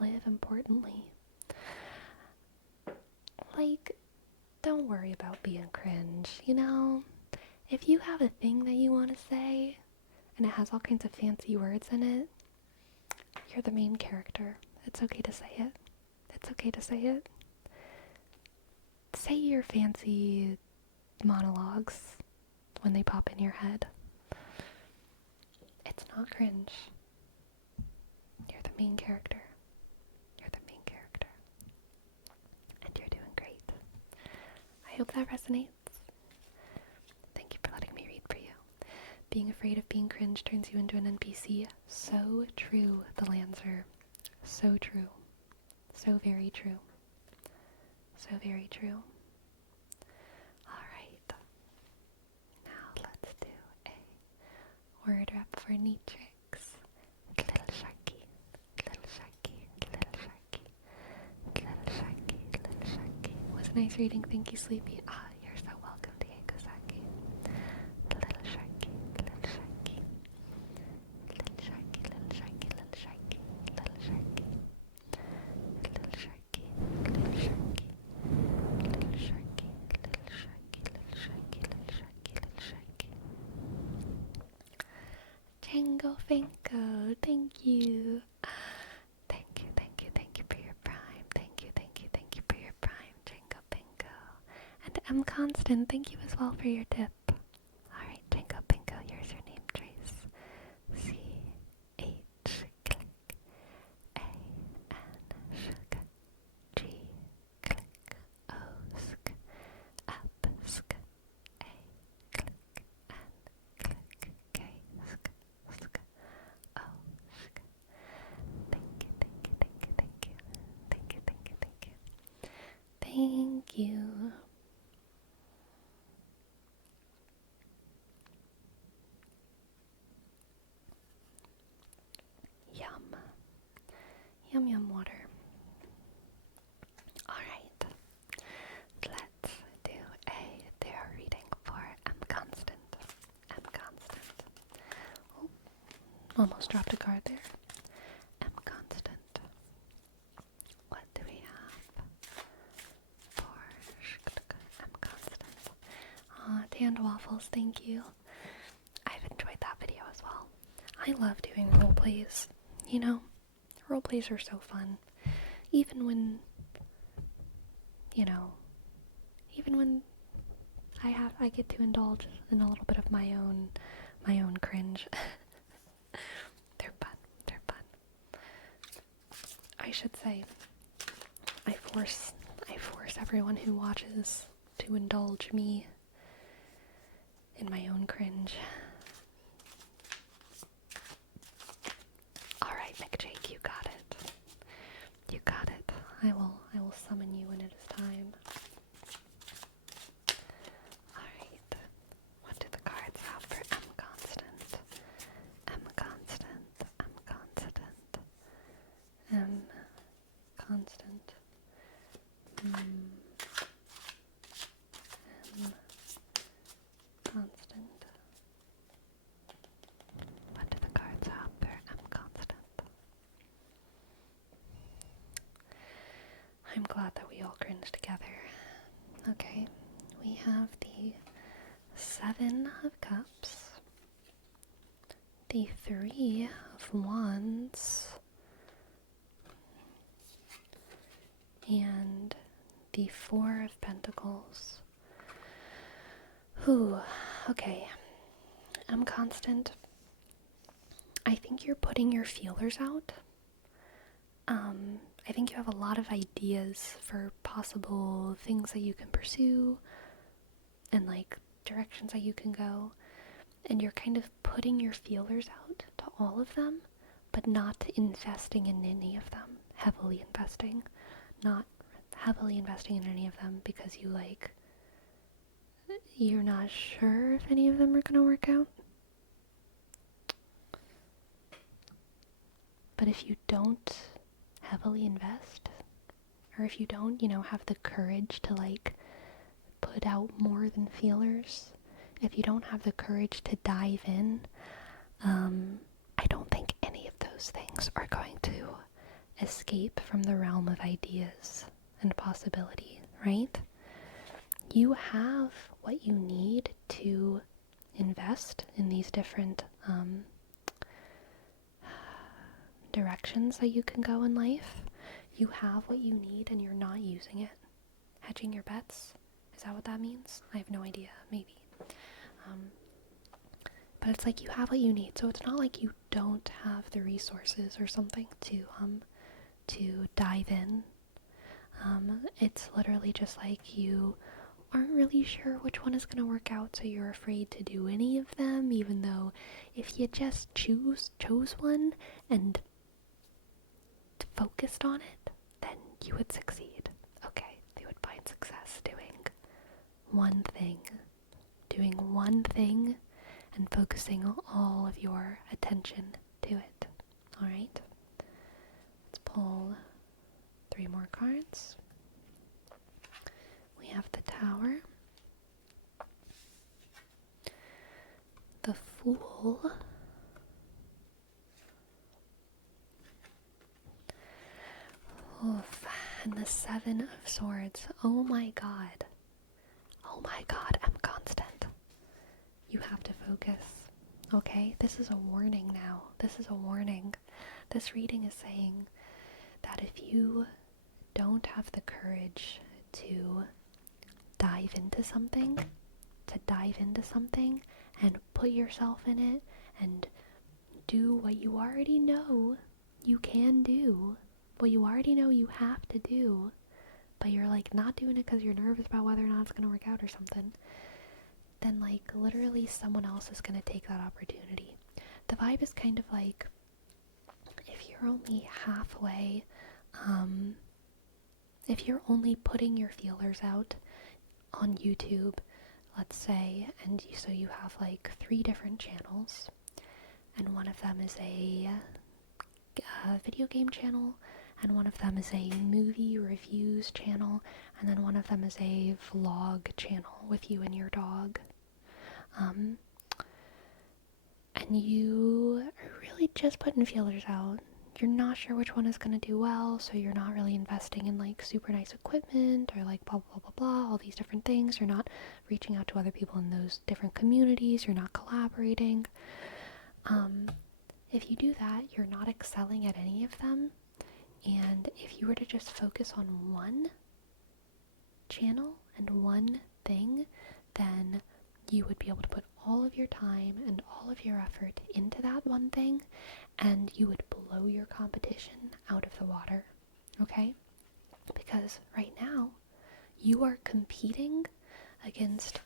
Live importantly. Like, don't worry about being cringe, you know? If you have a thing that you want to say, and it has all kinds of fancy words in it, you're the main character. It's okay to say it. It's okay to say it. Say your fancy monologues when they pop in your head. It's not cringe. You're the main character. You're the main character. And you're doing great. I hope that resonates. Thank you for letting me read for you. Being afraid of being cringe turns you into an NPC. So true, the Lancer. So true. So very true. So very true. Alright. Now let's do a word rep for Neatrix. Little Sharky. Little Sharky. Little Sharky. Little Sharky. Little Sharky. Was a nice reading. Thank you, Sleepy. Ah, you're so welcome, Diego Saki. Little Sharky. Little Sharky. Little Sharky. Little Sharky. Little Sharky. Little Sharky. Little Sharky. Little Sharky. Little Sharky. Little Sharky. Little Sharky. Little Sharky. Little Sharky. Tango Fanko, thank you. Thank you, thank you, thank you for your prime. Thank you, thank you, thank you for your prime, Tango Fanko. And M Constant, thank you as well for your tip. Alright, Tango Fanko, here's your name trace. C-H click A-N sk G click O-sk up-sk A click N click K-sk sk O-sk. Thank you, thank you, thank you, thank you. Thank you, thank you, thank you. Thank you. Yum. Yum yum water. Alright. Let's do a tarot reading for M Constant. M Constant. Oh, almost dropped a card there. M Constant. What do we have for M Constant? Tanned waffles, thank you. I've enjoyed that video as well. I love doing role plays. You know, role plays are so fun. Even when, you know, even when I get to indulge in a little bit of my own cringe. They're fun. They're fun. I should say, I force everyone who watches to indulge me in my own cringe. Alright, McJake, you got it. You got it. I will summon you when it is time. Alright. What do the cards have for M constant? M constant. M constant. M constant. M constant. What do the cards have for M constant? I'm glad that we all cringe together. Okay, we have the 7 of Cups, the 3 of Wands, and the 4 of Pentacles. Ooh, okay. I'm constant. I think you're putting your feelers out. I think you have a lot of ideas for possible things that you can pursue and like directions that you can go. And you're kind of putting your feelers out to all of them, but not investing in any of them. Heavily investing. Not heavily investing in any of them because you're not sure if any of them are gonna work out. But if you don't heavily invest, or if you don't, have the courage to put out more than feelers, if you don't have the courage to dive in, I don't think any of those things are going to escape from the realm of ideas and possibility, right? You have what you need to invest in these different directions that you can go in life. You have what you need and you're not using it. Hedging your bets? Is that what that means? I have no idea. Maybe. But it's like you have what you need, so it's not like you don't have the resources or something to dive in. It's literally just like you aren't really sure which one is going to work out, so you're afraid to do any of them, even though if you just chose one and focused on it, then you would succeed. Okay, you would find success doing one thing and focusing all of your attention to it. Alright? Let's pull 3 more cards. We have the Tower, the Fool, oof, and the 7 of Swords. Oh my god. Oh my god, I'm constant. You have to focus. Okay? This is a warning now. This is a warning. This reading is saying that if you don't have the courage to dive into something and put yourself in it and do what you already know you can do, what you already know you have to do, but you're not doing it because you're nervous about whether or not it's going to work out or something, then literally someone else is going to take that opportunity. The vibe is kind of like if you're only halfway, if you're only putting your feelers out on YouTube, let's say, and so you have 3 different channels, and one of them is a video game channel, and one of them is a movie reviews channel, and then one of them is a vlog channel with you and your dog. And you are really just putting feelers out. You're not sure which one is going to do well, so you're not really investing in super nice equipment or blah blah blah blah, all these different things. You're not reaching out to other people in those different communities. You're not collaborating. If you do that, you're not excelling at any of them. And if you were to just focus on one channel and one thing, then you would be able to put all of your time and all of your effort into that one thing, and you would blow your competition out of the water, okay? Because right now, you are competing against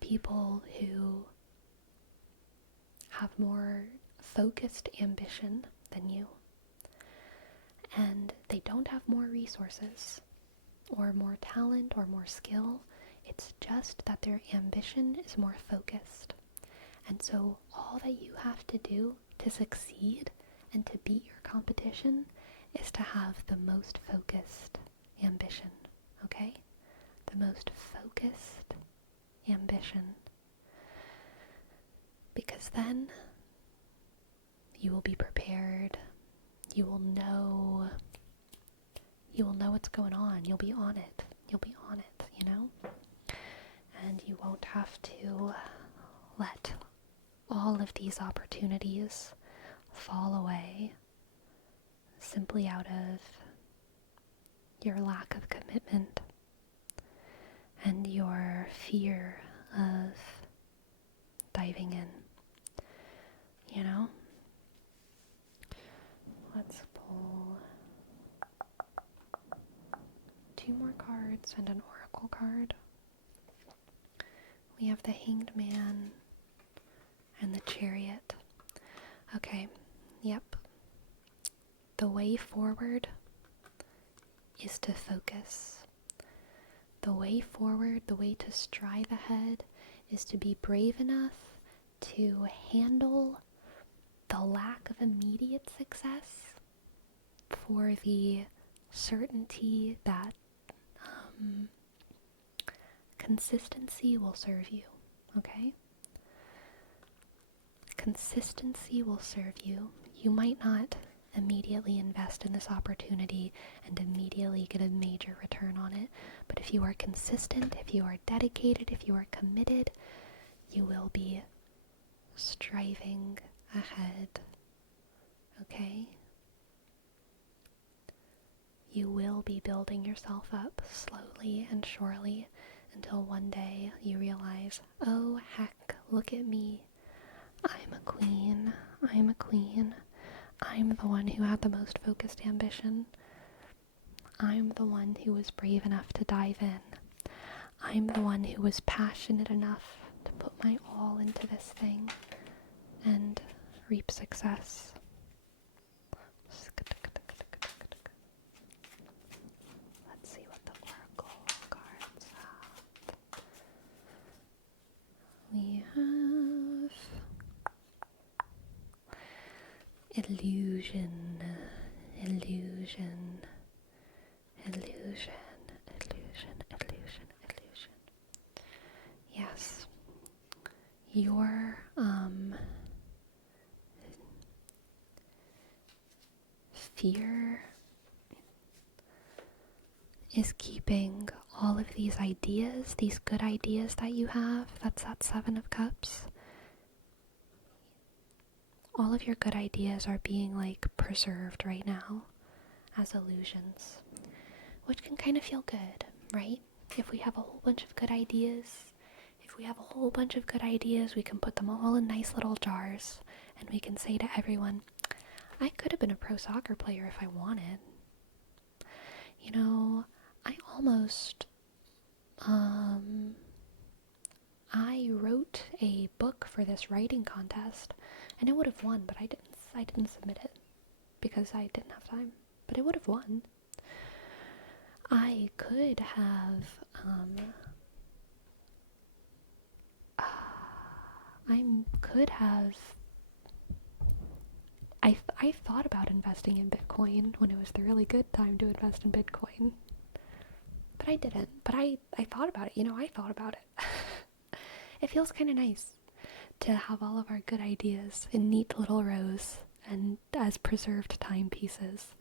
people who have more focused ambition than you, and they don't have more resources or more talent or more skill. It's just that their ambition is more focused. And so all that you have to do to succeed and to beat your competition is to have the most focused ambition, okay? The most focused ambition. Because then you will be prepared. You will know what's going on. You'll be on it. You know? And you won't have to let all of these opportunities fall away simply out of your lack of commitment and your fear of diving in. You know? Let's pull 2 more cards and an oracle card. We have the Hanged Man and the Chariot. Okay, yep. The way forward is to focus. The way forward, the way to strive ahead, is to be brave enough to handle the lack of immediate success for the certainty that consistency will serve you, okay? Consistency will serve you. You might not immediately invest in this opportunity and immediately get a major return on it, but if you are consistent, if you are dedicated, if you are committed, you will be striving ahead, okay? You will be building yourself up slowly and surely until one day you realize, oh heck, look at me. I'm a queen. I'm the one who had the most focused ambition. I'm the one who was brave enough to dive in. I'm the one who was passionate enough to put my all into this thing and reap success. Let's see what the oracle cards have. We have illusion. Yes. Your fear is keeping all of these ideas, these good ideas that you have. That's that 7 of Cups. All of your good ideas are being preserved right now as illusions, which can kind of feel good, right? If we have a whole bunch of good ideas, we can put them all in nice little jars, and we can say to everyone, I could have been a pro soccer player if I wanted. You know, I wrote a book for this writing contest, and it would have won, but I didn't submit it because I didn't have time, but it would have won. I could have, I thought about investing in Bitcoin when it was the really good time to invest in Bitcoin, but I didn't. But I thought about it, I thought about it. It feels kind of nice to have all of our good ideas in neat little rows and as preserved timepieces.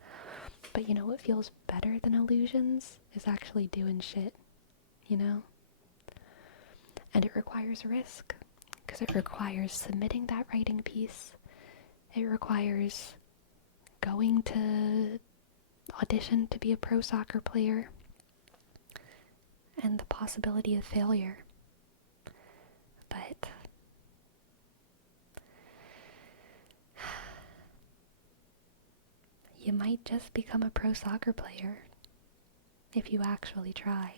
But what feels better than illusions is actually doing shit, And it requires risk, because it requires submitting that writing piece. It requires going to audition to be a pro soccer player, and the possibility of failure. But you might just become a pro soccer player if you actually try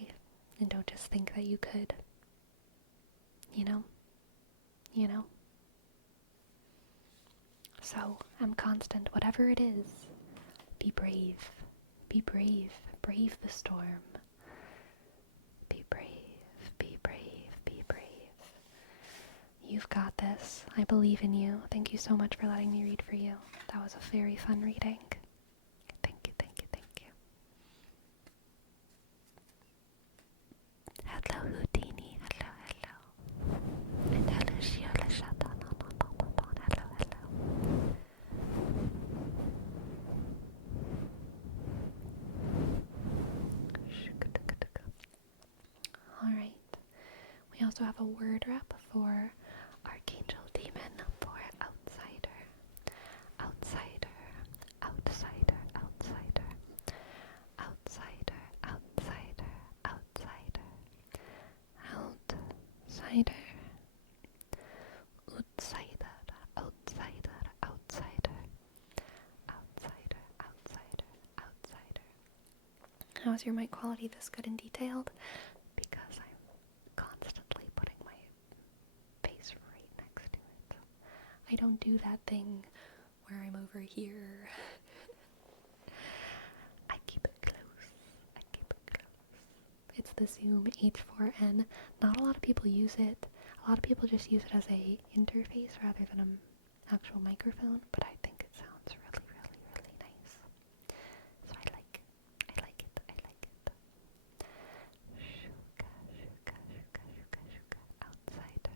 and don't just think that you could. You know? So, I'm constant, whatever it is. Be brave. Be brave. Brave the storm. Be brave. Be brave. Be brave. You've got this. I believe in you. Thank you so much for letting me read for you. That was a very fun reading. Thank you, thank you, thank you. Hello, Houdini. Hello, hello. And hello, Shiola Shatan. Hello, hello. Alright. We also have a word rep for Archangel Demon for outsider. Outsider. Outsider. Outsider. Outsider. Outsider. Outsider. Outsider. Outsider. Outsider. Outsider. Outsider. Outsider. Outsider. How's your mic quality this good and detailed? Because I'm constantly putting my face right next to it. I don't do that thing where I'm over here. I keep it close. I keep it close. It's the Zoom H4n. Not a lot of people use it. A lot of people just use it as a interface rather than an actual microphone, but I think it sounds really, really, really nice. So I like it. I like it. I like it. Shuka, shuka, shuka, shuka, shuka. Outsider.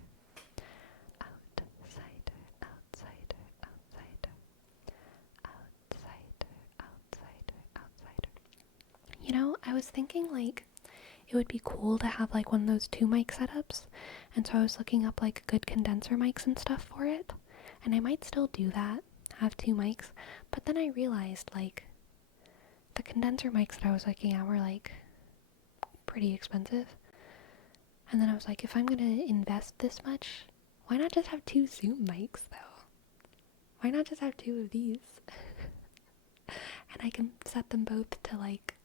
Outsider. Outsider. Outsider. Outsider. Outsider. Outsider. You know, I was thinking like it would be cool to have like one of those 2 mic setups, and so I was looking up like good condenser mics and stuff for it, and I might still do that, have 2 mics, but then I realized like the condenser mics that I was looking at were like pretty expensive, and then I was like, if I'm gonna invest this much, why not just have 2 Zoom mics though? Why not just have 2 of these? And I can set them both to like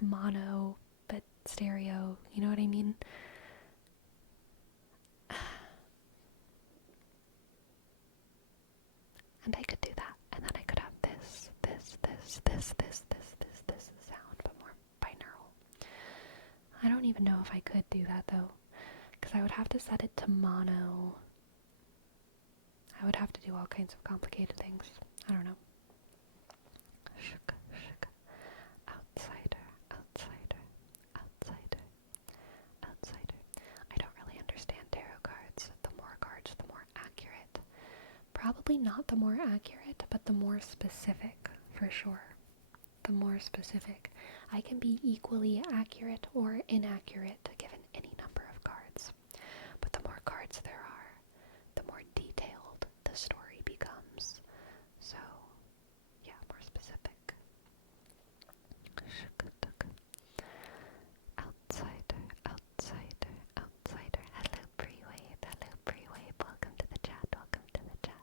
mono but stereo, you know what I mean? And I could do that, and then I could have this sound, but more binaural. I don't even know if I could do that though, because I would have to set it to mono. I would have to do all kinds of complicated things. I don't know. Shuka, shuka. Outsider, outsider, outsider, outsider. I don't really understand tarot cards. The more cards, the more accurate. Probably not the more accurate, but the more specific, for sure. The more specific. I can be equally accurate or inaccurate given any number of cards. But the more cards there are, the more detailed the story becomes. So, yeah, more specific. Outsider, outsider, outsider. Hello, pre-wave. Hello, pre-wave. Welcome to the chat. Welcome to the chat.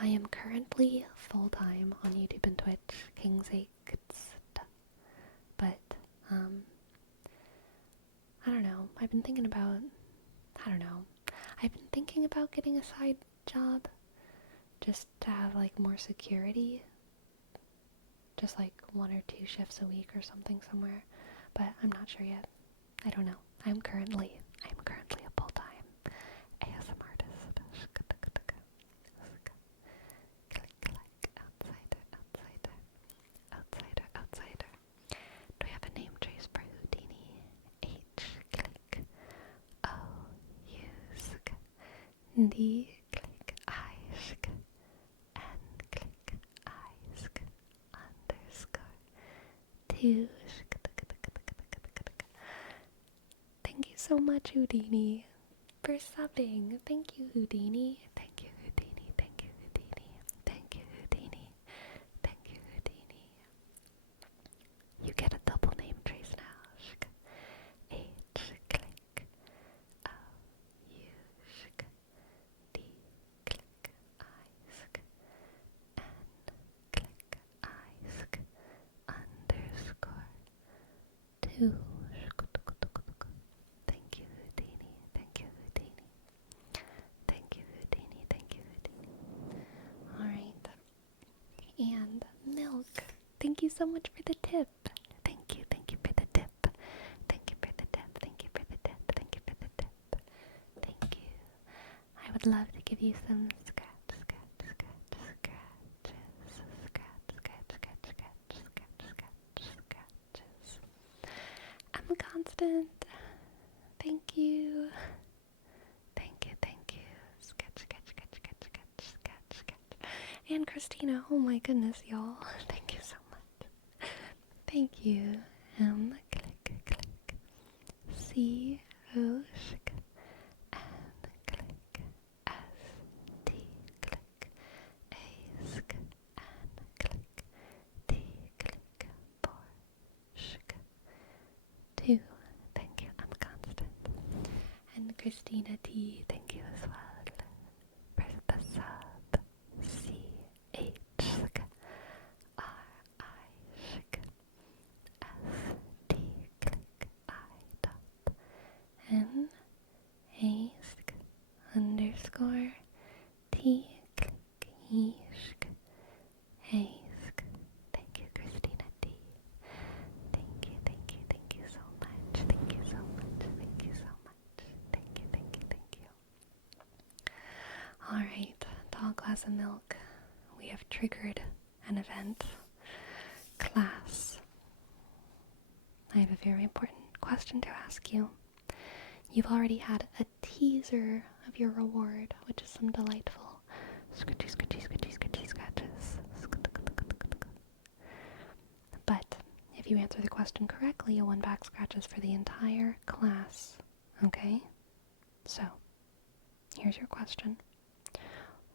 I am currently full-time on YouTube and Twitch, King's but, I don't know. I've been thinking about getting a side job, just to have, like, more security, just, like, 1 or 2 shifts a week or something somewhere, but I'm not sure yet. I don't know. I'm currently a full-time ASM artist. Outsider, outsider, outsider, outsider. Do we have a name trace for Houdini? H, click, O, U, sk, D, click, I, sk, N, click, I, sk, underscore, 2, sk. Thank you so much, Houdini, for subbing. Thank you, Houdini. Thank you, Houdini. Thank you, Houdini. Thank you, Houdini. Thank you, Houdini. You get a double name trace now. Shk. H, click. O, U, shk. D, click. I, sk. so much for the tip. Thank you for the tip. Thank you for the tip. Thank you for the tip. Thank you for the tip. Thank you. I would love to give you some scratches. I'm Constant. Thank you. Thank you. Sketch. And Christina, oh my goodness, y'all. Thank you so much. Thank you. Click. C, O, sh, N, click. S, T, click. A, sk, N, click. T, click. 4, sh, 2. Thank you. I'm Constant. And Christina T, thank you as well. Press the sub. C, H, sk, R, I, sh, S, T, click. I, dot. N, A, sk, underscore. T, click. E, sk, A, sk. Thank you, Christina T. Thank you so much. Thank you so much. Alright, tall glass of milk. We have triggered an event. Class. I have a very important question to ask you. You've already had a teaser of your reward, which is some delightful scratchy scratches. But if you answer the question correctly, you'll win back scratches for the entire class. Okay? So, here's your question.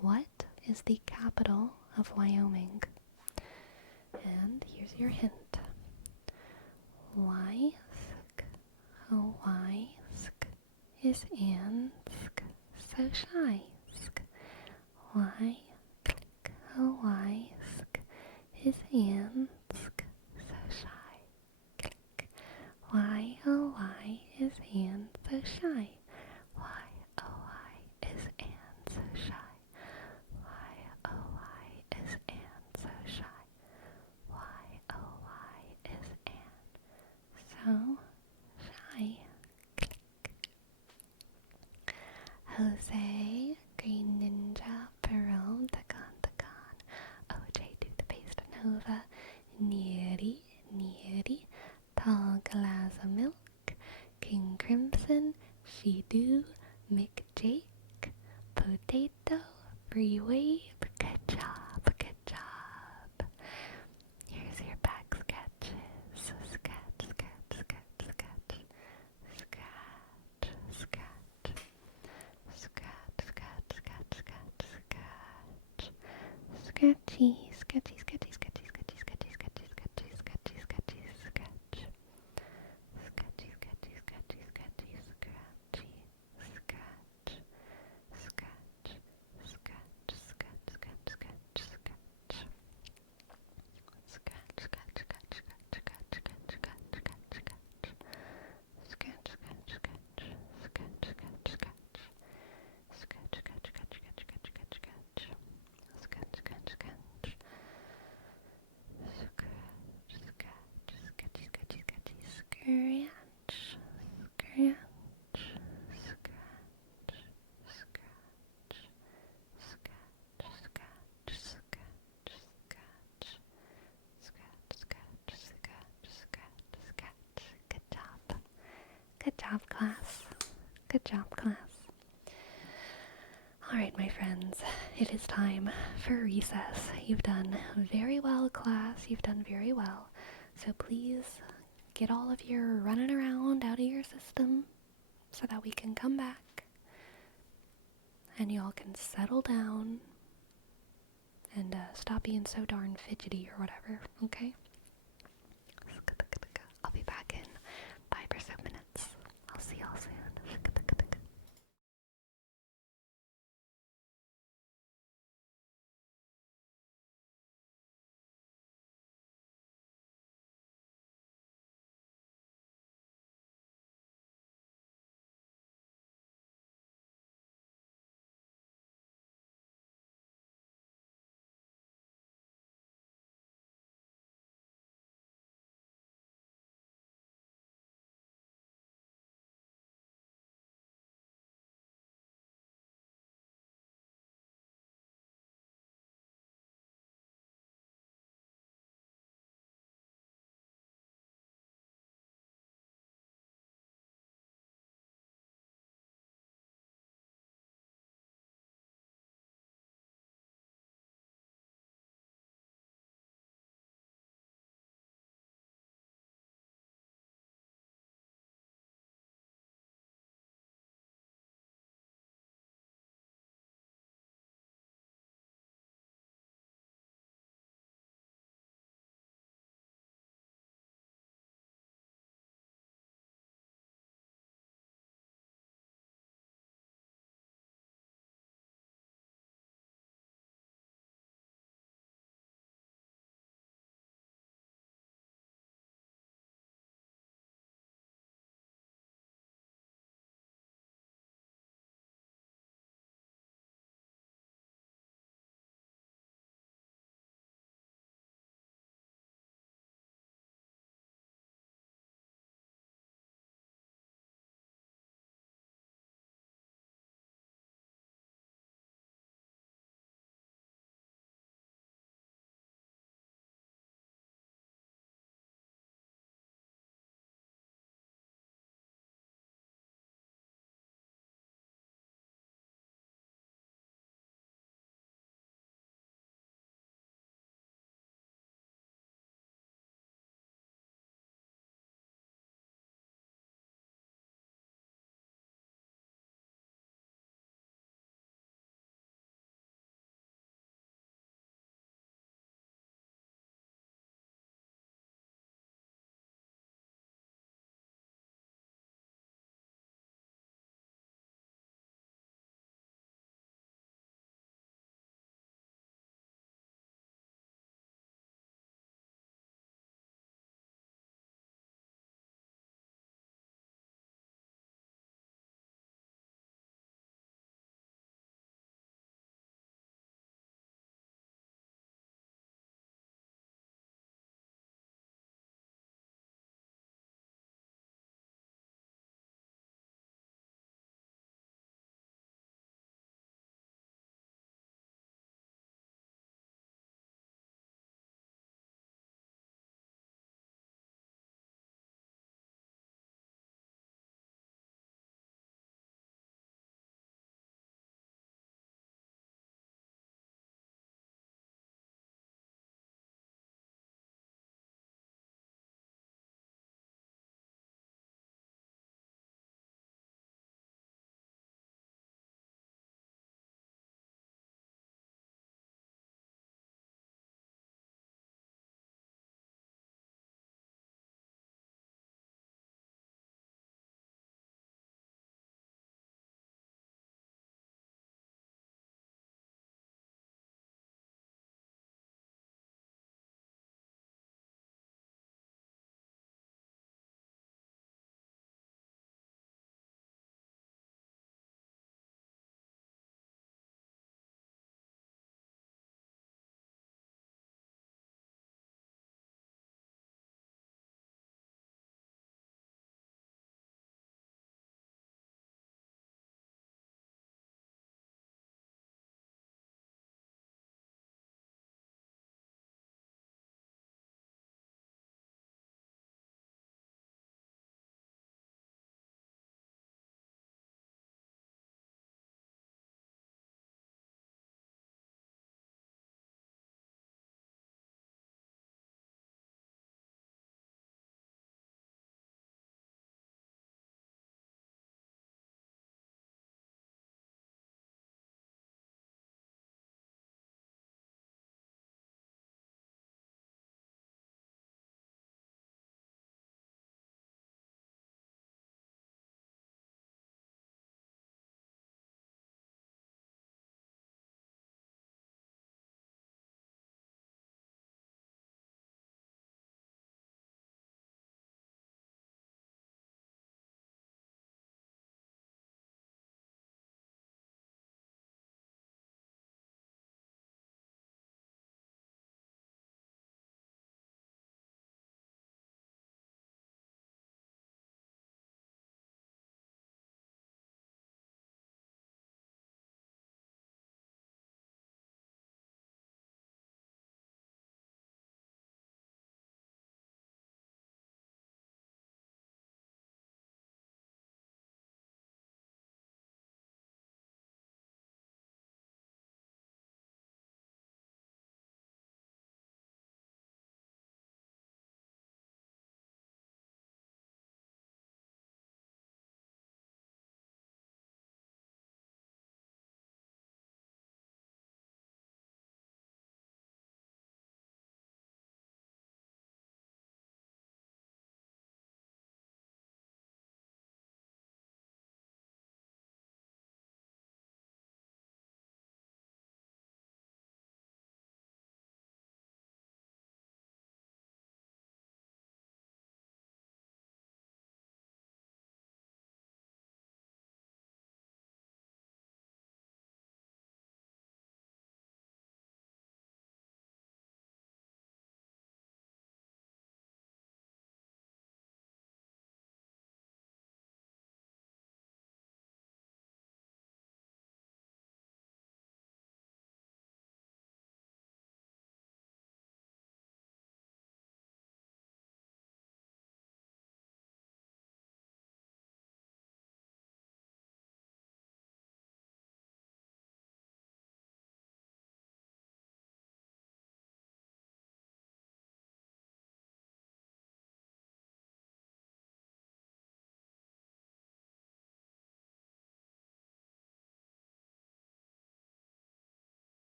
What is the capital of Wyoming? And here's your hint. Wysk, is ansk, so shysk. Why, click, is ansk, so shy. Click. Why, is Anne so shy? Why, is Anne so shy? Why, is Anne so shy? Why, is Anne so shy? Click. Jose, Green Ninja, Perot, Takan, OJ, Toothpaste Nova, Neary, Tall Glass of Milk, King Crimson, She-Do, McJake, Potato, Free Wave, good job. Here's your back sketches. Sketch. Sketchy. Good job, class. Alright, my friends, it is time for recess. You've done very well, class. You've done very well. So please get all of your running around out of your system so that we can come back and y'all can settle down and stop being so darn fidgety or whatever, okay? I'll be back in 5 or so minutes. I'll see y'all soon.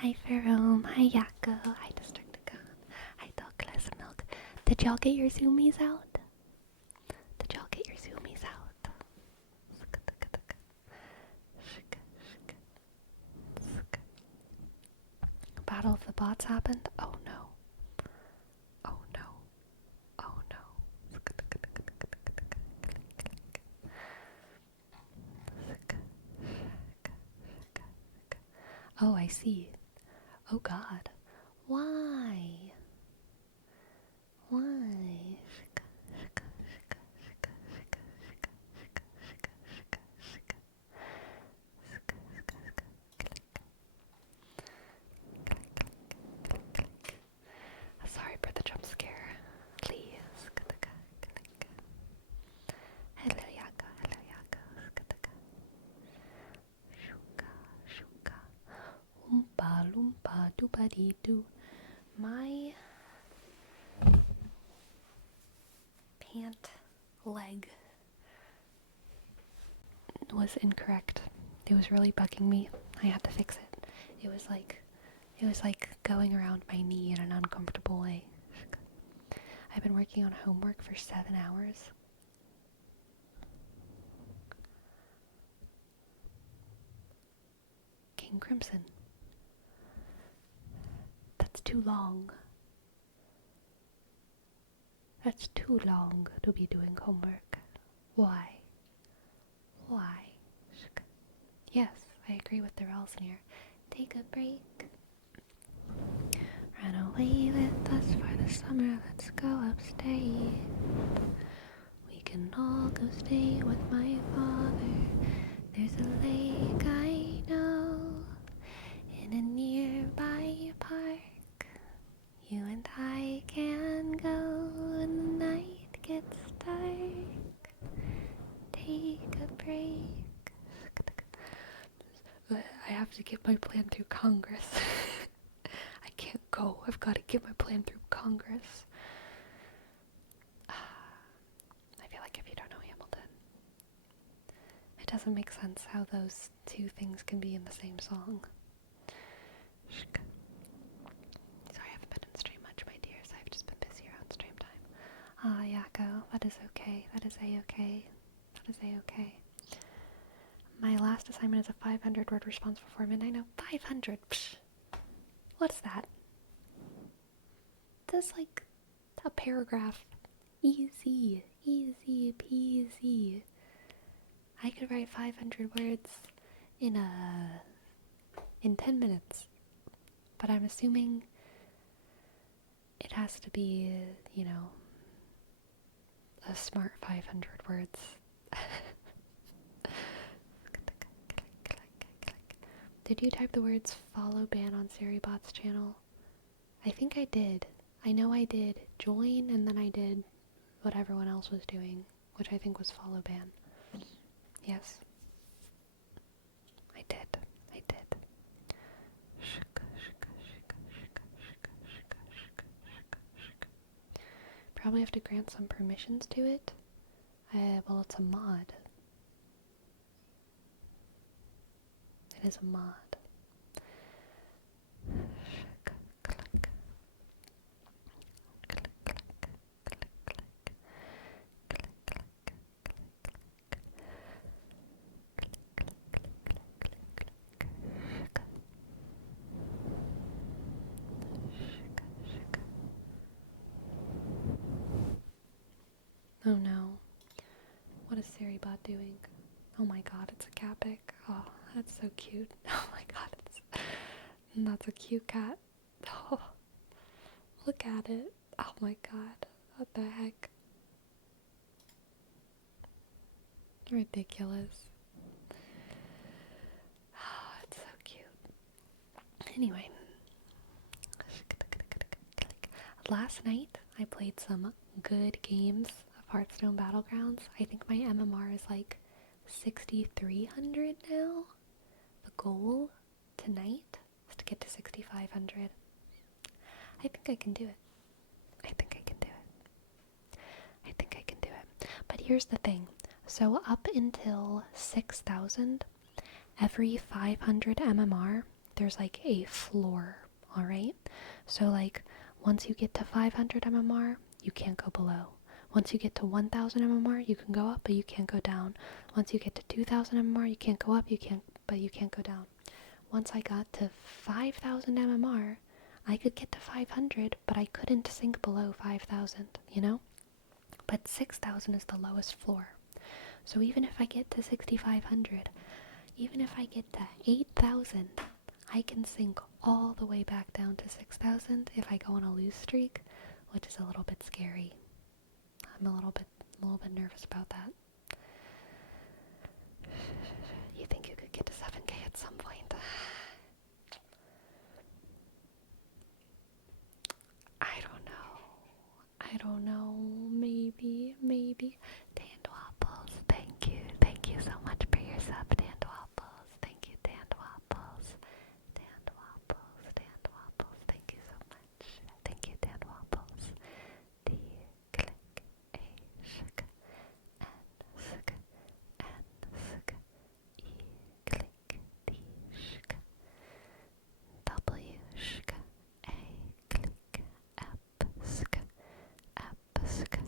Hi Ferome, hi Yakko, hi Destructicon, hi Dog Glass of Milk. Did y'all get your zoomies out? Did y'all get your zoomies out? Battle of the Bots happened? Oh no. Oh no. Oh no. Oh, I see. Oh god. Why? Why? Sorry for the jump scare. Please. Hello, Yaka. Hello, Yaka. Shuka, shuka. Oompa loompa doopa dee doo. My pant leg was incorrect. It was really bugging me. I had to fix it. It was like going around my knee in an uncomfortable way. I've been working on homework for 7 hours. King Crimson. That's too long. That's too long to be doing homework. Why? Why? Yes, I agree with the Relsnir. Take a break. Run away with us for the summer, let's go upstate. We can all go stay with my father. There's a lake I know in a nearby park. You and I can go when the night gets dark. Take a break. I have to get my plan through Congress. I can't go. I've got to get my plan through Congress. I feel like if you don't know Hamilton, it doesn't make sense how those two things can be in the same song. Sorry, I haven't been in stream much, my dears. I've just been busy around stream time. Ah, Yakko, that is okay. That is a-okay. That is a-okay. My last assignment is a 500-word response before midnight. No, 500. Psh. What's that? That's like a paragraph. Easy. Easy peasy. I could write 500 words in 10 minutes. But I'm assuming it has to be, a smart 500 words. Did you type the words follow ban on Seribot's channel? I think I did. I know I did join, and then I did what everyone else was doing, which I think was follow ban. Yes. I did. I did. Probably have to grant some permissions to it. Well, it's a mod. It is a mod. Oh no. What is Seribot doing? Oh my god, it's a cat pic. Oh, that's so cute. Oh my god, that's a cute cat. Oh, look at it. Oh my god, what the heck? Ridiculous. Oh, it's so cute. Anyway. Last night, I played some good games of Hearthstone Battlegrounds. I think my MMR is like 6,300 now. The goal tonight is to get to 6,500. I think I can do it. I think I can do it. I think I can do it. But here's the thing. So up until 6,000, every 500 MMR, there's like a floor, alright? So like once you get to 500 mmR, you can't go below. Once you get to 1000 mmR, you can go up, but you can't go down. Once you get to 2000 mmR, you can't go up, but you can't go down. Once I got to 5000 mmR, I could get to 500, but I couldn't sink below 5000, you know? But 6000 is the lowest floor. So even if I get to 6500, even if I get to 8000, I can sink all the way back down to 6000 if I go on a loose streak, which is a little bit scary. I'm a little bit nervous about that. You think you could get to 7K at some point? I don't know. Maybe. Tandwapples, thank you so much for your sub, Tandwapples. Thank you, Tandwapples. Tandwapples, thank you so much. Thank you, Tandwapples. D, click, A, shk, N, sk, E, click, D, shk, W, shk, A, click, F, sk, Sk,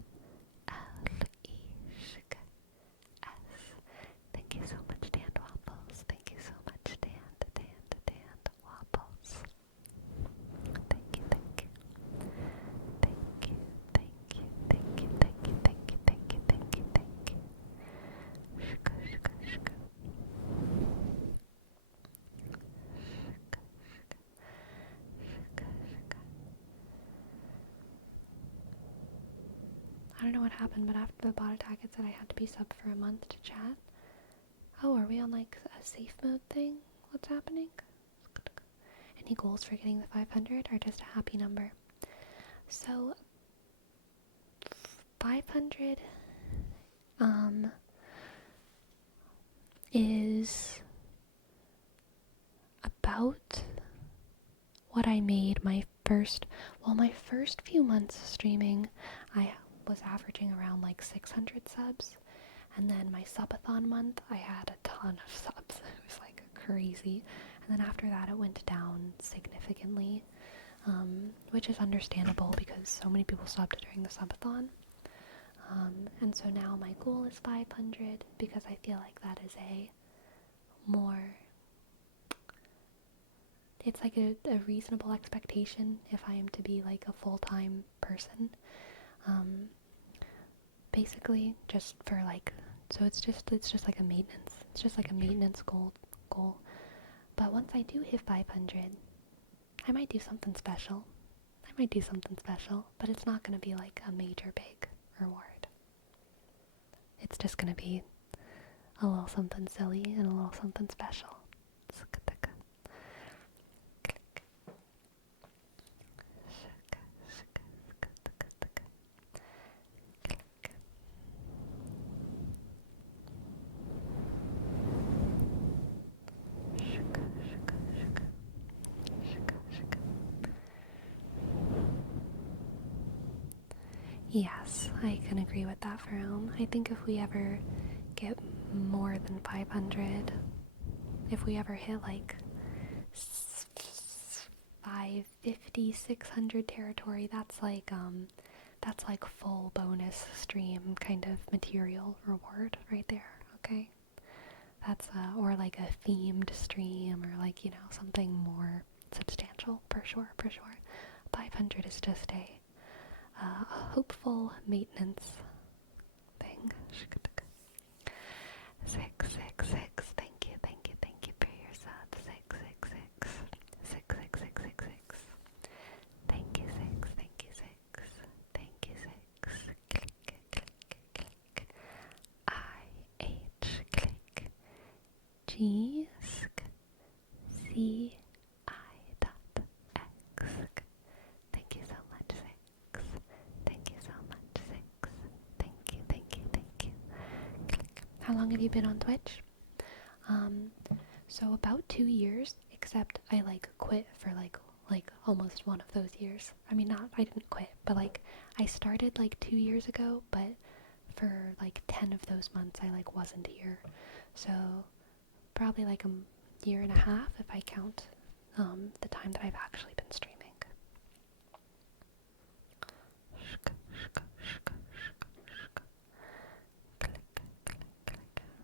L-E, shk, S. Thank you so much, Dan Waffles. Thank you so much, Dan Waffles. Thank you. Shka, shka, shka. I don't know what happened, but after the bot attack, it said I had to be sub for a month to chat. Oh, are we on like a safe mode thing? What's happening? Any goals for getting the 500 or just a happy number? So, 500 is about what I made my first few months streaming. I was averaging around like 600 subs, and then my subathon month I had a ton of subs. It was like crazy, and then after that it went down significantly, which is understandable because so many people subbed during the subathon. And so now my goal is 500 because I feel like that is it's like a reasonable expectation if I am to be like a full-time person. Basically just for like, so it's just like a maintenance. It's just like a maintenance goal. But once I do hit 500, I might do something special. But it's not going to be like a major big reward. It's just going to be a little something silly and a little something special. Yes, I can agree with that, Faroum. I think if we ever get more than 500, if we ever hit like 550, 600 territory, that's like full bonus stream kind of material reward right there, okay? That's, or like a themed stream or like, you know, something more substantial, for sure. 500 is just a hopeful maintenance thing. 666, thank you for your sub. 666, 66666. Thank you, 6. Click. I-H, click. G-sk, C-I.X. Thank you so much, 6. Thank you so much, 6. Thank you. Click. How long have you been on Twitch? So about 2 years, except I like quit for like almost one of those years. I mean, I didn't quit, but like I started like 2 years ago, but for like 10 of those months I like wasn't here. So probably like a year and a half if I count the time that I've actually been streaming.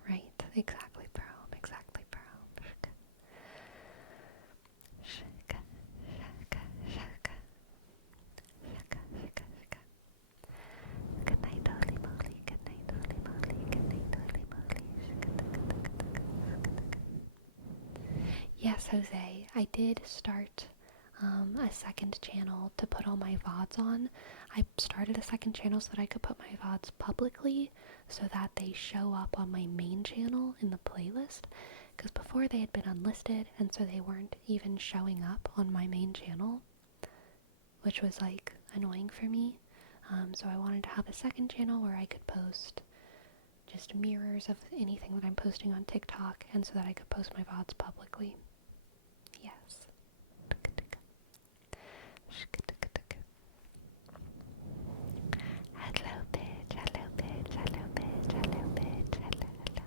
Right, exactly, bro. Exactly, bro. Shaka, shaka, shaka. Shaka, shaka, shaka. Good night, holy moly. Good night, holy moly. Good night, holy moly. Shaka, taka, taka, taka, taka, taka. Yes, Jose, I did start a second channel to put all my VODs on. I started a second channel so that I could put my VODs publicly so that they show up on my main channel in the playlist, because before they had been unlisted and so they weren't even showing up on my main channel, which was like annoying for me. So I wanted to have a second channel where I could post just mirrors of anything that I'm posting on TikTok, and so that I could post my VODs publicly. Yes. Hello, bitch. Hello, bitch. Hello, bitch. Hello, bitch. Hello, hello.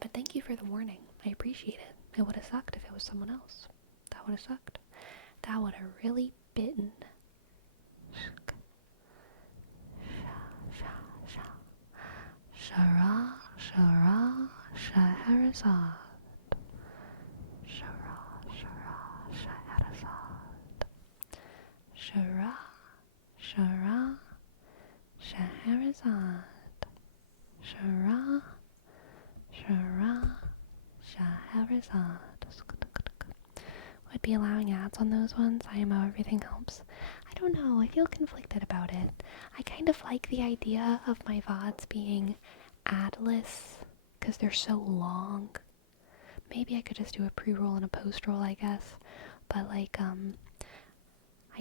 But thank you for the warning. I appreciate it. It would have sucked if it was someone else. That would have sucked. That would have really bitten. Shara, Shara, Shahrazad. Shara, Shara, Shahrazad. Shara, Shara, Shahrazad. Shara, Shara, Shahrazad. Would be allowing ads on those ones. IMO, everything helps. I don't know, I feel conflicted about it. I kind of like the idea of my VODs being adless, because they're so long. Maybe I could just do a pre-roll and a post-roll, I guess. But, like, I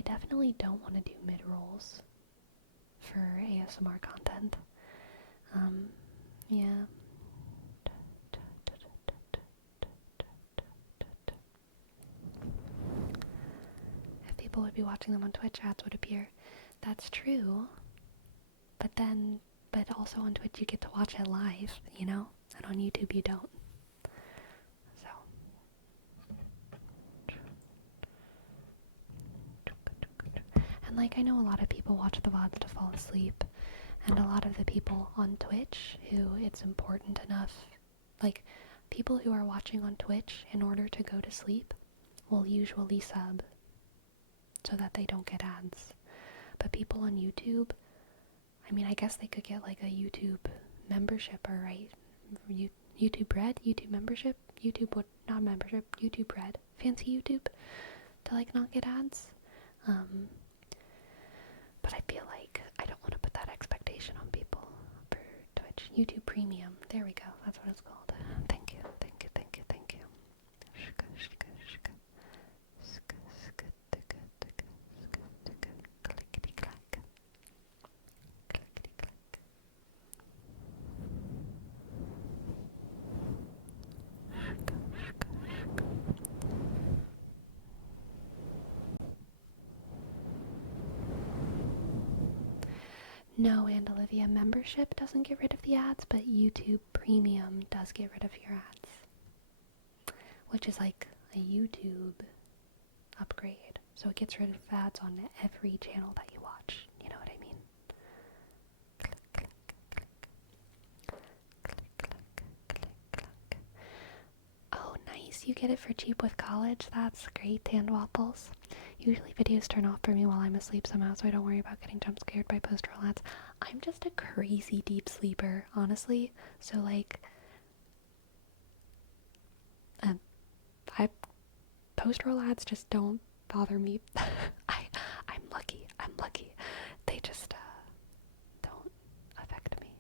definitely don't want to do mid-rolls for ASMR content. Yeah. If people would be watching them on Twitch, ads would appear. That's true. But also on Twitch you get to watch it live, you know? And on YouTube you don't. So. And like, I know a lot of people watch the VODs to fall asleep. And a lot of the people on Twitch who it's important enough, like, people who are watching on Twitch in order to go to sleep will usually sub so that they don't get ads. But people on YouTube, I mean, I guess they could get like a YouTube membership, or right? YouTube Red? YouTube membership? YouTube what? Not membership. YouTube Red. Fancy YouTube to like not get ads. But I feel like I don't want to put that expectation on people for Twitch. YouTube Premium. There we go. That's what it's called. Thank you. Thank you. Thank you. Thank you. Clickety clack. Clickety clack. No, and Olivia, membership doesn't get rid of the ads, but YouTube Premium does get rid of your ads, which is like a YouTube upgrade. So it gets rid of ads on every channel that you watch. You know what I mean? Click, click, click. Click, click, click, click. Oh, nice. You get it for cheap with college. That's great, Tan Waffles. Usually videos turn off for me while I'm asleep somehow, so I don't worry about getting jump scared by post-roll ads. I'm just a crazy deep sleeper, honestly. So, like, I post-roll ads just don't bother me. I'm lucky. I'm lucky. They just don't affect me.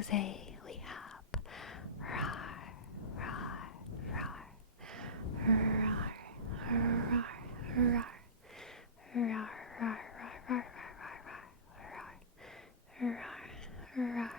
Jose, we have rar, rar, rar, rar, rar, rar, rar, rar, rar, rar, rar, rar,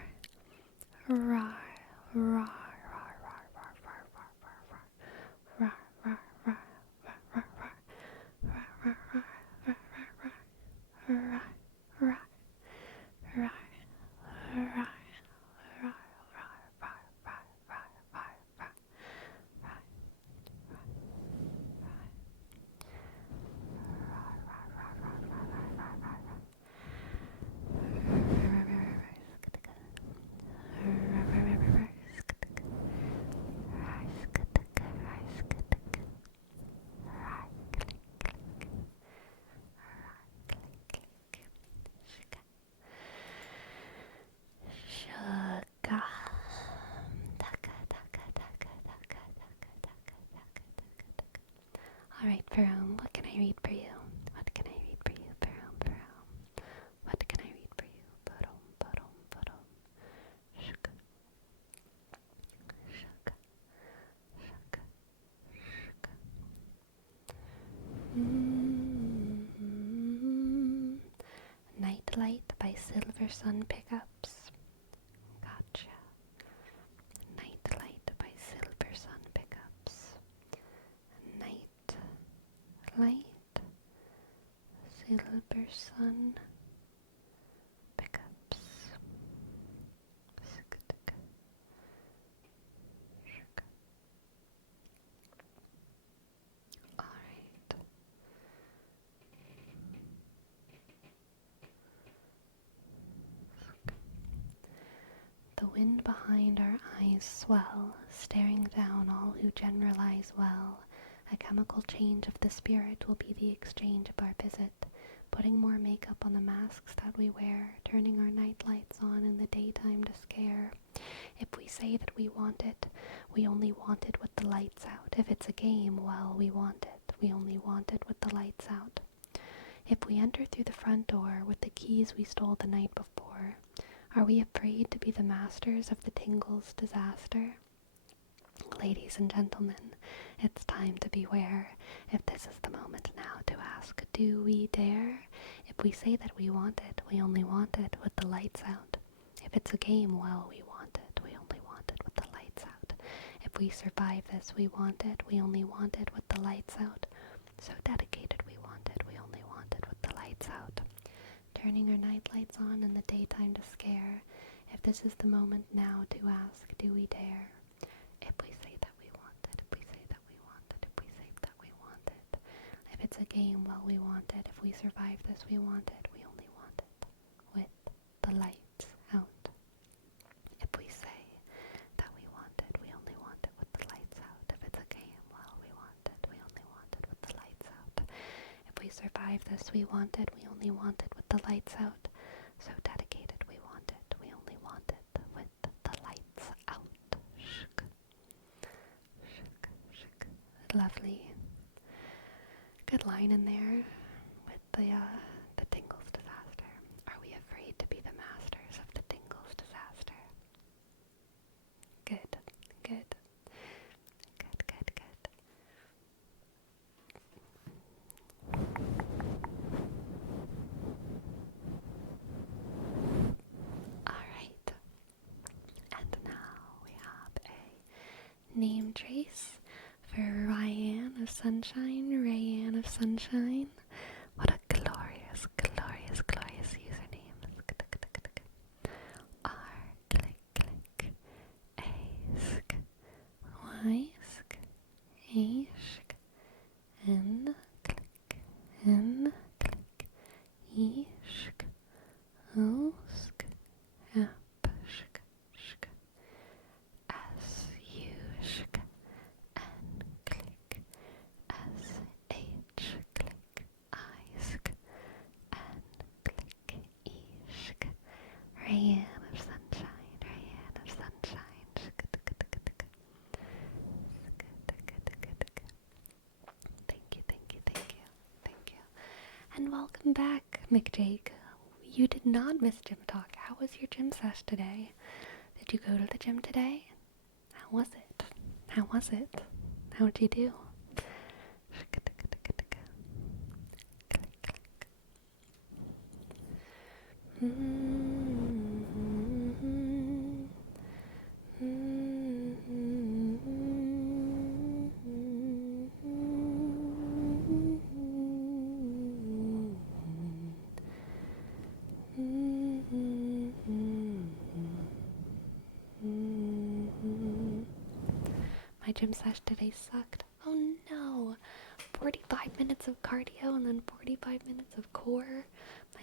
Alright, Perome, what can I read for you? What can I read for you, Perome, Perome? What can I read for you? Perome, Perome, Perome. Shuka. Shuka. Shuka. Shuka. Nightlight by Silver Sun Pickups. Gotcha. Nightlight by Silver Sun Pickups. Nightlight. Silver Sun Pickups. Alright. The wind behind our eyes swell, staring down all who generalize well. A chemical change of the spirit will be the exchange of our visit, putting more makeup on the masks that we wear, turning our night lights on in the daytime to scare. If we say that we want it, we only want it with the lights out. If it's a game, well, we want it. We only want it with the lights out. If we enter through the front door with the keys we stole the night before, are we afraid to be the masters of the tingles disaster? Ladies and gentlemen, it's time to beware. If this is the moment now to ask, do we dare? If we say that we want it, we only want it with the lights out. If it's a game, well, we want it. We only want it with the lights out. If we survive this, we want it. We only want it with the lights out. So dedicated, we want it. We only want it with the lights out. Turning our night lights on in the daytime to scare. If this is the moment now to ask, do we dare? If we say that we want it, if we say that we want it, if we say that we want it. If it's a game, well, we want it. If we survive this, we want it. We only want it with the lights out. If we say that we want it, we only want it with the lights out. If it's a game, well, we want it. We only want it with the lights out. If we survive this, we want it. We only want it with the lights out. So dedicated, we want it. We only want it with the lights out. Shk. Shk. Shk. Lovely. Good line in there with the tingles disaster. Are we afraid to be the masters of the tingles disaster? Good. Good. Good, good, good. Alright. And now we have a name trace for Ryan of Sunshine, Rayanne of Sunshine. What a glorious, glorious, glorious username. R, click, click, A-sk, Y-sk, A-sk, N, click, N, click, E-sk, O-sk, F-sk, sk, S-U-sk, N, click, S-H, click, I-sk, N, click, E-sk, Rayanne of Sunshine, Rayanne of Sunshine, sk, thank you, thank you, thank you, thank you. And welcome back, McJake. You did not miss gym talk. How was your gym sesh today? Did you go to the gym today? How was it? How was it? How'd you do? My gym session today sucked. Oh no! 45 minutes of cardio and then 45 minutes of core.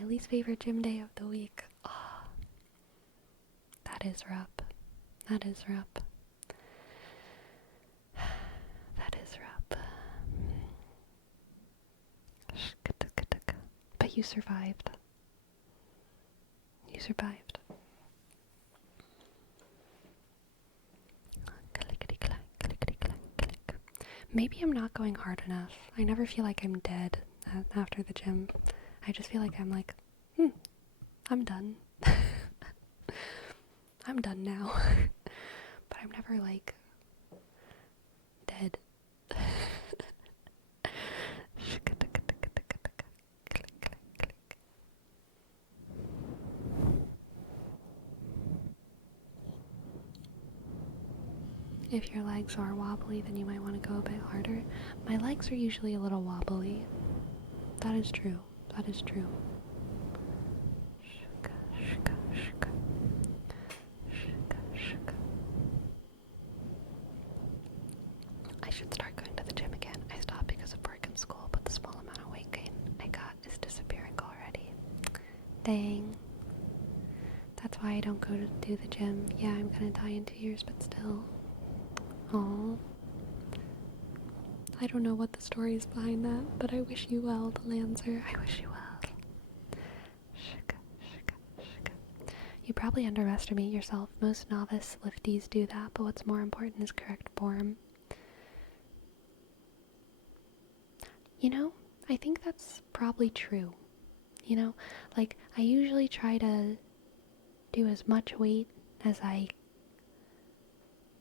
My least favorite gym day of the week. Oh, that is rough. That is rough. That is rough. But you survived. You survived. Maybe I'm not going hard enough. I never feel like I'm dead after the gym. I just feel like I'm like, I'm done. I'm done now. But I'm never like dead. If your legs are wobbly, then you might want to go a bit harder. My legs are usually a little wobbly. That is true. That is true. I should start going to the gym again. I stopped because of work and school, but the small amount of weight gain I got is disappearing already. Dang. That's why I don't go to do the gym. Yeah, I'm gonna die in 2 years, but still. Oh, I don't know what the story is behind that, but I wish you well, the Lancer. I wish you well. You probably underestimate yourself. Most novice lifties do that, but what's more important is correct form. You know, I think that's probably true. You know, like, I usually try to do as much weight as I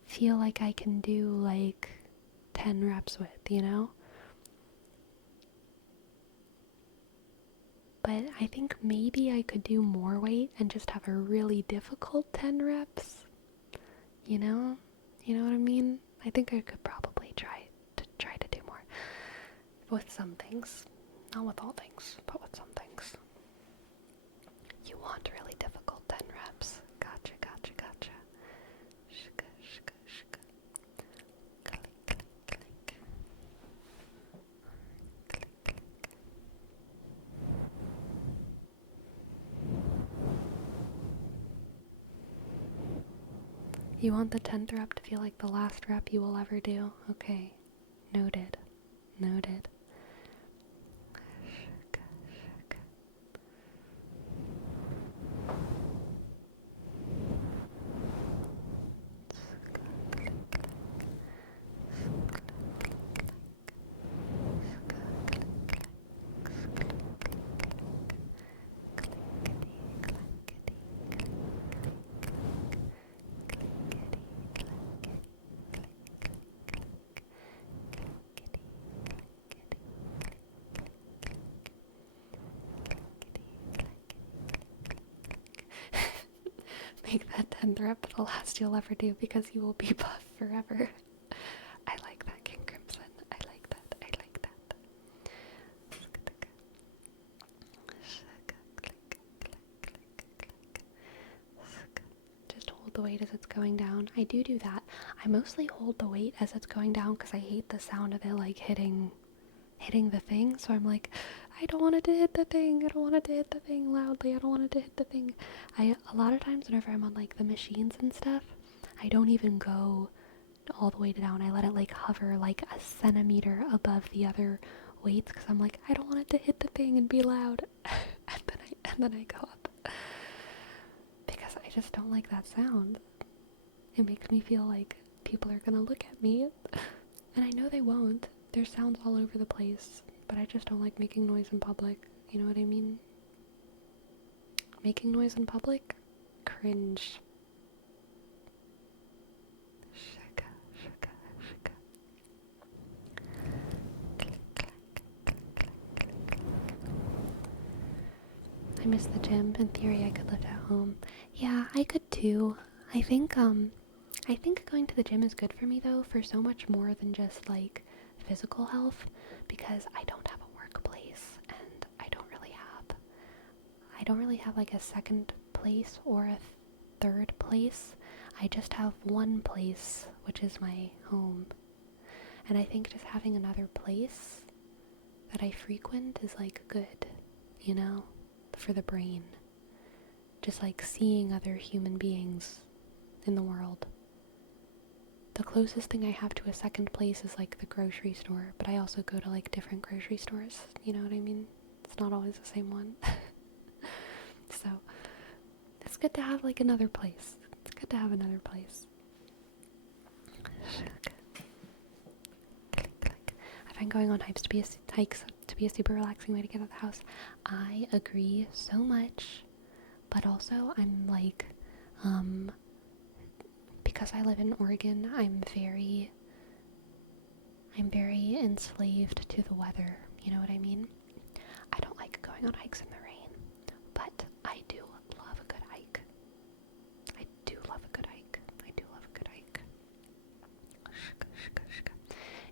feel like I can do, like, 10 reps with, you know? But I think maybe I could do more weight and just have a really difficult 10 reps. You know? You know what I mean? I think I could probably try to do more. With some things. Not with all things, but with some things. You want really difficult 10 reps. Gotcha. Shka, shka, shka. Click, click, click. Click, click. You want the 10th rep to feel like the last rep you will ever do? Okay. Noted. Noted. Shka, shka. Make that 10th rep the last you'll ever do because you will be buff forever. I like that, King Crimson. I like that. Just hold the weight as it's going down. I do that. I mostly hold the weight as it's going down because I hate the sound of it like hitting the thing. So I'm like, I don't want it to hit the thing. I don't want it to hit the thing loudly. I don't want it to hit the thing. A lot of times whenever I'm on like the machines and stuff, I don't even go all the way down. I let it like hover like a centimeter above the other weights because I'm like, I don't want it to hit the thing and be loud. and then I go up because I just don't like that sound. It makes me feel like people are gonna look at me, and I know they won't. There's sounds all over the place, but I just don't like making noise in public. You know what I mean? Making noise in public? Cringe. miss the gym. In theory, I could live at home. Yeah, I could too. I think going to the gym is good for me though, for so much more than just like physical health, because I don't have a workplace and I don't really have like a second place or a third place. I just have one place, which is my home. And I think just having another place that I frequent is like good, you know, for the brain. Just like seeing other human beings in the world. The closest thing I have to a second place is like the grocery store, but I also go to like different grocery stores, you know what I mean? It's not always the same one. So, it's good to have like another place. It's good to have another place. I find going on hikes to be a super relaxing way to get out of the house. I agree so much, but also I'm like, because I live in Oregon, I'm very enslaved to the weather. You know what I mean? I don't like going on hikes in the rain, but I do love a good hike. I do love a good hike.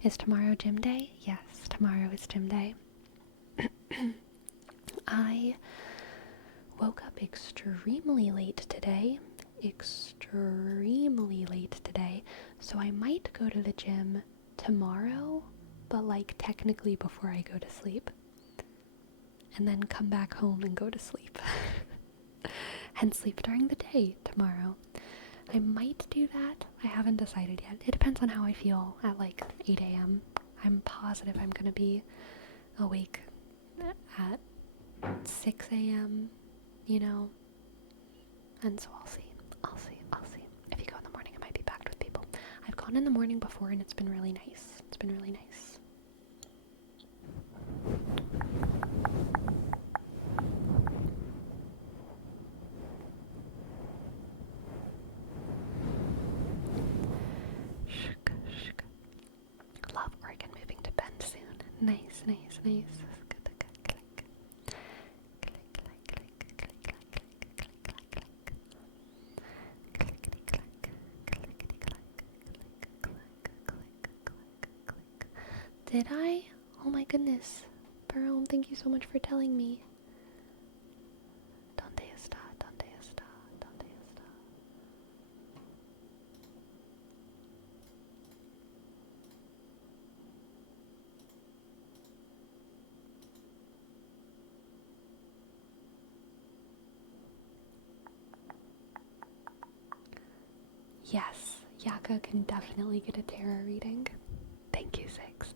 Is tomorrow gym day? Yes, tomorrow is gym day. I woke up extremely late today, so I might go to the gym tomorrow, but like technically before I go to sleep, and then come back home and go to sleep, and sleep during the day tomorrow. I might do that. I haven't decided yet. It depends on how I feel at like 8 a.m. I'm positive I'm gonna be awake at 6 a.m., you know, and so I'll see. If you go in the morning, it might be packed with people. I've gone in the morning before and it's been really nice. Love Oregon, moving to Bend soon. Nice. Did I? Oh my goodness. Barone, thank you so much for telling me. ¿Dónde está? Yes, Yaka can definitely get a tarot reading. Thank you, Six.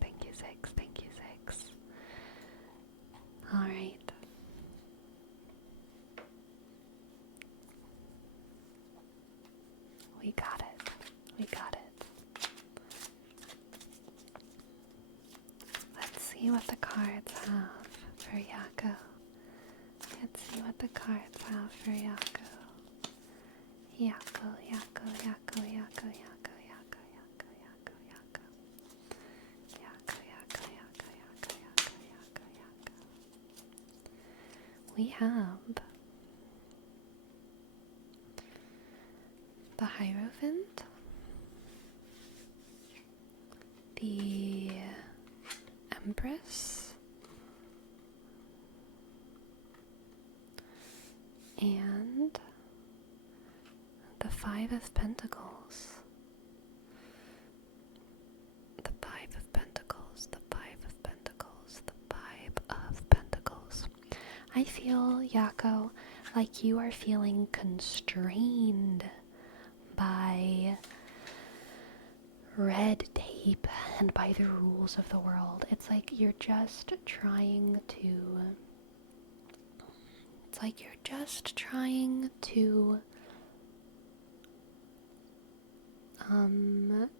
Alright. We got it. Let's see what the cards have for Yako. We have the Hierophant, the Empress, and the Five of Pentacles. I feel, Yako, like you are feeling constrained by red tape and by the rules of the world. It's like you're just trying to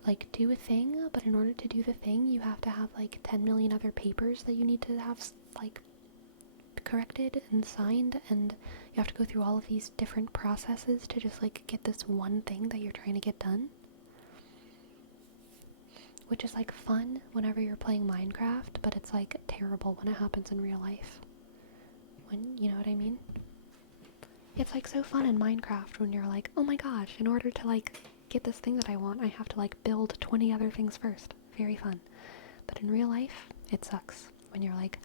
like do a thing, but in order to do the thing, you have to have like 10 million other papers that you need to have like corrected and signed, and you have to go through all of these different processes to just like get this one thing that you're trying to get done, which is like fun whenever you're playing Minecraft, but it's like terrible when it happens in real life, when, you know what I mean? It's like so fun in Minecraft when you're like, oh my gosh, in order to like get this thing that I want, I have to like build 20 other things first. Very fun. But in real life, it sucks when you're like,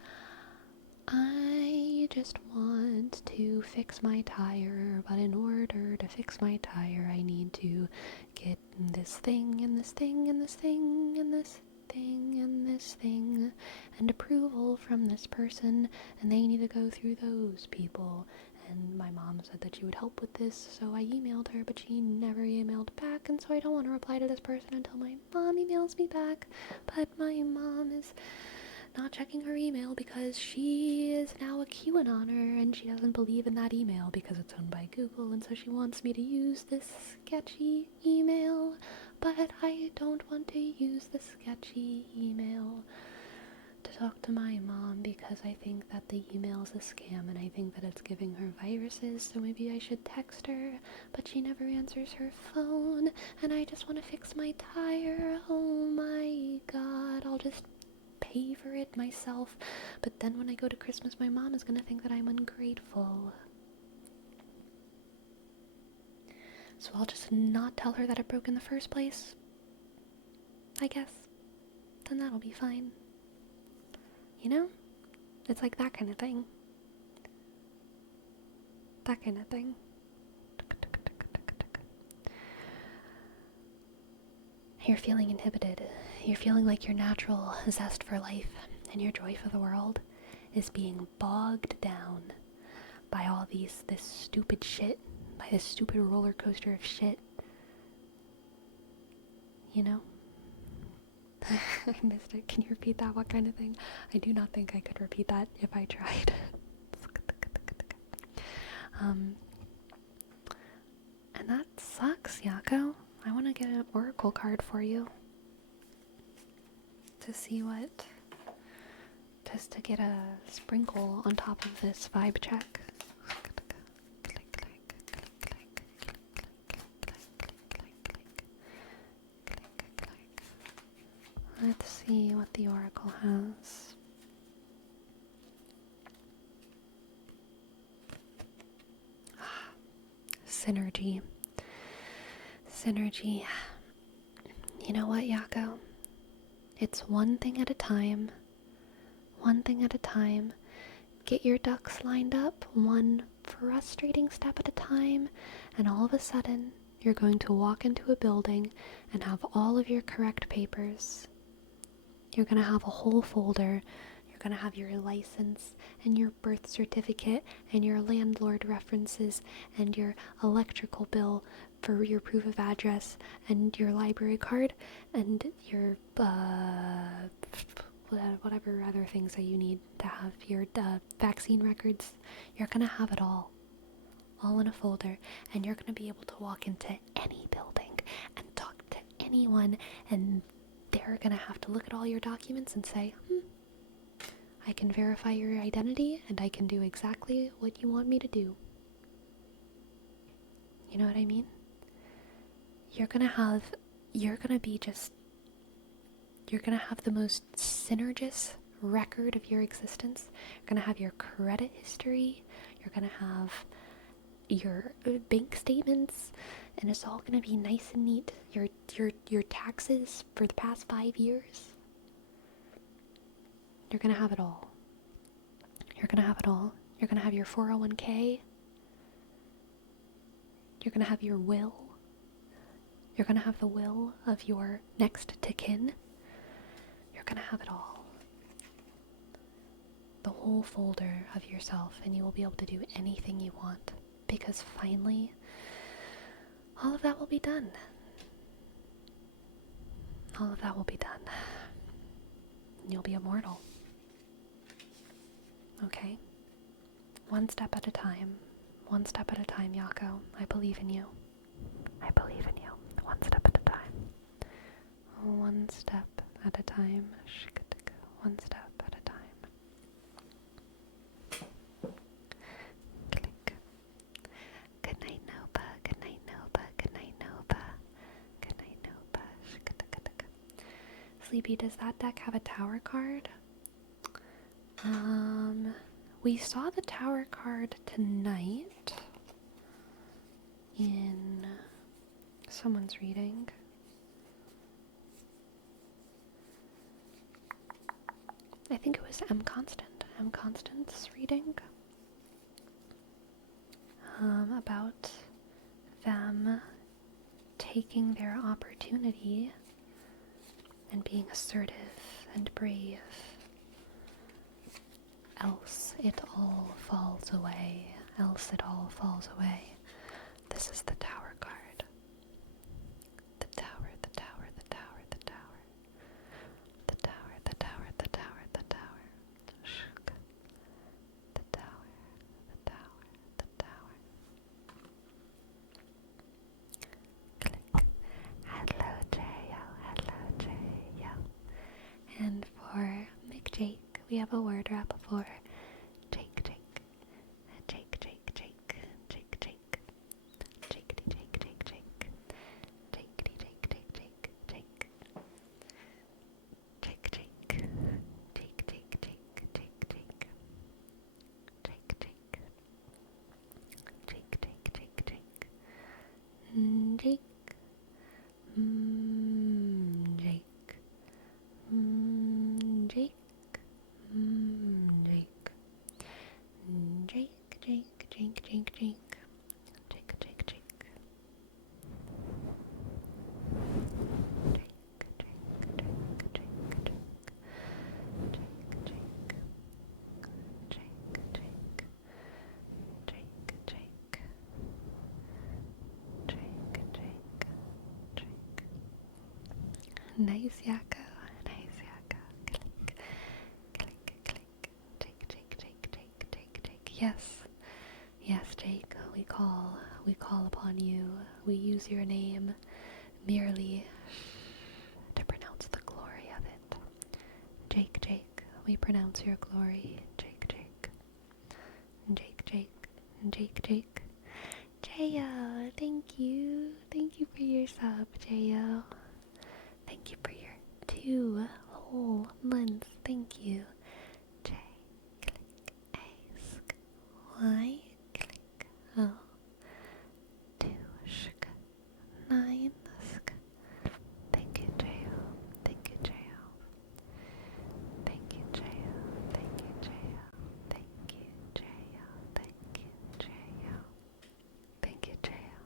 I just want to fix my tire, but in order to fix my tire, I need to get this thing and this thing and this thing and this thing and this thing and approval from this person, and they need to go through those people. And my mom said that she would help with this, so I emailed her, but she never emailed back, and so I don't want to reply to this person until my mom emails me back. But my mom is not checking her email because she is now a QAnoner, and she doesn't believe in that email because it's owned by Google, and so she wants me to use this sketchy email, but I don't want to use the sketchy email to talk to my mom because I think that the email is a scam, and I think that it's giving her viruses, so maybe I should text her, but she never answers her phone, and I just want to fix my tire. Oh my god, I'll just pay for it myself, but then when I go to Christmas, my mom is gonna think that I'm ungrateful. So I'll just not tell her that it broke in the first place, I guess. Then that'll be fine. You know? It's like that kind of thing. That kind of thing. You're feeling inhibited. You're feeling like your natural zest for life and your joy for the world is being bogged down by all this stupid shit, by this stupid roller coaster of shit. You know? I missed it. Can you repeat that? What kind of thing? I do not think I could repeat that if I tried. And that sucks, Yako. I want to get an oracle card for you. To see what... Just to get a sprinkle on top of this vibe check. Let's see what the oracle has. Synergy. Synergy. You know what, Yako? It's one thing at a time. One thing at a time. Get your ducks lined up, one frustrating step at a time, and all of a sudden, you're going to walk into a building and have all of your correct papers. You're going to have a whole folder. You're going to have your license and your birth certificate and your landlord references and your electrical bill for your proof of address and your library card and your whatever other things that you need to have, your vaccine records. You're going to have it all in a folder, and you're going to be able to walk into any building and talk to anyone, and they're going to have to look at all your documents and say, I can verify your identity, and I can do exactly what you want me to do. You know what I mean? You're going to have the most synergist record of your existence. You're going to have your credit history. You're going to have your bank statements, and it's all going to be nice and neat. Your taxes for the past 5 years. You're going to have it all. You're going to have it all. You're going to have your 401k. You're going to have your will. You're going to have the will of your next to kin. You're going to have it all. The whole folder of yourself, and you will be able to do anything you want. Because finally, all of that will be done. All of that will be done. You'll be immortal. Okay? One step at a time. One step at a time, Yako. I believe in you. I believe in you. One step at a time. One step at a time. One step at a time. Click. Good night, Noba. Good night, Noba. Good night, Noba. Good night, Noba. Sleepy, does that deck have a tower card? We saw the tower card tonight. in someone's reading. I think it was M. Constant's reading about them taking their opportunity and being assertive and brave, else it all falls away, This is the Tower card. The Tower, the Tower, the Tower, the Tower. The Tower, the Tower, the Tower, the Tower. Shk. The Tower, the Tower, the Tower. Click. Hello, J-O. And for McJake, we have a word wrap for Jake. Nice Yakko. Click. Yes, Jake. We call upon you. We use your name merely to pronounce the glory of it. Jake. We pronounce your glory. Jake. Jayo, thank you. Thank you for your sub, Jayo. Thank you for your 2 whole months. Thank you. J, click, ask, Y, click, O, 2, shk, 9, sk. Thank you, Jayo. Thank you, Jayo. Thank you, Jayo. Thank you, Jayo. Thank you, Jayo. Thank you, Jayo. Thank you, Jayo.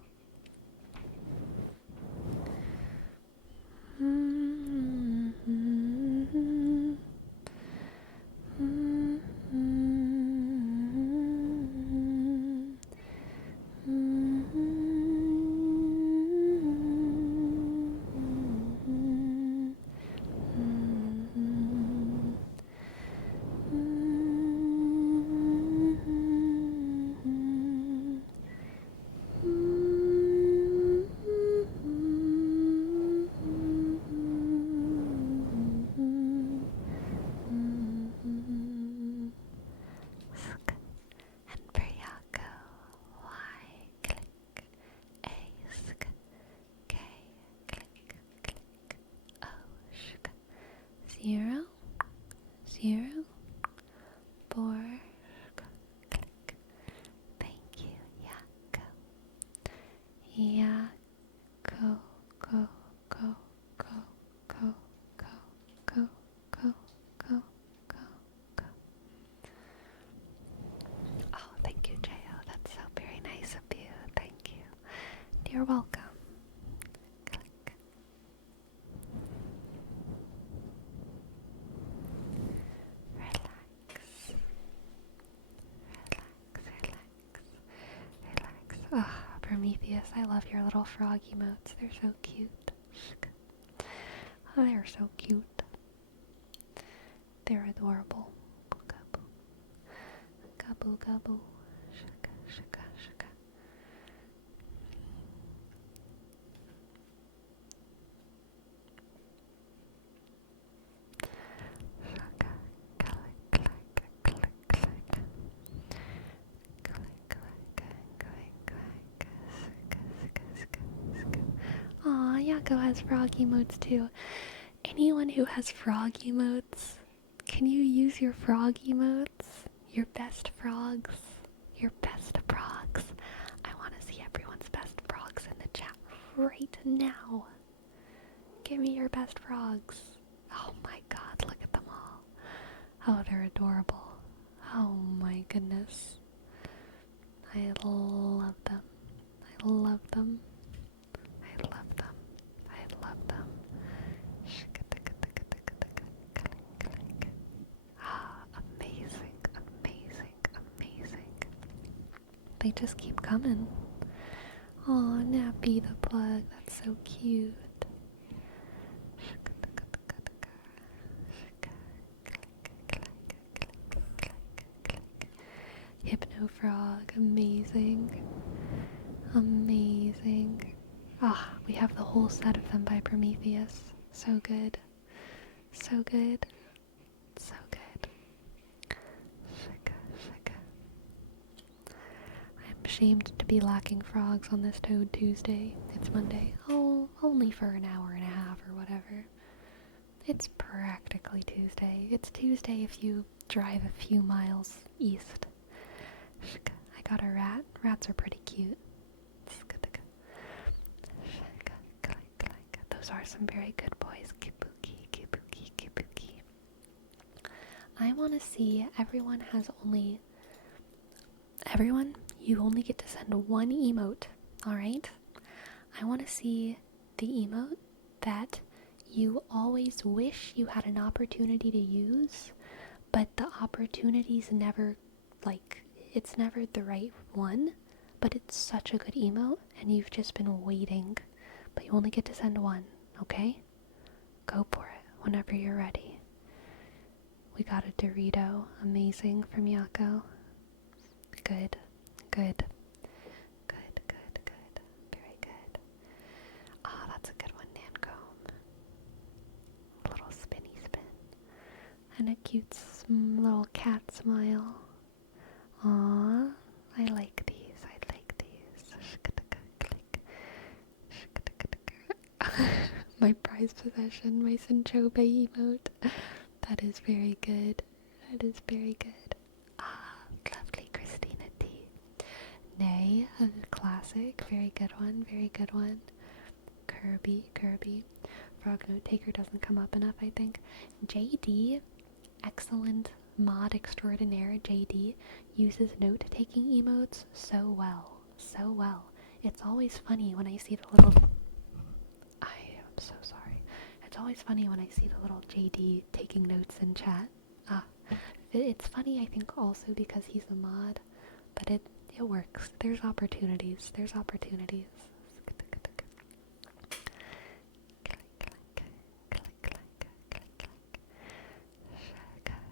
Zero, 4, click. Thank you, Yakko. Yakko, go. Oh, thank you, Jayo. That's so very nice of you. Thank you. You're welcome. Click. Relax. Oh, Prometheus, I love your little frog emotes. They're so cute. Oh, they're so cute. They're adorable. Gaboo. Shaka. Aw, Yakko has frog emotes too. Anyone who has frog emotes, can you use your frog emotes? Your best frogs. I want to see everyone's best right now. Give me your best frogs. Oh my god, look at them all. Oh, they're adorable. Oh my goodness. I love them. I love them. I love them. I love them. Ah, amazing, amazing, amazing. They just keep coming. Aw, Nappy the plug, that's so cute. Hypno frog, amazing. Amazing. Ah, we have the whole set of them by Prometheus. So good. So good. So good. Shaka, shaka. I'm ashamed to be lacking frogs on this Toad Tuesday. It's Monday. Oh, only for an hour and a half or whatever. It's practically Tuesday. It's Tuesday if you drive a few miles east. Shaka. I got a rat. Rats are pretty cute. Those are some very good boys. Kibuki, kibuki, kibuki. I want to see everyone, you only get to send one emote, alright? I want to see the emote that you always wish you had an opportunity to use, but the opportunity's never, it's never the right one, but it's such a good emote, and you've just been waiting, but you only get to send one, okay? Go for it whenever you're ready. We got a Dorito, amazing, from Yako. Good, good, good, good, good, very good. Ah, that's a good one, Nancomb. A little spinny spin. And a cute little cat smile. Aw, I like these, I like these. My prized possession, my Sinchobe emote. That is very good. That is very good. Ah, lovely Christina T. Nay, a classic. Very good one, very good one. Kirby. Frog note taker doesn't come up enough, I think. JD, excellent mod extraordinaire. JD uses note-taking emotes so well. So well. It's always funny when I see the little... I am so sorry. It's always funny when I see the little JD taking notes in chat. It's funny, I think, also because he's a mod, but it works. There's opportunities. There's opportunities.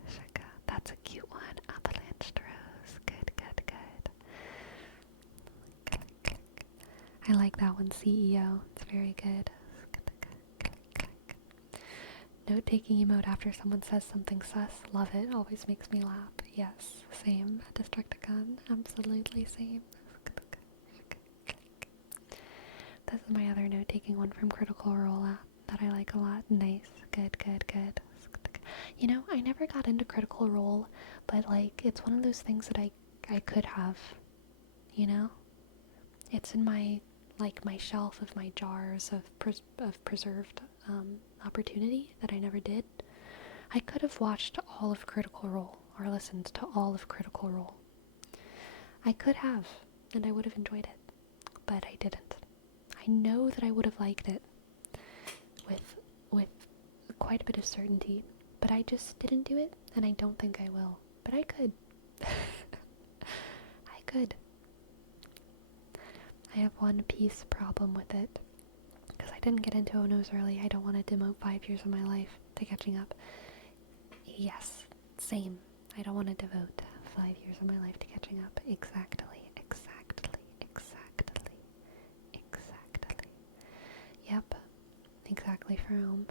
Shaka. That's a cute one. Avalanche throws. Good, good, good. I like that one, CEO. It's very good. Note-taking emote after someone says something sus. Love it. Always makes me laugh. Yes, same. Destructicon. Absolutely same. This is my other note-taking one from Critical Role app that I like a lot. Nice. Good, good, good. You know, I never got into Critical Role, but, it's one of those things that I could have, you know? It's in my shelf of my jars of preserved opportunity that I never did. I could have watched all of Critical Role or listened to all of Critical Role. I could have, and I would have enjoyed it, but I didn't. I know that I would have liked it with quite a bit of certainty, but I just didn't do it, and I don't think I will. But I could. I could. I have one piece problem with it, because I didn't get into Ono's early. I don't want to demote 5 years of my life to catching up. Yes, same. I don't want to devote 5 years of my life to catching up. Exactly. Yep, exactly from.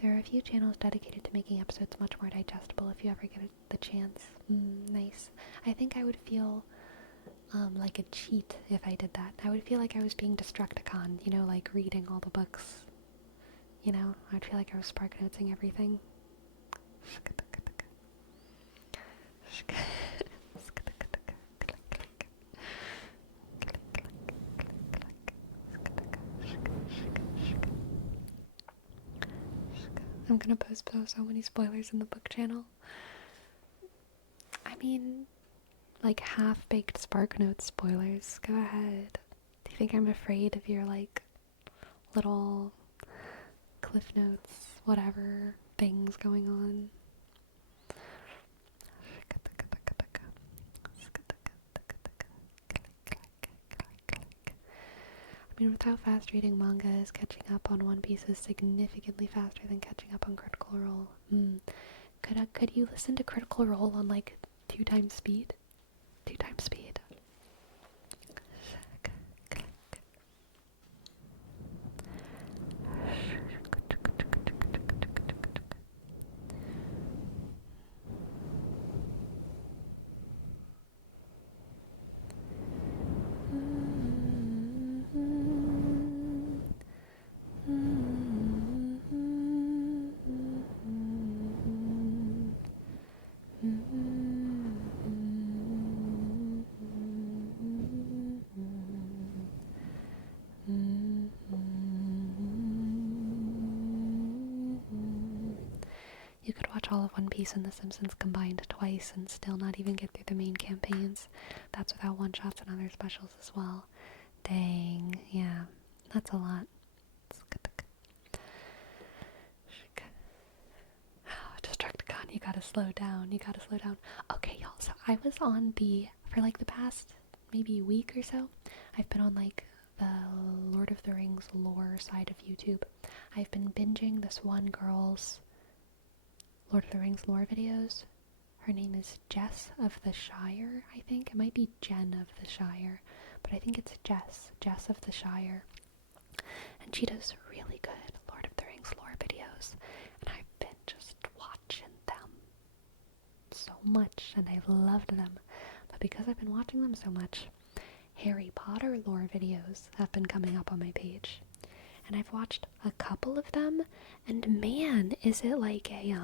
There are a few channels dedicated to making episodes much more digestible if you ever get the chance. Nice. I think I would feel like a cheat if I did that. I would feel like I was being Destructicon, reading all the books. I would feel like I was spark notesing everything. I'm gonna post so many spoilers in the book channel. I mean, like half-baked Spark Notes spoilers. Go ahead. Do you think I'm afraid of your, like, little Cliff Notes, whatever things going on? I mean, with how fast reading manga is, catching up on One Piece is significantly faster than catching up on Critical Role. Could you listen to Critical Role on like 2 times speed? 2 times speed. You could watch all of One Piece and The Simpsons combined twice and still not even get through the main campaigns. That's without one-shots and other specials as well. Dang, yeah, that's a lot. Destructicon, you gotta slow down, Okay, y'all, so I was on for like the past maybe week or so, I've been on like the Lord of the Rings lore side of YouTube. I've been binging this one girl's Lord of the Rings lore videos. Her name is Jess of the Shire, I think. It might be Jen of the Shire, but I think it's Jess of the Shire. And she does really good Lord of the Rings lore videos, and I've been just watching them so much, and I've loved them. But because I've been watching them so much, Harry Potter lore videos have been coming up on my page. And I've watched a couple of them, and man, is it like a,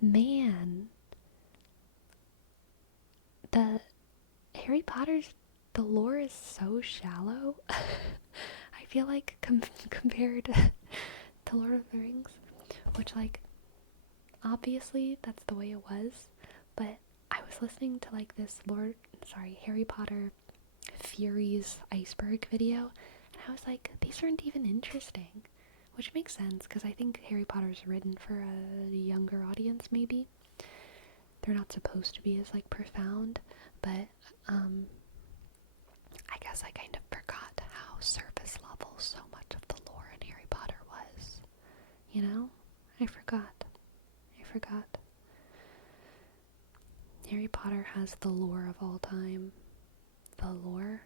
man, the Harry Potter's, the lore is so shallow. I feel like compared to Lord of the Rings, which, like, obviously that's the way it was, but I was listening to like this Harry Potter Fury's iceberg video, and I was like, these aren't even interesting, which makes sense because I think Harry Potter's written for a younger audience. Maybe they're not supposed to be as like profound, but I guess I kind of forgot how surface level so much of the lore in Harry Potter was, you know? I forgot. Harry Potter has the lore of all time. The lore?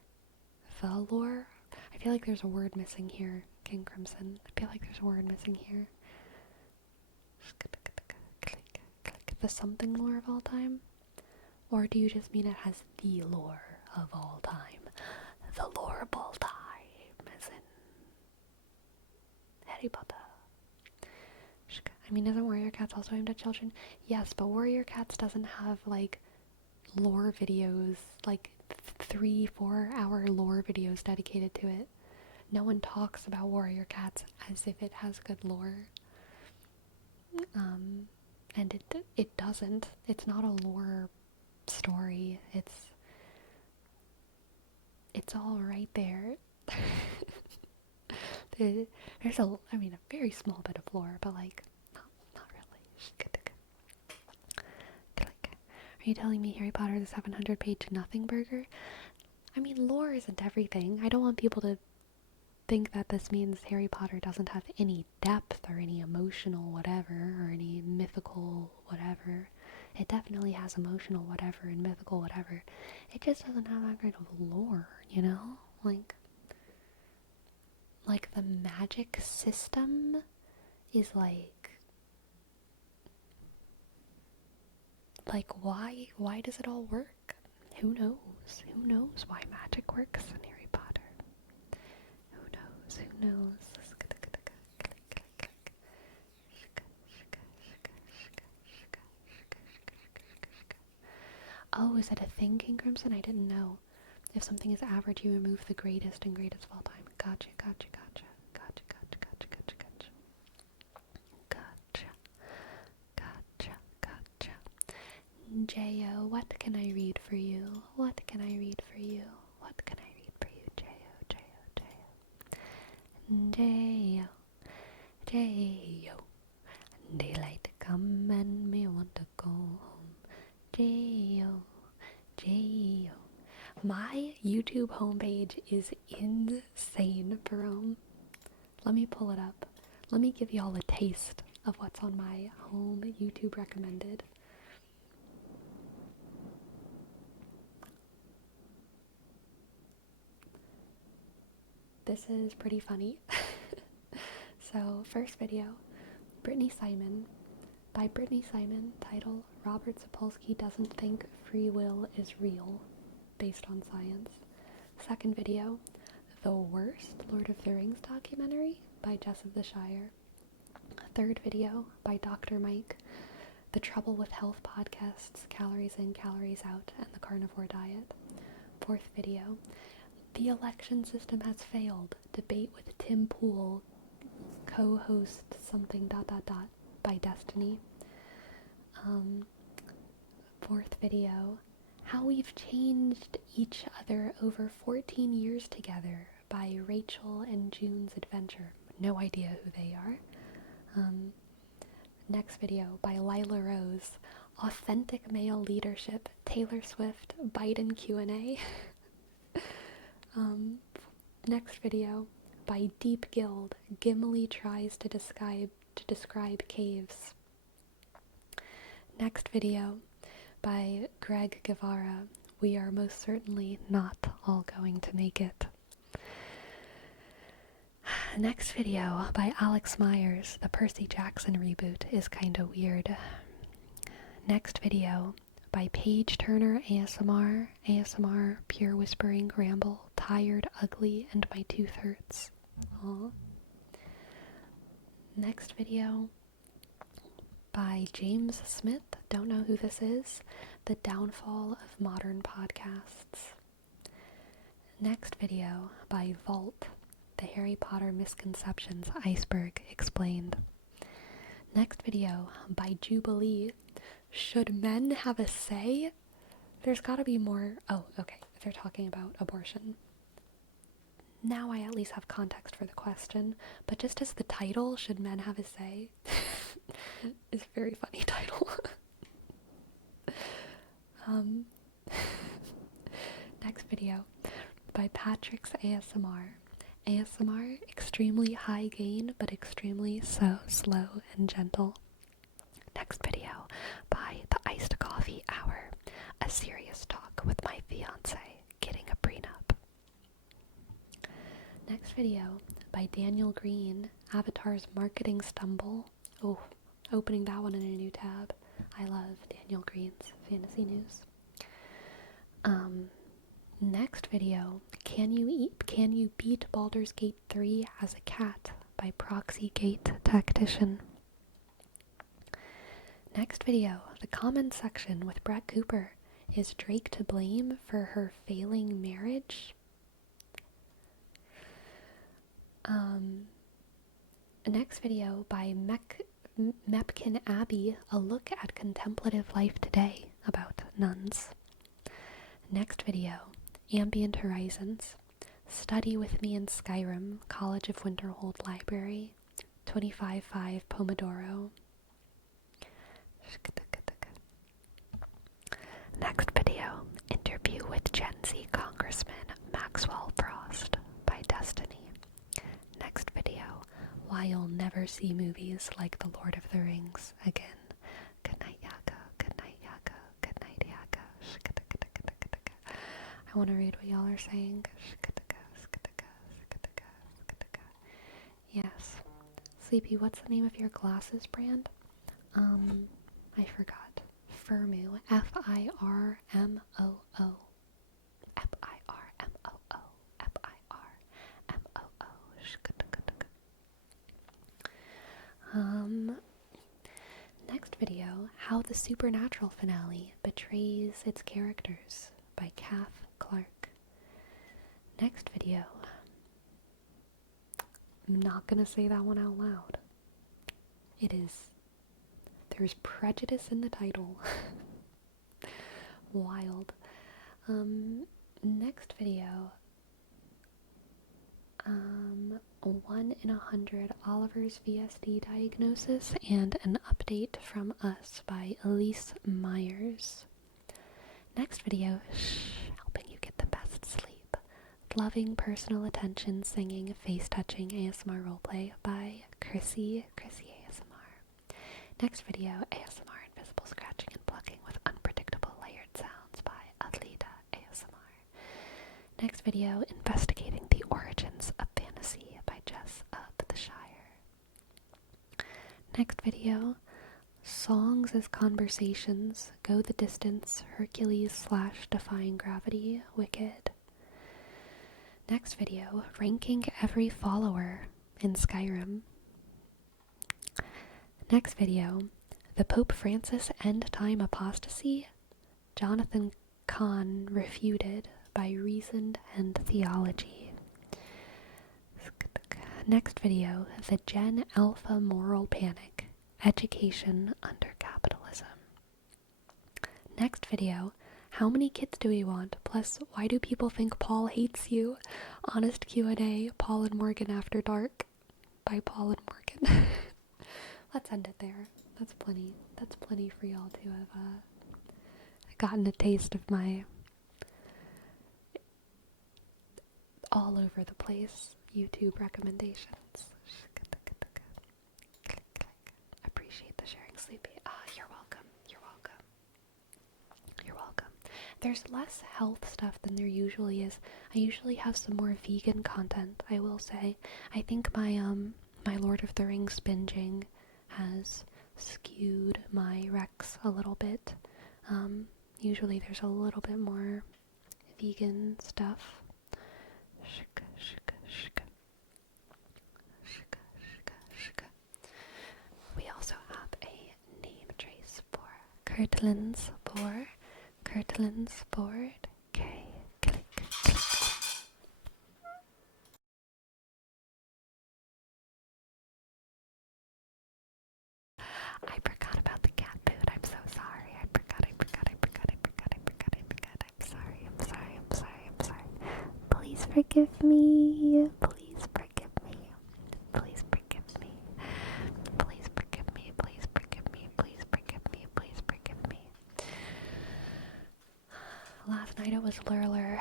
I feel like there's a word missing here, King Crimson. I feel like there's a word missing here. The something lore of all time? Or do you just mean it has the lore of all time? The lore of all time, as in Harry Potter. I mean, isn't Warrior Cats also aimed at children? Yes, but Warrior Cats doesn't have, like, lore videos, like 3-4 hour lore videos dedicated to it. No one talks about Warrior Cats as if it has good lore. And it doesn't. It's not a lore story. It's all right there. There's a very small bit of lore, but like, not really. Are you telling me Harry Potter is a 700-page nothing burger? I mean, lore isn't everything. I don't want people to think that this means Harry Potter doesn't have any depth or any emotional whatever or any mythical whatever. It definitely has emotional whatever and mythical whatever. It just doesn't have that kind of lore, you know? Like the magic system is like why does it all work? Who knows why magic works in Harry Potter? Who knows? Oh, is that a thing, King Crimson? I didn't know. If something is average, you remove the greatest and greatest of all time. Gotcha, gotcha, gotcha, gotcha, gotcha, gotcha, gotcha, gotcha, gotcha, gotcha, gotcha. J-O, what can I read for you? What can I read for you? What can I read for you? J-O, J-O, J-O. J-O, J-O. Daylight come and me want to go home. J-O, J-O. My YouTube homepage is insane, Jerome. Let me pull it up. Let me give y'all a taste of what's on my home YouTube recommended. This is pretty funny. So, first video, Brittany Simon. By Brittany Simon, title, Robert Sapolsky doesn't think free will is real, based on science. Second video, The Worst Lord of the Rings documentary, by Jess of the Shire. Third video, by Dr. Mike, The Trouble with Health Podcasts, Calories In, Calories Out, and the Carnivore Diet. Fourth video, The Election System Has Failed, Debate with Tim Pool, co-host something ... by Destiny. Fourth video, How We've Changed Each Other Over 14 Years Together, by Rachel and June's Adventure. No idea who they are. Next video, by Lila Rose, Authentic Male Leadership, Taylor Swift, Biden Q&A. Next video, by Deep Guild, Gimli tries to describe caves. Next video, by Greg Guevara, We Are Most Certainly Not All Going to Make It. Next video, by Alex Myers, The Percy Jackson Reboot is Kinda Weird. Next video, by Paige Turner ASMR, Pure Whispering Ramble, Tired, Ugly, and My Tooth Hurts. Aww. Next video, by James Smith, don't know who this is, The Downfall of Modern Podcasts. Next video, by Vault, The Harry Potter Misconceptions Iceberg Explained. Next video, by Jubilee, Should Men Have a Say? There's gotta be more. Oh, okay, they're talking about abortion. Now I at least have context for the question, but just as the title, Should Men Have a Say? is a very funny title. Next video, by Patrick's ASMR. ASMR, extremely high gain, but extremely slow and gentle. Next video, by The Iced Coffee Hour. A serious talk with my fiance, getting a prenup. Next video, by Daniel Green, Avatar's Marketing Stumble. Oh, opening that one in a new tab. I love Daniel Green's fantasy news. Next video, Can You Beat Baldur's Gate 3 as a Cat, by Proxy Gate Tactician. Next video, the comment section with Brett Cooper. Is Drake to blame for her failing marriage? Next video, by Mepkin Abbey, a look at contemplative life today, about nuns. Next video, Ambient Horizons, Study with Me in Skyrim, College of Winterhold Library, 25.5 Pomodoro. Next video, Interview with Gen Z Congressman Maxwell Frost, by Destiny. Next video, Why You'll Never See Movies Like The Lord of the Rings Again. Good night, Yaka. Good night, Yaka. Good night, Yaka. I want to read what y'all are saying. Yes. Sleepy, what's the name of your glasses brand? I forgot. Firmoo. Firmoo. Firmoo. Firmoo. Next video, How the Supernatural Finale Betrays Its Characters, by Kath Clark. Next video, I'm not gonna say that one out loud. There's prejudice in the title. Wild. Next video. 1 in 100 Oliver's VSD diagnosis and an update from us by Elise Myers. Next video, helping you get the best sleep. Loving personal attention, singing, face-touching ASMR roleplay by Chrissy ASMR. Next video, ASMR invisible scratching and plucking with unpredictable layered sounds by Alida ASMR. Next video, investigating the origins of fantasy by Jess of the Shire. Next video, songs as conversations, Go the Distance, Hercules / Defying Gravity, Wicked. Next video, ranking every follower in Skyrim. Next video, the Pope Francis End Time Apostasy, Jonathan Kahn Refuted by Reason and Theology. Next video, the Gen Alpha Moral Panic, Education Under Capitalism. Next video, How Many Kids Do We Want? Plus, Why Do People Think Paul Hates You? Honest Q&A, Paul and Morgan After Dark by Paul and Morgan. Let's end it there. That's plenty. That's plenty for y'all to have gotten a taste of my all over the place YouTube recommendations. Appreciate the sharing, Sleepy. You're welcome. You're welcome. You're welcome. There's less health stuff than there usually is. I usually have some more vegan content, I will say. I think my my Lord of the Rings binging has skewed my recs a little bit. Usually there's a little bit more vegan stuff. We also have a name trace for Kirtland's board. Okay, click, click. I forgot about the cat food. I'm so sorry. I forgot. I'm sorry. Please forgive me. Please forgive me. Please forgive me. Please forgive me. Please forgive me. Please forgive me. Please forgive me. Last night it was Lurler,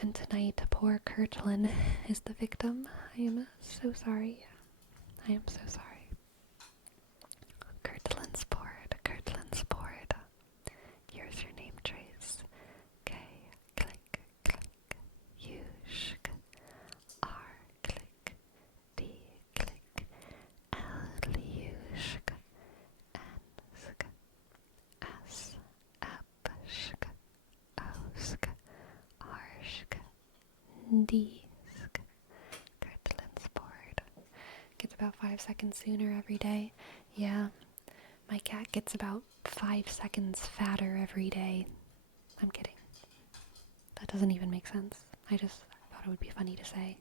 and tonight poor Kirtland is the victim. I am so sorry. I am so sorry. Kirtland's board. Here's your name trace. K, click, click. U, shk. R, click. D, click. L, U, shk. N, sk. S, F, shk. O, sk. R, shk. D, sk. Kirtland's board. Gets about 5 seconds sooner every day. Yeah. My cat gets about 5 seconds fatter every day. I'm kidding. That doesn't even make sense. I just thought it would be funny to say.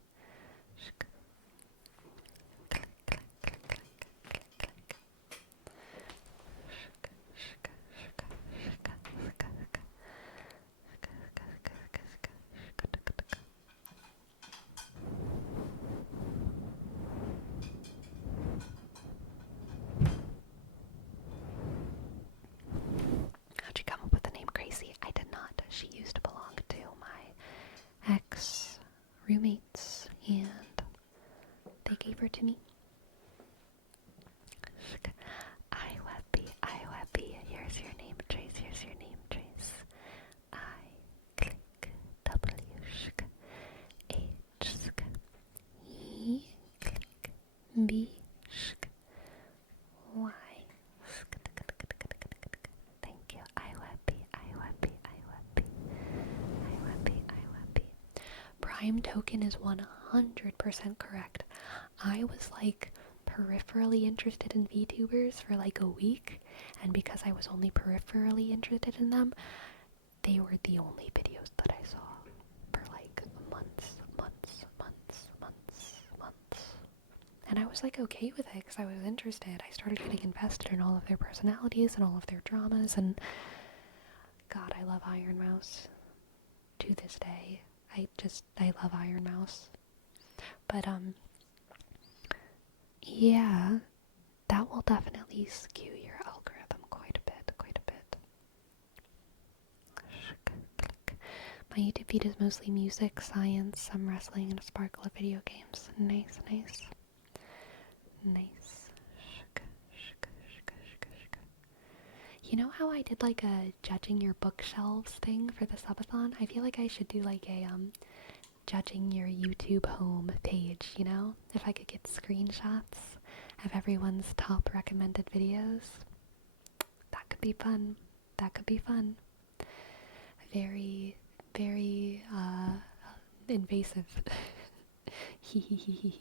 How'd you come up with the name Gracie? I did not. She used to belong to my ex-roommates, and they gave her to me. I weppy. Here's your name trace. I click W shk H shk E click B shk Y. Thank you. I weppy. Prime token is 100% correct. I was like peripherally interested in VTubers for like a week, and because I was only peripherally interested in them, they were the only videos that I saw for like months. was like okay with it because I was interested. I started getting invested in all of their personalities and all of their dramas, and God, I love Iron Mouse to this day. I love Iron Mouse. But, yeah, that will definitely skew your algorithm quite a bit, quite a bit. My YouTube feed is mostly music, science, some wrestling, and a sparkle of video games. Nice, nice. Nice. You know how I did like a judging your bookshelves thing for the subathon? I feel like I should do like a judging your YouTube home page, you know? If I could get screenshots of everyone's top recommended videos. That could be fun. That could be fun. Very, very invasive. Hee hee hee hee.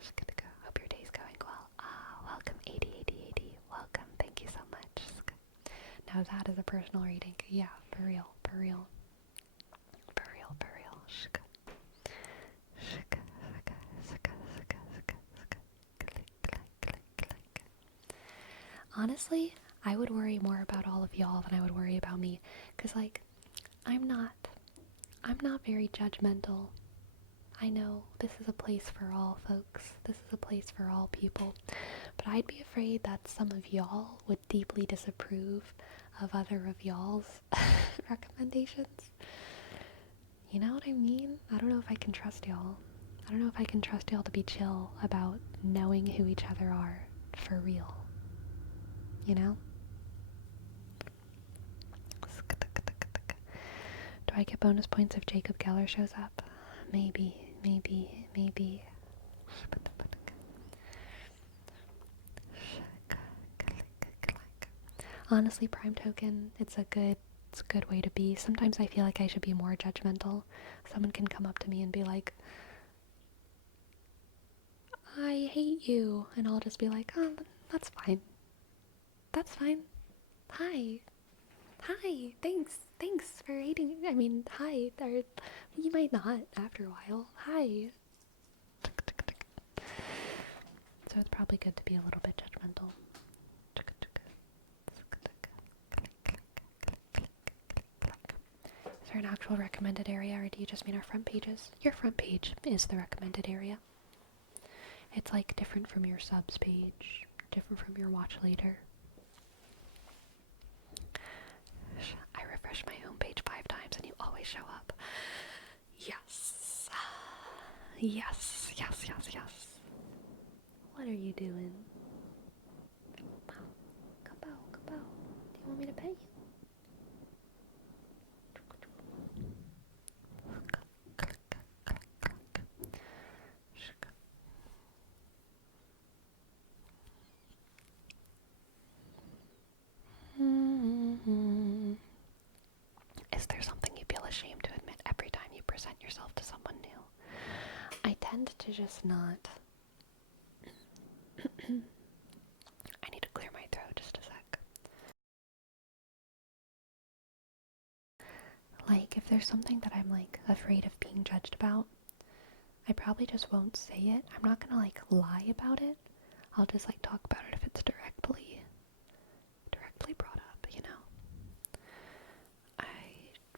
Just gonna go. Hope your day's going well. Welcome 808080. Welcome. Thank you so much. Now that is a personal reading. Yeah, for real, for real. For real, for real. Honestly, I would worry more about all of y'all than I would worry about me. Cause like, I'm not very judgmental. I know this is a place for all folks. This is a place for all people. But I'd be afraid that some of y'all would deeply disapprove of other of y'all's recommendations. You know what I mean? I don't know if I can trust y'all. I don't know if I can trust y'all to be chill about knowing who each other are for real. You know? Do I get bonus points if Jacob Geller shows up? Maybe. Honestly, Prime Token, it's a good way to be. Sometimes I feel like I should be more judgmental. Someone can come up to me and be like, I hate you, and I'll just be like, oh, that's fine. That's fine. Hi, thanks for hating. I mean, hi, or you might not after a while. Hi. So it's probably good to be a little bit judgmental. Is there an actual recommended area, or do you just mean our front pages? Your front page is the recommended area. It's like different from your subs page, different from your watch later. I refresh my homepage 5 times and you always show up. Yes. Yes. What are you doing? Kapow. Do you want me to pet you? Is there something you feel ashamed to admit every time you present yourself to someone new? I tend to just not. I need to clear my throat just a sec. Like, if there's something that I'm, like, afraid of being judged about, I probably just won't say it. I'm not gonna, like, lie about it. I'll just, like, talk about it if it's directly brought up, you know?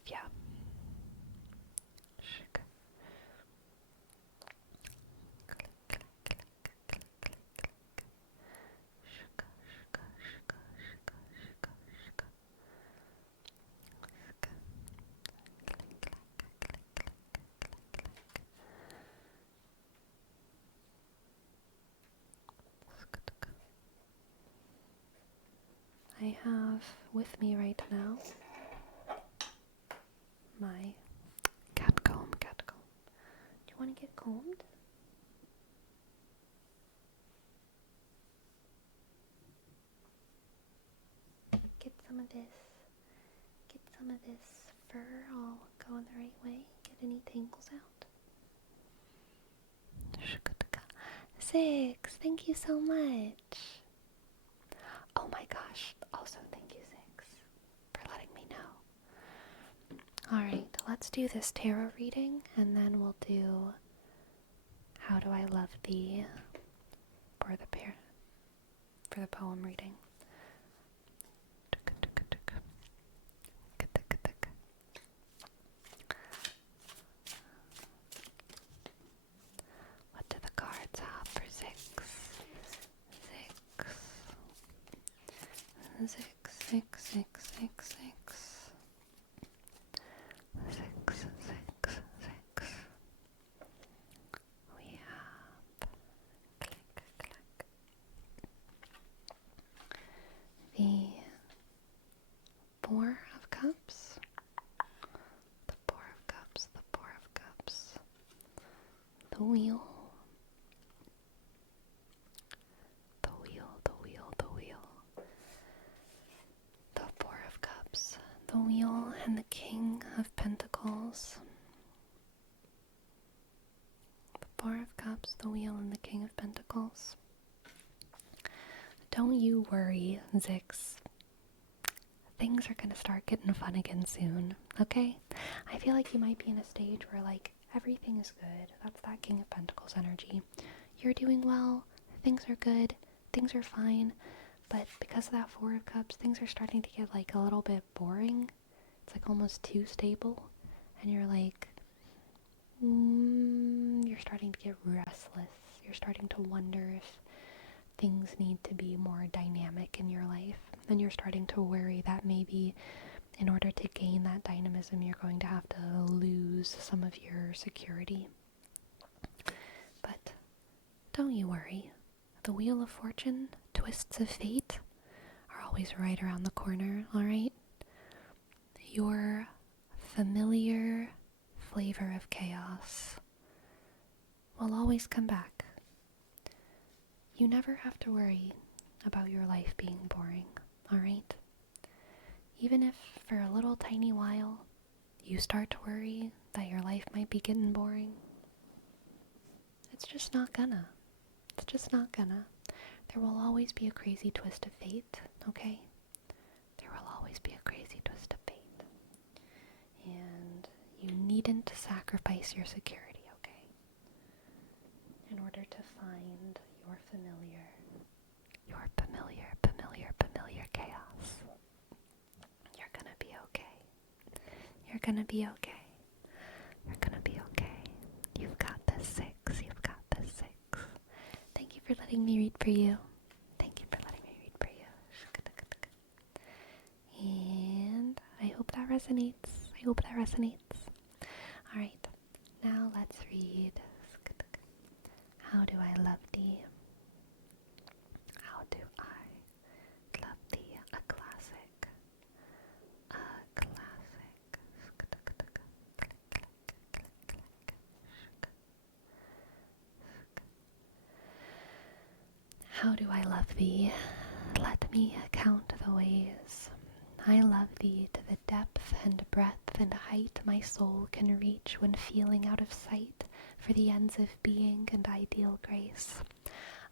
Yeah. I have with me right now my cat comb. Do you want to get combed? Get some of this fur all going the right way. Get any tangles out. 6, thank you so much. Oh my gosh, also thank you 6 for letting me know. Alright, let's do this tarot reading and then we'll do How do I love thee for the poem reading. What do the cards have for six? Six. We have the Four of Cups, the Wheel, the Four of Cups, the Wheel, and the King of Pentacles. The Four of Cups, the Wheel, and the King of Pentacles. Don't you worry, Zix. Things are gonna start getting fun again soon, okay? I feel like you might be in a stage where, like, everything is good. That's that King of Pentacles energy. You're doing well, things are good, things are fine, but because of that Four of Cups, things are starting to get, like, a little bit boring. It's, like, almost too stable, and you're, like, you're starting to get restless. You're starting to wonder if things need to be more dynamic in your life. And you're starting to worry that maybe in order to gain that dynamism, you're going to have to lose some of your security. But don't you worry. The Wheel of Fortune, twists of fate, are always right around the corner, alright? Your familiar flavor of chaos will always come back. You never have to worry about your life being boring, alright? Even if for a little tiny while you start to worry that your life might be getting boring, it's just not gonna. There will always be a crazy twist of fate, okay? There will always be a crazy twist of fate. And you needn't sacrifice your security, okay? In order to find your familiar chaos. You're gonna be okay. You're gonna be okay. You've got this, Six. Thank you for letting me read for you. And I hope that resonates. Alright, now let's read How Do I Love Thee? How Do I Love Thee? A classic. How do I love thee? Let me count the ways. I love thee to the depth and breadth and height my soul can reach when feeling out of sight for the ends of being and ideal grace.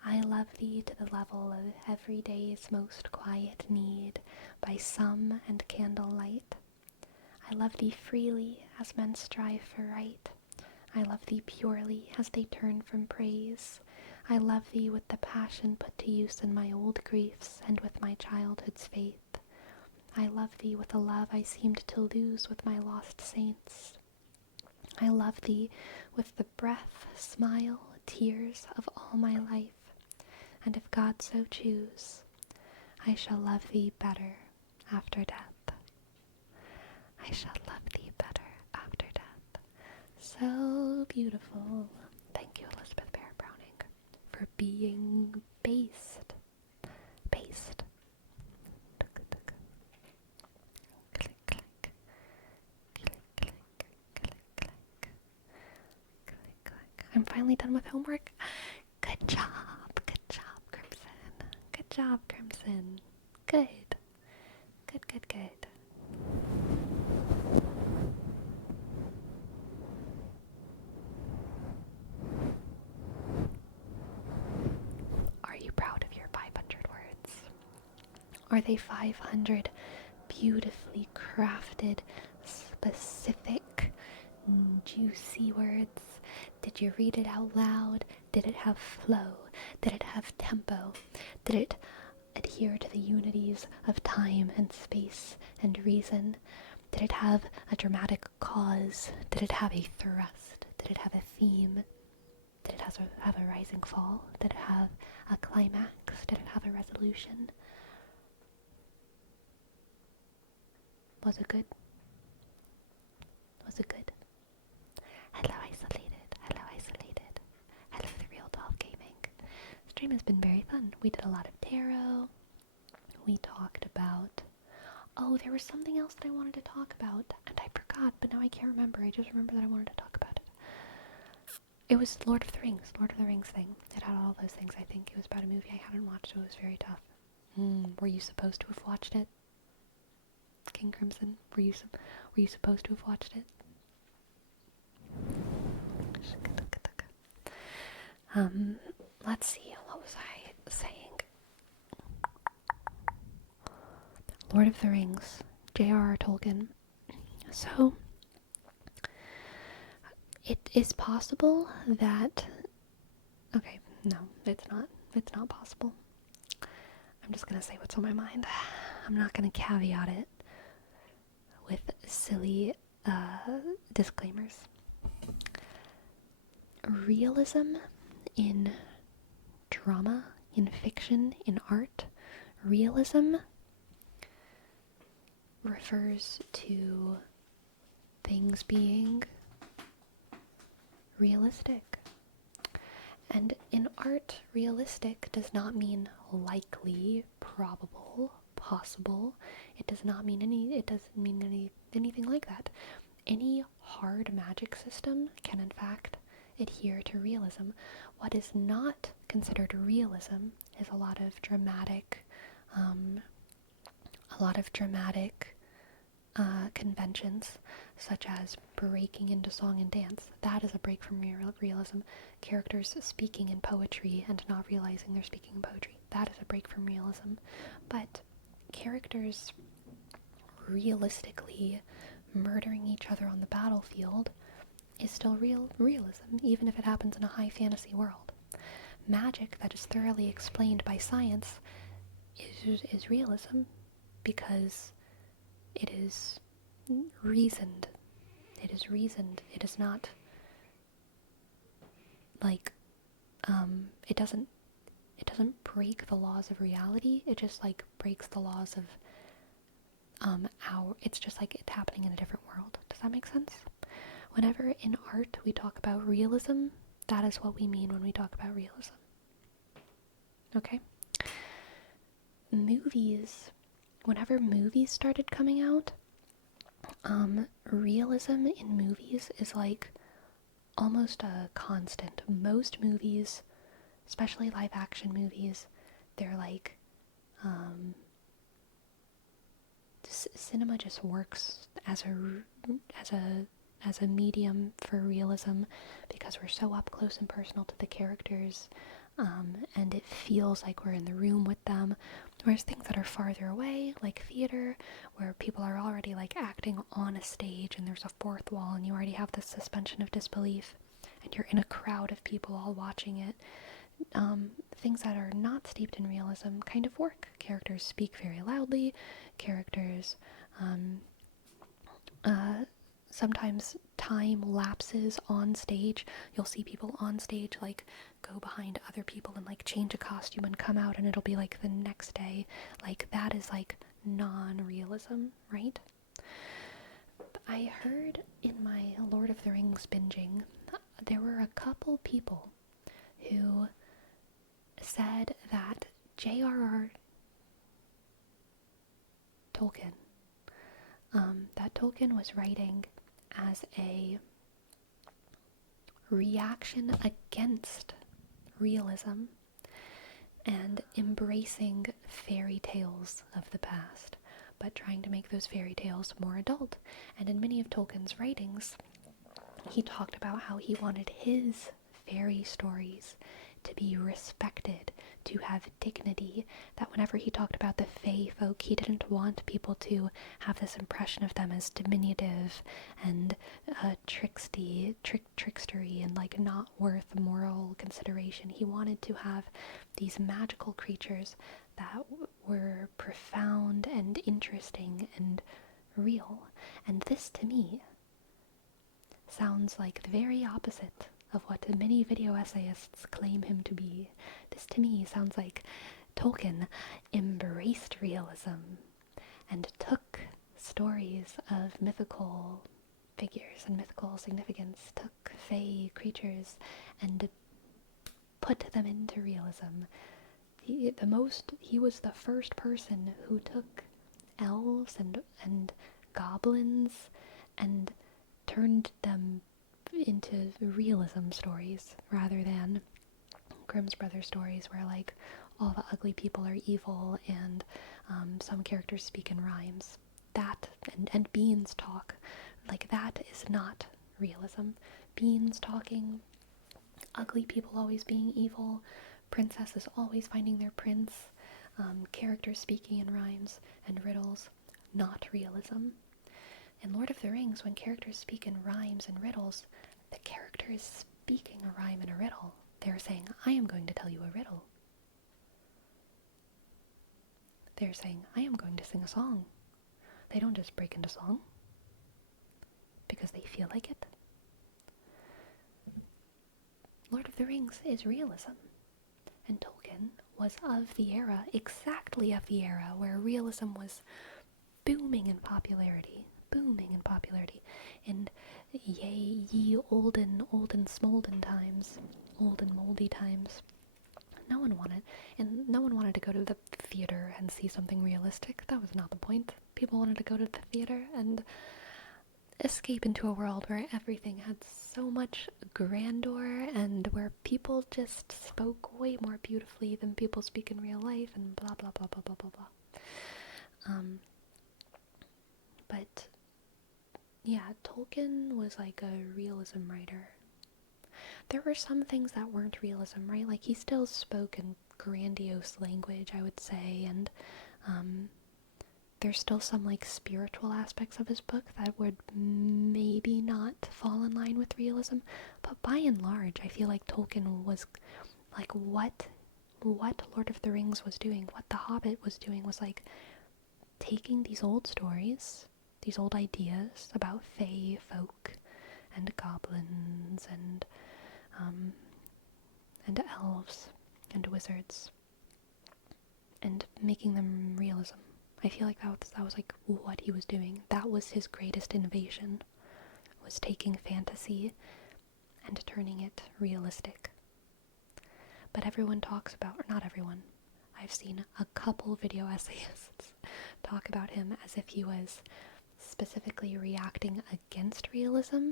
I love thee to the level of every day's most quiet need by sun and candlelight. I love thee freely as men strive for right. I love thee purely as they turn from praise. I love thee with the passion put to use in my old griefs and with my childhood's faith. I love thee with a love I seemed to lose with my lost saints. I love thee with the breath, smile, tears of all my life. And if God so choose, I shall love thee better after death. I shall love thee better after death. So beautiful. Thank you, Elizabeth Barrett Browning, for being based. I'm finally done with homework. Good job, Crimson. Good. Are you proud of your 500 words? Are they 500 beautifully crafted, specific, juicy words Did you read it out loud? Did it have flow? Did it have tempo? Did it adhere to the unities of time and space and reason? Did it have a dramatic cause? Did it have a thrust? Did it have a theme? Did it have a rising fall? Did it have a climax? Did it have a resolution? Was it good? Was it good? Hello, Isolated. Hello, Isolated. Hello, The Real 12 Gaming. Stream has been very fun. We did a lot of tarot. We talked about... Oh, there was something else that I wanted to talk about, and I forgot, but now I can't remember. I just remember that I wanted to talk about it. It was Lord of the Rings thing. It had all those things, I think. It was about a movie I hadn't watched, so it was very tough. Were you supposed to have watched it? King Crimson? Were you supposed to have watched it? Let's see, what was I saying? Lord of the Rings, J.R.R. Tolkien. So, it is possible that... Okay, no, it's not. It's not possible. I'm just gonna say what's on my mind. I'm not gonna caveat it with silly disclaimers. Realism in drama, in fiction, in art, realism refers to things being realistic. And in art, realistic does not mean likely, probable, possible. It doesn't mean anything like that. Any hard magic system can in fact adhere to realism. What is not considered realism is a lot of dramatic conventions, such as breaking into song and dance. That is a break from realism. Characters speaking in poetry and not realizing they're speaking in poetry. That is a break from realism. But characters realistically murdering each other on the battlefield is still realism, even if it happens in a high fantasy world. Magic that is thoroughly explained by science is realism, because it is reasoned. It is reasoned. It is not like it doesn't break the laws of reality. It just like breaks the laws of it's just like it's happening in a different world. Does that make sense? Whenever in art we talk about realism, that is what we mean when we talk about realism. Okay? Movies, whenever movies started coming out, realism in movies is like almost a constant. Most movies, especially live action movies, they're like, cinema just works as a medium for realism because we're so up close and personal to the characters, and it feels like we're in the room with them. Whereas things that are farther away, like theater, where people are already like acting on a stage and there's a fourth wall and you already have this suspension of disbelief and you're in a crowd of people all watching it, things that are not steeped in realism kind of work. Characters speak very loudly, characters sometimes time lapses on stage. You'll see people on stage like go behind other people and like change a costume and come out and it'll be like the next day. Like that is like non-realism, right? But I heard in my Lord of the Rings binging, there were a couple people who said that J.R.R. Tolkien, that Tolkien was writing as a reaction against realism and embracing fairy tales of the past, but trying to make those fairy tales more adult. And in many of Tolkien's writings, he talked about how he wanted his fairy stories to be respected, to have dignity, that whenever he talked about the Fae folk, he didn't want people to have this impression of them as diminutive and trickstery and like not worth moral consideration. He wanted to have these magical creatures that were profound and interesting and real. And this to me sounds like the very opposite of what many video essayists claim him to be. This to me sounds like Tolkien embraced realism and took stories of mythical figures and mythical significance, took fae creatures and put them into realism. He was the first person who took elves and goblins and turned them into realism stories rather than Grimm's Brothers stories where like all the ugly people are evil and some characters speak in rhymes. That and beans talk, like that is not realism. Beans talking, ugly people always being evil, princesses always finding their prince, characters speaking in rhymes and riddles, not realism. In Lord of the Rings, when characters speak in rhymes and riddles, the character is speaking a rhyme and a riddle. They're saying, I am going to tell you a riddle. They're saying, I am going to sing a song. They don't just break into song because they feel like it. Lord of the Rings is realism. And Tolkien was of the era, exactly of the era, where realism was booming in popularity. And ye olden smolden times, old and moldy times. No one wanted to go to the theater and see something realistic. That was not the point. People wanted to go to the theater and escape into a world where everything had so much grandeur and where people just spoke way more beautifully than people speak in real life and blah blah blah blah blah blah blah. But yeah, Tolkien was like a realism writer. There were some things that weren't realism, right? Like he still spoke in grandiose language, I would say, and there's still some like spiritual aspects of his book that would maybe not fall in line with realism, but by and large, I feel like Tolkien was like what Lord of the Rings was doing, what The Hobbit was doing was like taking these old stories, these old ideas about fae folk and goblins and elves and wizards and making them realism. I feel like that was like what he was doing. That was his greatest innovation, was taking fantasy and turning it realistic. But everyone talks about, or not everyone, I've seen a couple video essayists talk about him as if he was specifically reacting against realism,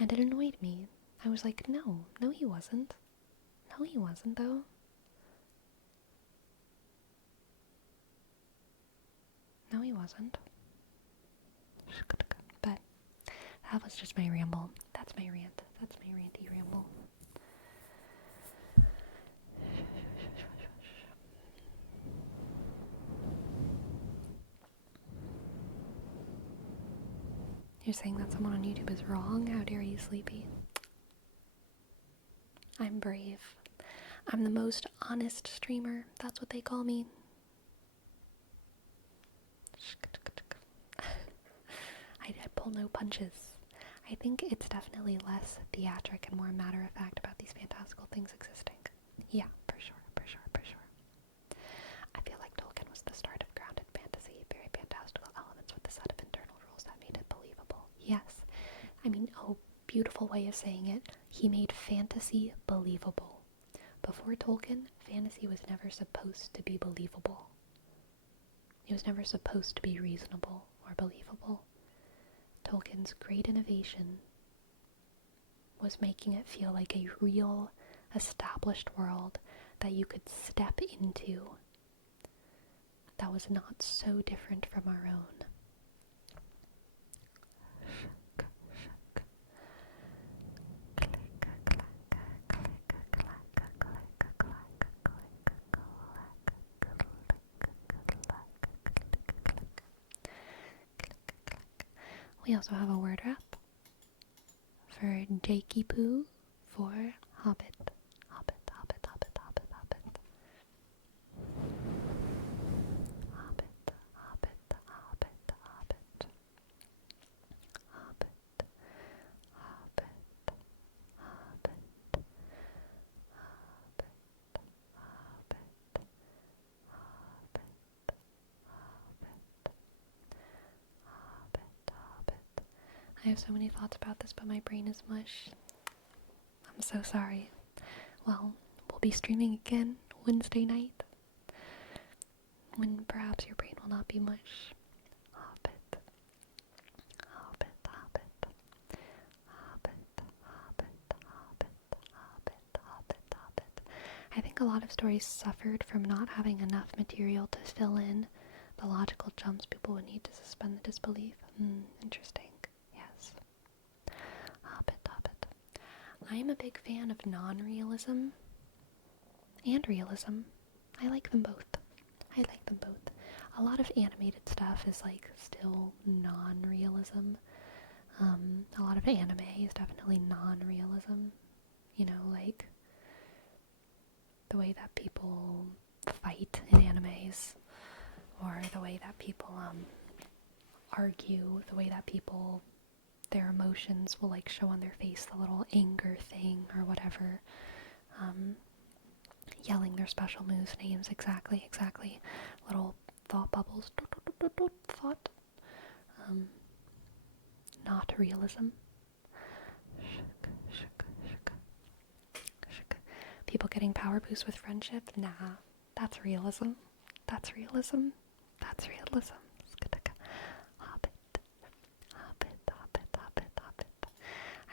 and it annoyed me. I was like, no he wasn't. No he wasn't though. No he wasn't. But that was just my ramble. That's my rant. That's my ranty ramble. You're saying that someone on YouTube is wrong? How dare you, Sleepy? I'm brave. I'm the most honest streamer. That's what they call me. I pull no punches. I think it's definitely less theatric and more matter-of-fact about these fantastical things existing. Yeah, for sure. I feel like Tolkien was the start of grounded fantasy, very fantastical elements with a set of internal rules that made it believable. Yes. I mean, beautiful way of saying it. He made fantasy believable. Before Tolkien, fantasy was never supposed to be believable. It was never supposed to be reasonable or believable. Tolkien's great innovation was making it feel like a real, established world that you could step into that was not so different from our own. We also have a word wrap for Jakey Poo for Hobbit. Hobbit, Hobbit, Hobbit, Hobbit, Hobbit. Hobbit, Hobbit, Hobbit, Hobbit. Hobbit, Hobbit, Hobbit, Hobbit, Hobbit, Hobbit, Hobbit. I have so many thoughts about this, but my brain is mush. I'm so sorry. Well, we'll be streaming again Wednesday night, when perhaps your brain will not be mush. Hobbit, Hobbit, Hobbit, Hobbit, Hobbit, Hobbit, Hobbit, Hobbit, Hobbit. I think a lot of stories suffered from not having enough material to fill in the logical jumps people would need to suspend the disbelief. Interesting. Yes. Hobbit, Hobbit. I am a big fan of non-realism and realism. I like them both. A lot of animated stuff is like still non-realism. A lot of anime is definitely non-realism. You know, like the way that people fight in animes, or the way that people argue, the way that people, their emotions will like show on their face, the little anger thing or whatever, yelling their special moves names, exactly, little thought bubbles, thought, not realism. People getting power boosts with friendship, nah, that's realism. Hobbit, Hobbit, Hobbit, Hobbit, Hobbit.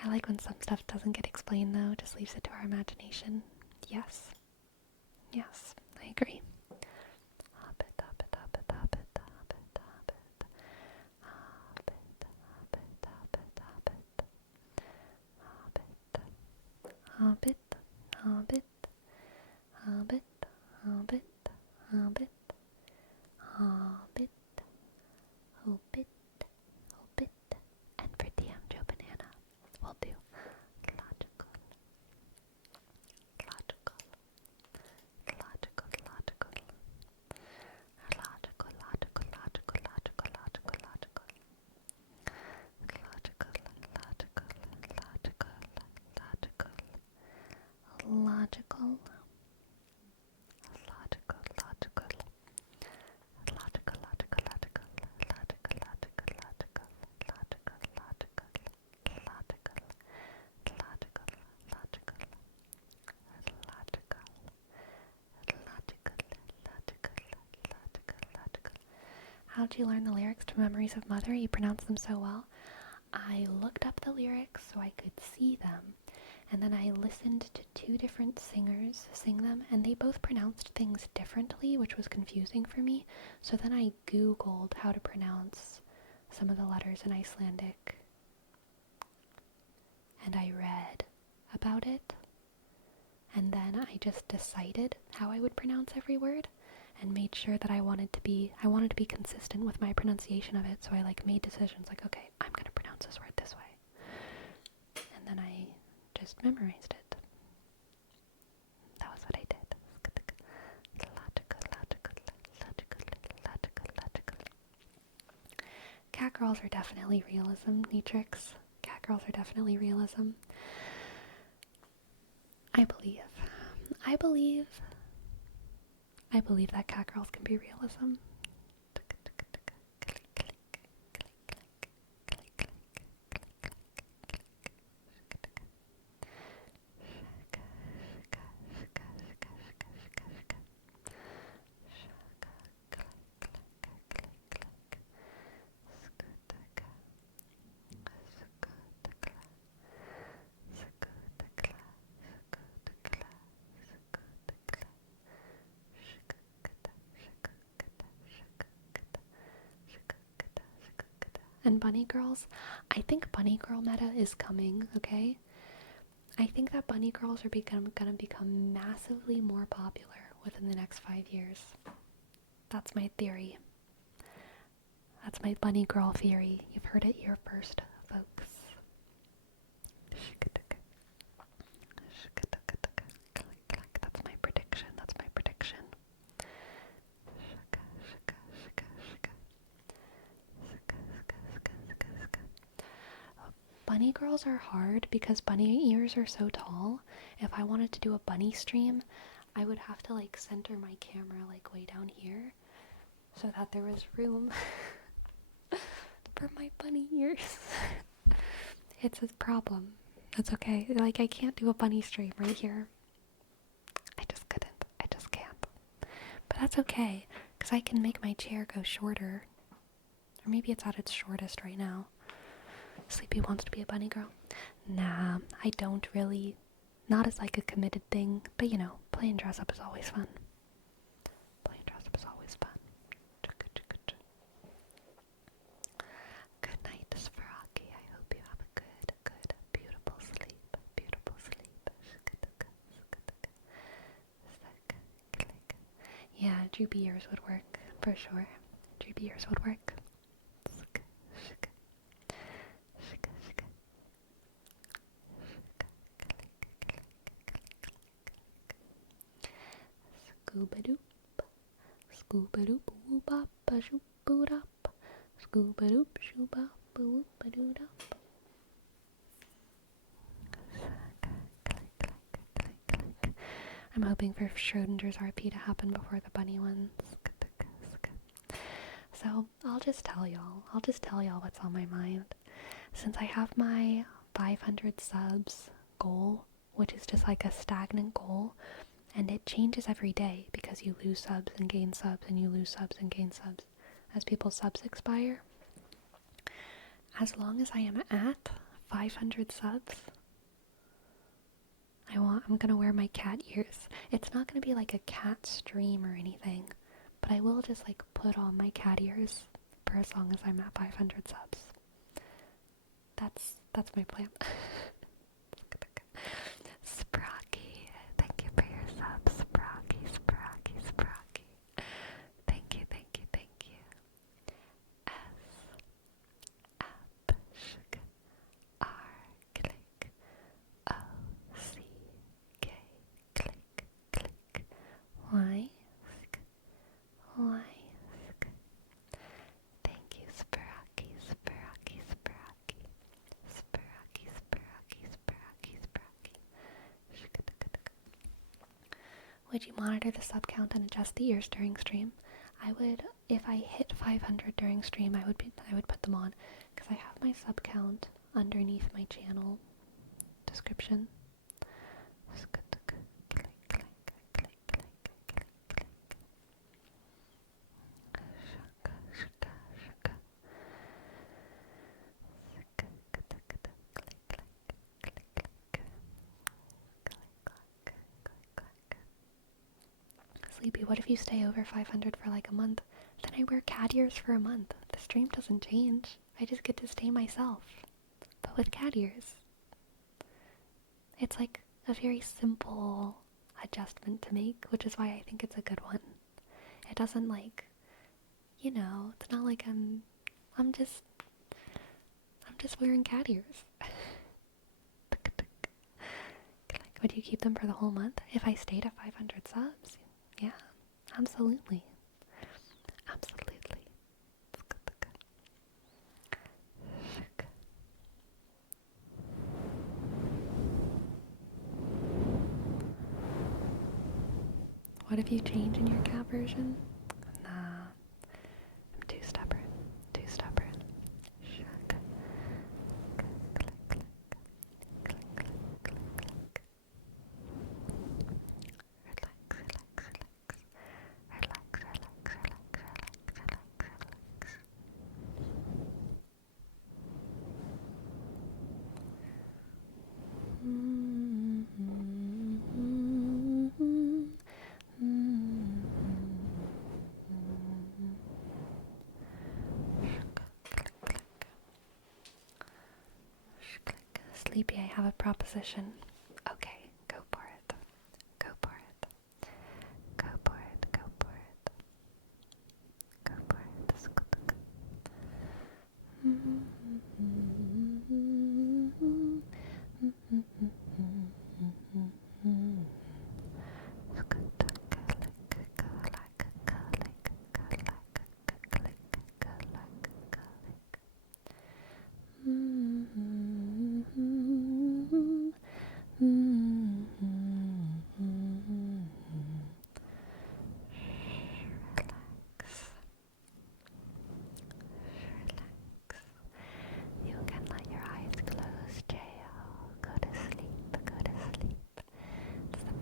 I like when some stuff doesn't get explained though, just leaves it to our imagination. Yes, I agree. Hobbit, Hobbit, Hobbit, Hobbit, Hobbit, Hobbit, Hobbit, Hobbit, Hobbit, Hobbit, Hobbit, Hobbit, Hobbit, Hobbit, Hobbit, Hobbit, Hobbit, Hobbit, and for DM Joe Banana, we'll do logical, logical, logical, logical, logical, logical, logical, logical, logical, logical, logical, How'd you learn the lyrics to Memories of Mother? You pronounce them so well. I looked up the lyrics so I could see them, and then I listened to two different singers sing them, and they both pronounced things differently, which was confusing for me. So then I Googled how to pronounce some of the letters in Icelandic, and I read about it, and then I just decided how I would pronounce every word, and made sure that I wanted to be consistent with my pronunciation of it. So I like made decisions like, okay, I'm gonna pronounce this word this way, and then I just memorized it. That was what I did. Logical. Catgirls are definitely realism, Neatrix. Catgirls are definitely realism. I believe that catgirls can be realism. And bunny girls, I think bunny girl meta is coming, okay? I think that bunny girls are gonna become massively more popular within the next 5 years. That's my theory. That's my bunny girl theory. You've heard it here first, folks. That's my prediction. That's my prediction. Bunny girls are hard because bunny ears are so tall. If I wanted to do a bunny stream, I would have to like center my camera like way down here so that there was room for my bunny ears. It's a problem. That's okay. Like, I can't do a bunny stream right here. I just couldn't. I just can't. But that's okay, because I can make my chair go shorter. Or maybe it's at its shortest right now. Sleepy wants to be a bunny girl. Nah, I don't really. Not as like a committed thing, but you know, playing dress up is always fun. Playing dress up is always fun. Good night, Sprocky. I hope you have a good, beautiful sleep. Beautiful sleep. Yeah, droopy ears would work, for sure. Droopy ears would work. Scooba-doop, scooba-doop, whoop-bop-a-shoop-boot-up, scooba-doop, shoop-bop-a-whoop-a-doop-up. I'm hoping for Schrodinger's RP to happen before the bunny ones. So, I'll just tell y'all what's on my mind. Since I have my 500 subs goal, which is just like a stagnant goal, and it changes every day because you lose subs and gain subs and you lose subs and gain subs as people's subs expire. As long as I am at 500 subs, I'm gonna wear my cat ears. It's not gonna be like a cat stream or anything, but I will just like put on my cat ears for as long as I'm at 500 subs. That's my plan. Sprocky, thank you for your subs. Sprocky. Thank you. S, up, shk, R, click, O, C, K, click, Y, sk, Y, sk. Thank you, Sprocky. Would you monitor the sub count and adjust the ears during stream? I would, if I hit 500 during stream, I would put them on, because I have my sub count underneath my channel description. Sleepy, what if you stay over 500 for like a month? Then I wear cat ears for a month. The stream doesn't change. I just get to stay myself. But with cat ears, it's like a very simple adjustment to make, which is why I think it's a good one. It doesn't like, you know, it's not like I'm just wearing cat ears. Would you keep them for the whole month if I stayed at 500 subs? Yeah, absolutely. What if you change in your cat version? Nah, I'm too stubborn. Sleepy, I have a proposition. Okay, go for it.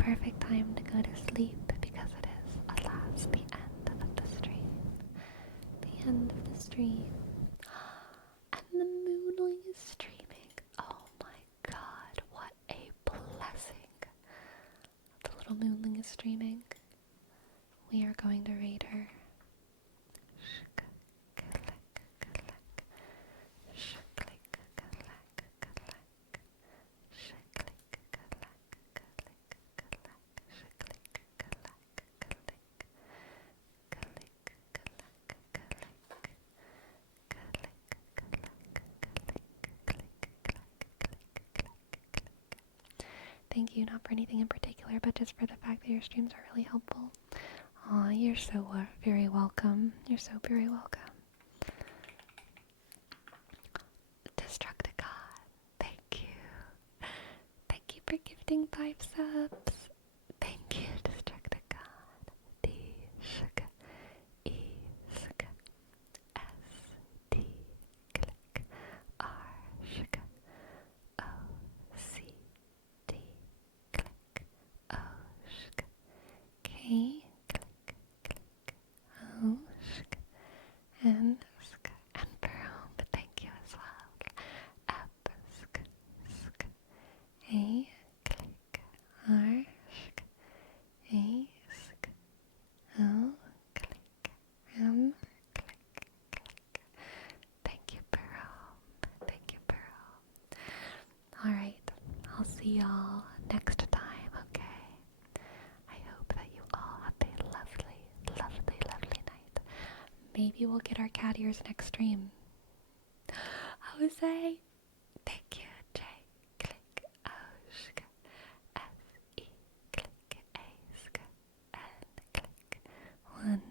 perfect time to go to sleep because it is, alas, the end of the stream. The end of the stream. And the moonling is streaming. Oh my god, what a blessing. The little moonling is streaming. We are going to raid her. Thank you, not for anything in particular, but just for the fact that your streams are really helpful. Aw, you're so very welcome. You're so very welcome. Destructicon, thank you. Thank you for gifting 5 subs. Thank you, Destructicon. D, shk, E, sk, S, T, click, R, shk, O, C, D, click, O, shk, K, click, click, O, shk, and sk, and Brown, thank you as well. Up, sk, sk, A, click, R, sk, A, sk, O, click, M, click, click. Thank you, Brown. Thank you, Brown. Alright, I'll see y'all next time, okay? I hope that you all have a lovely, lovely, lovely night. Maybe we'll get our cat ears next stream. Jose, thank you. J, click, O, sk, S, E, click, A, sk, N, click, 1,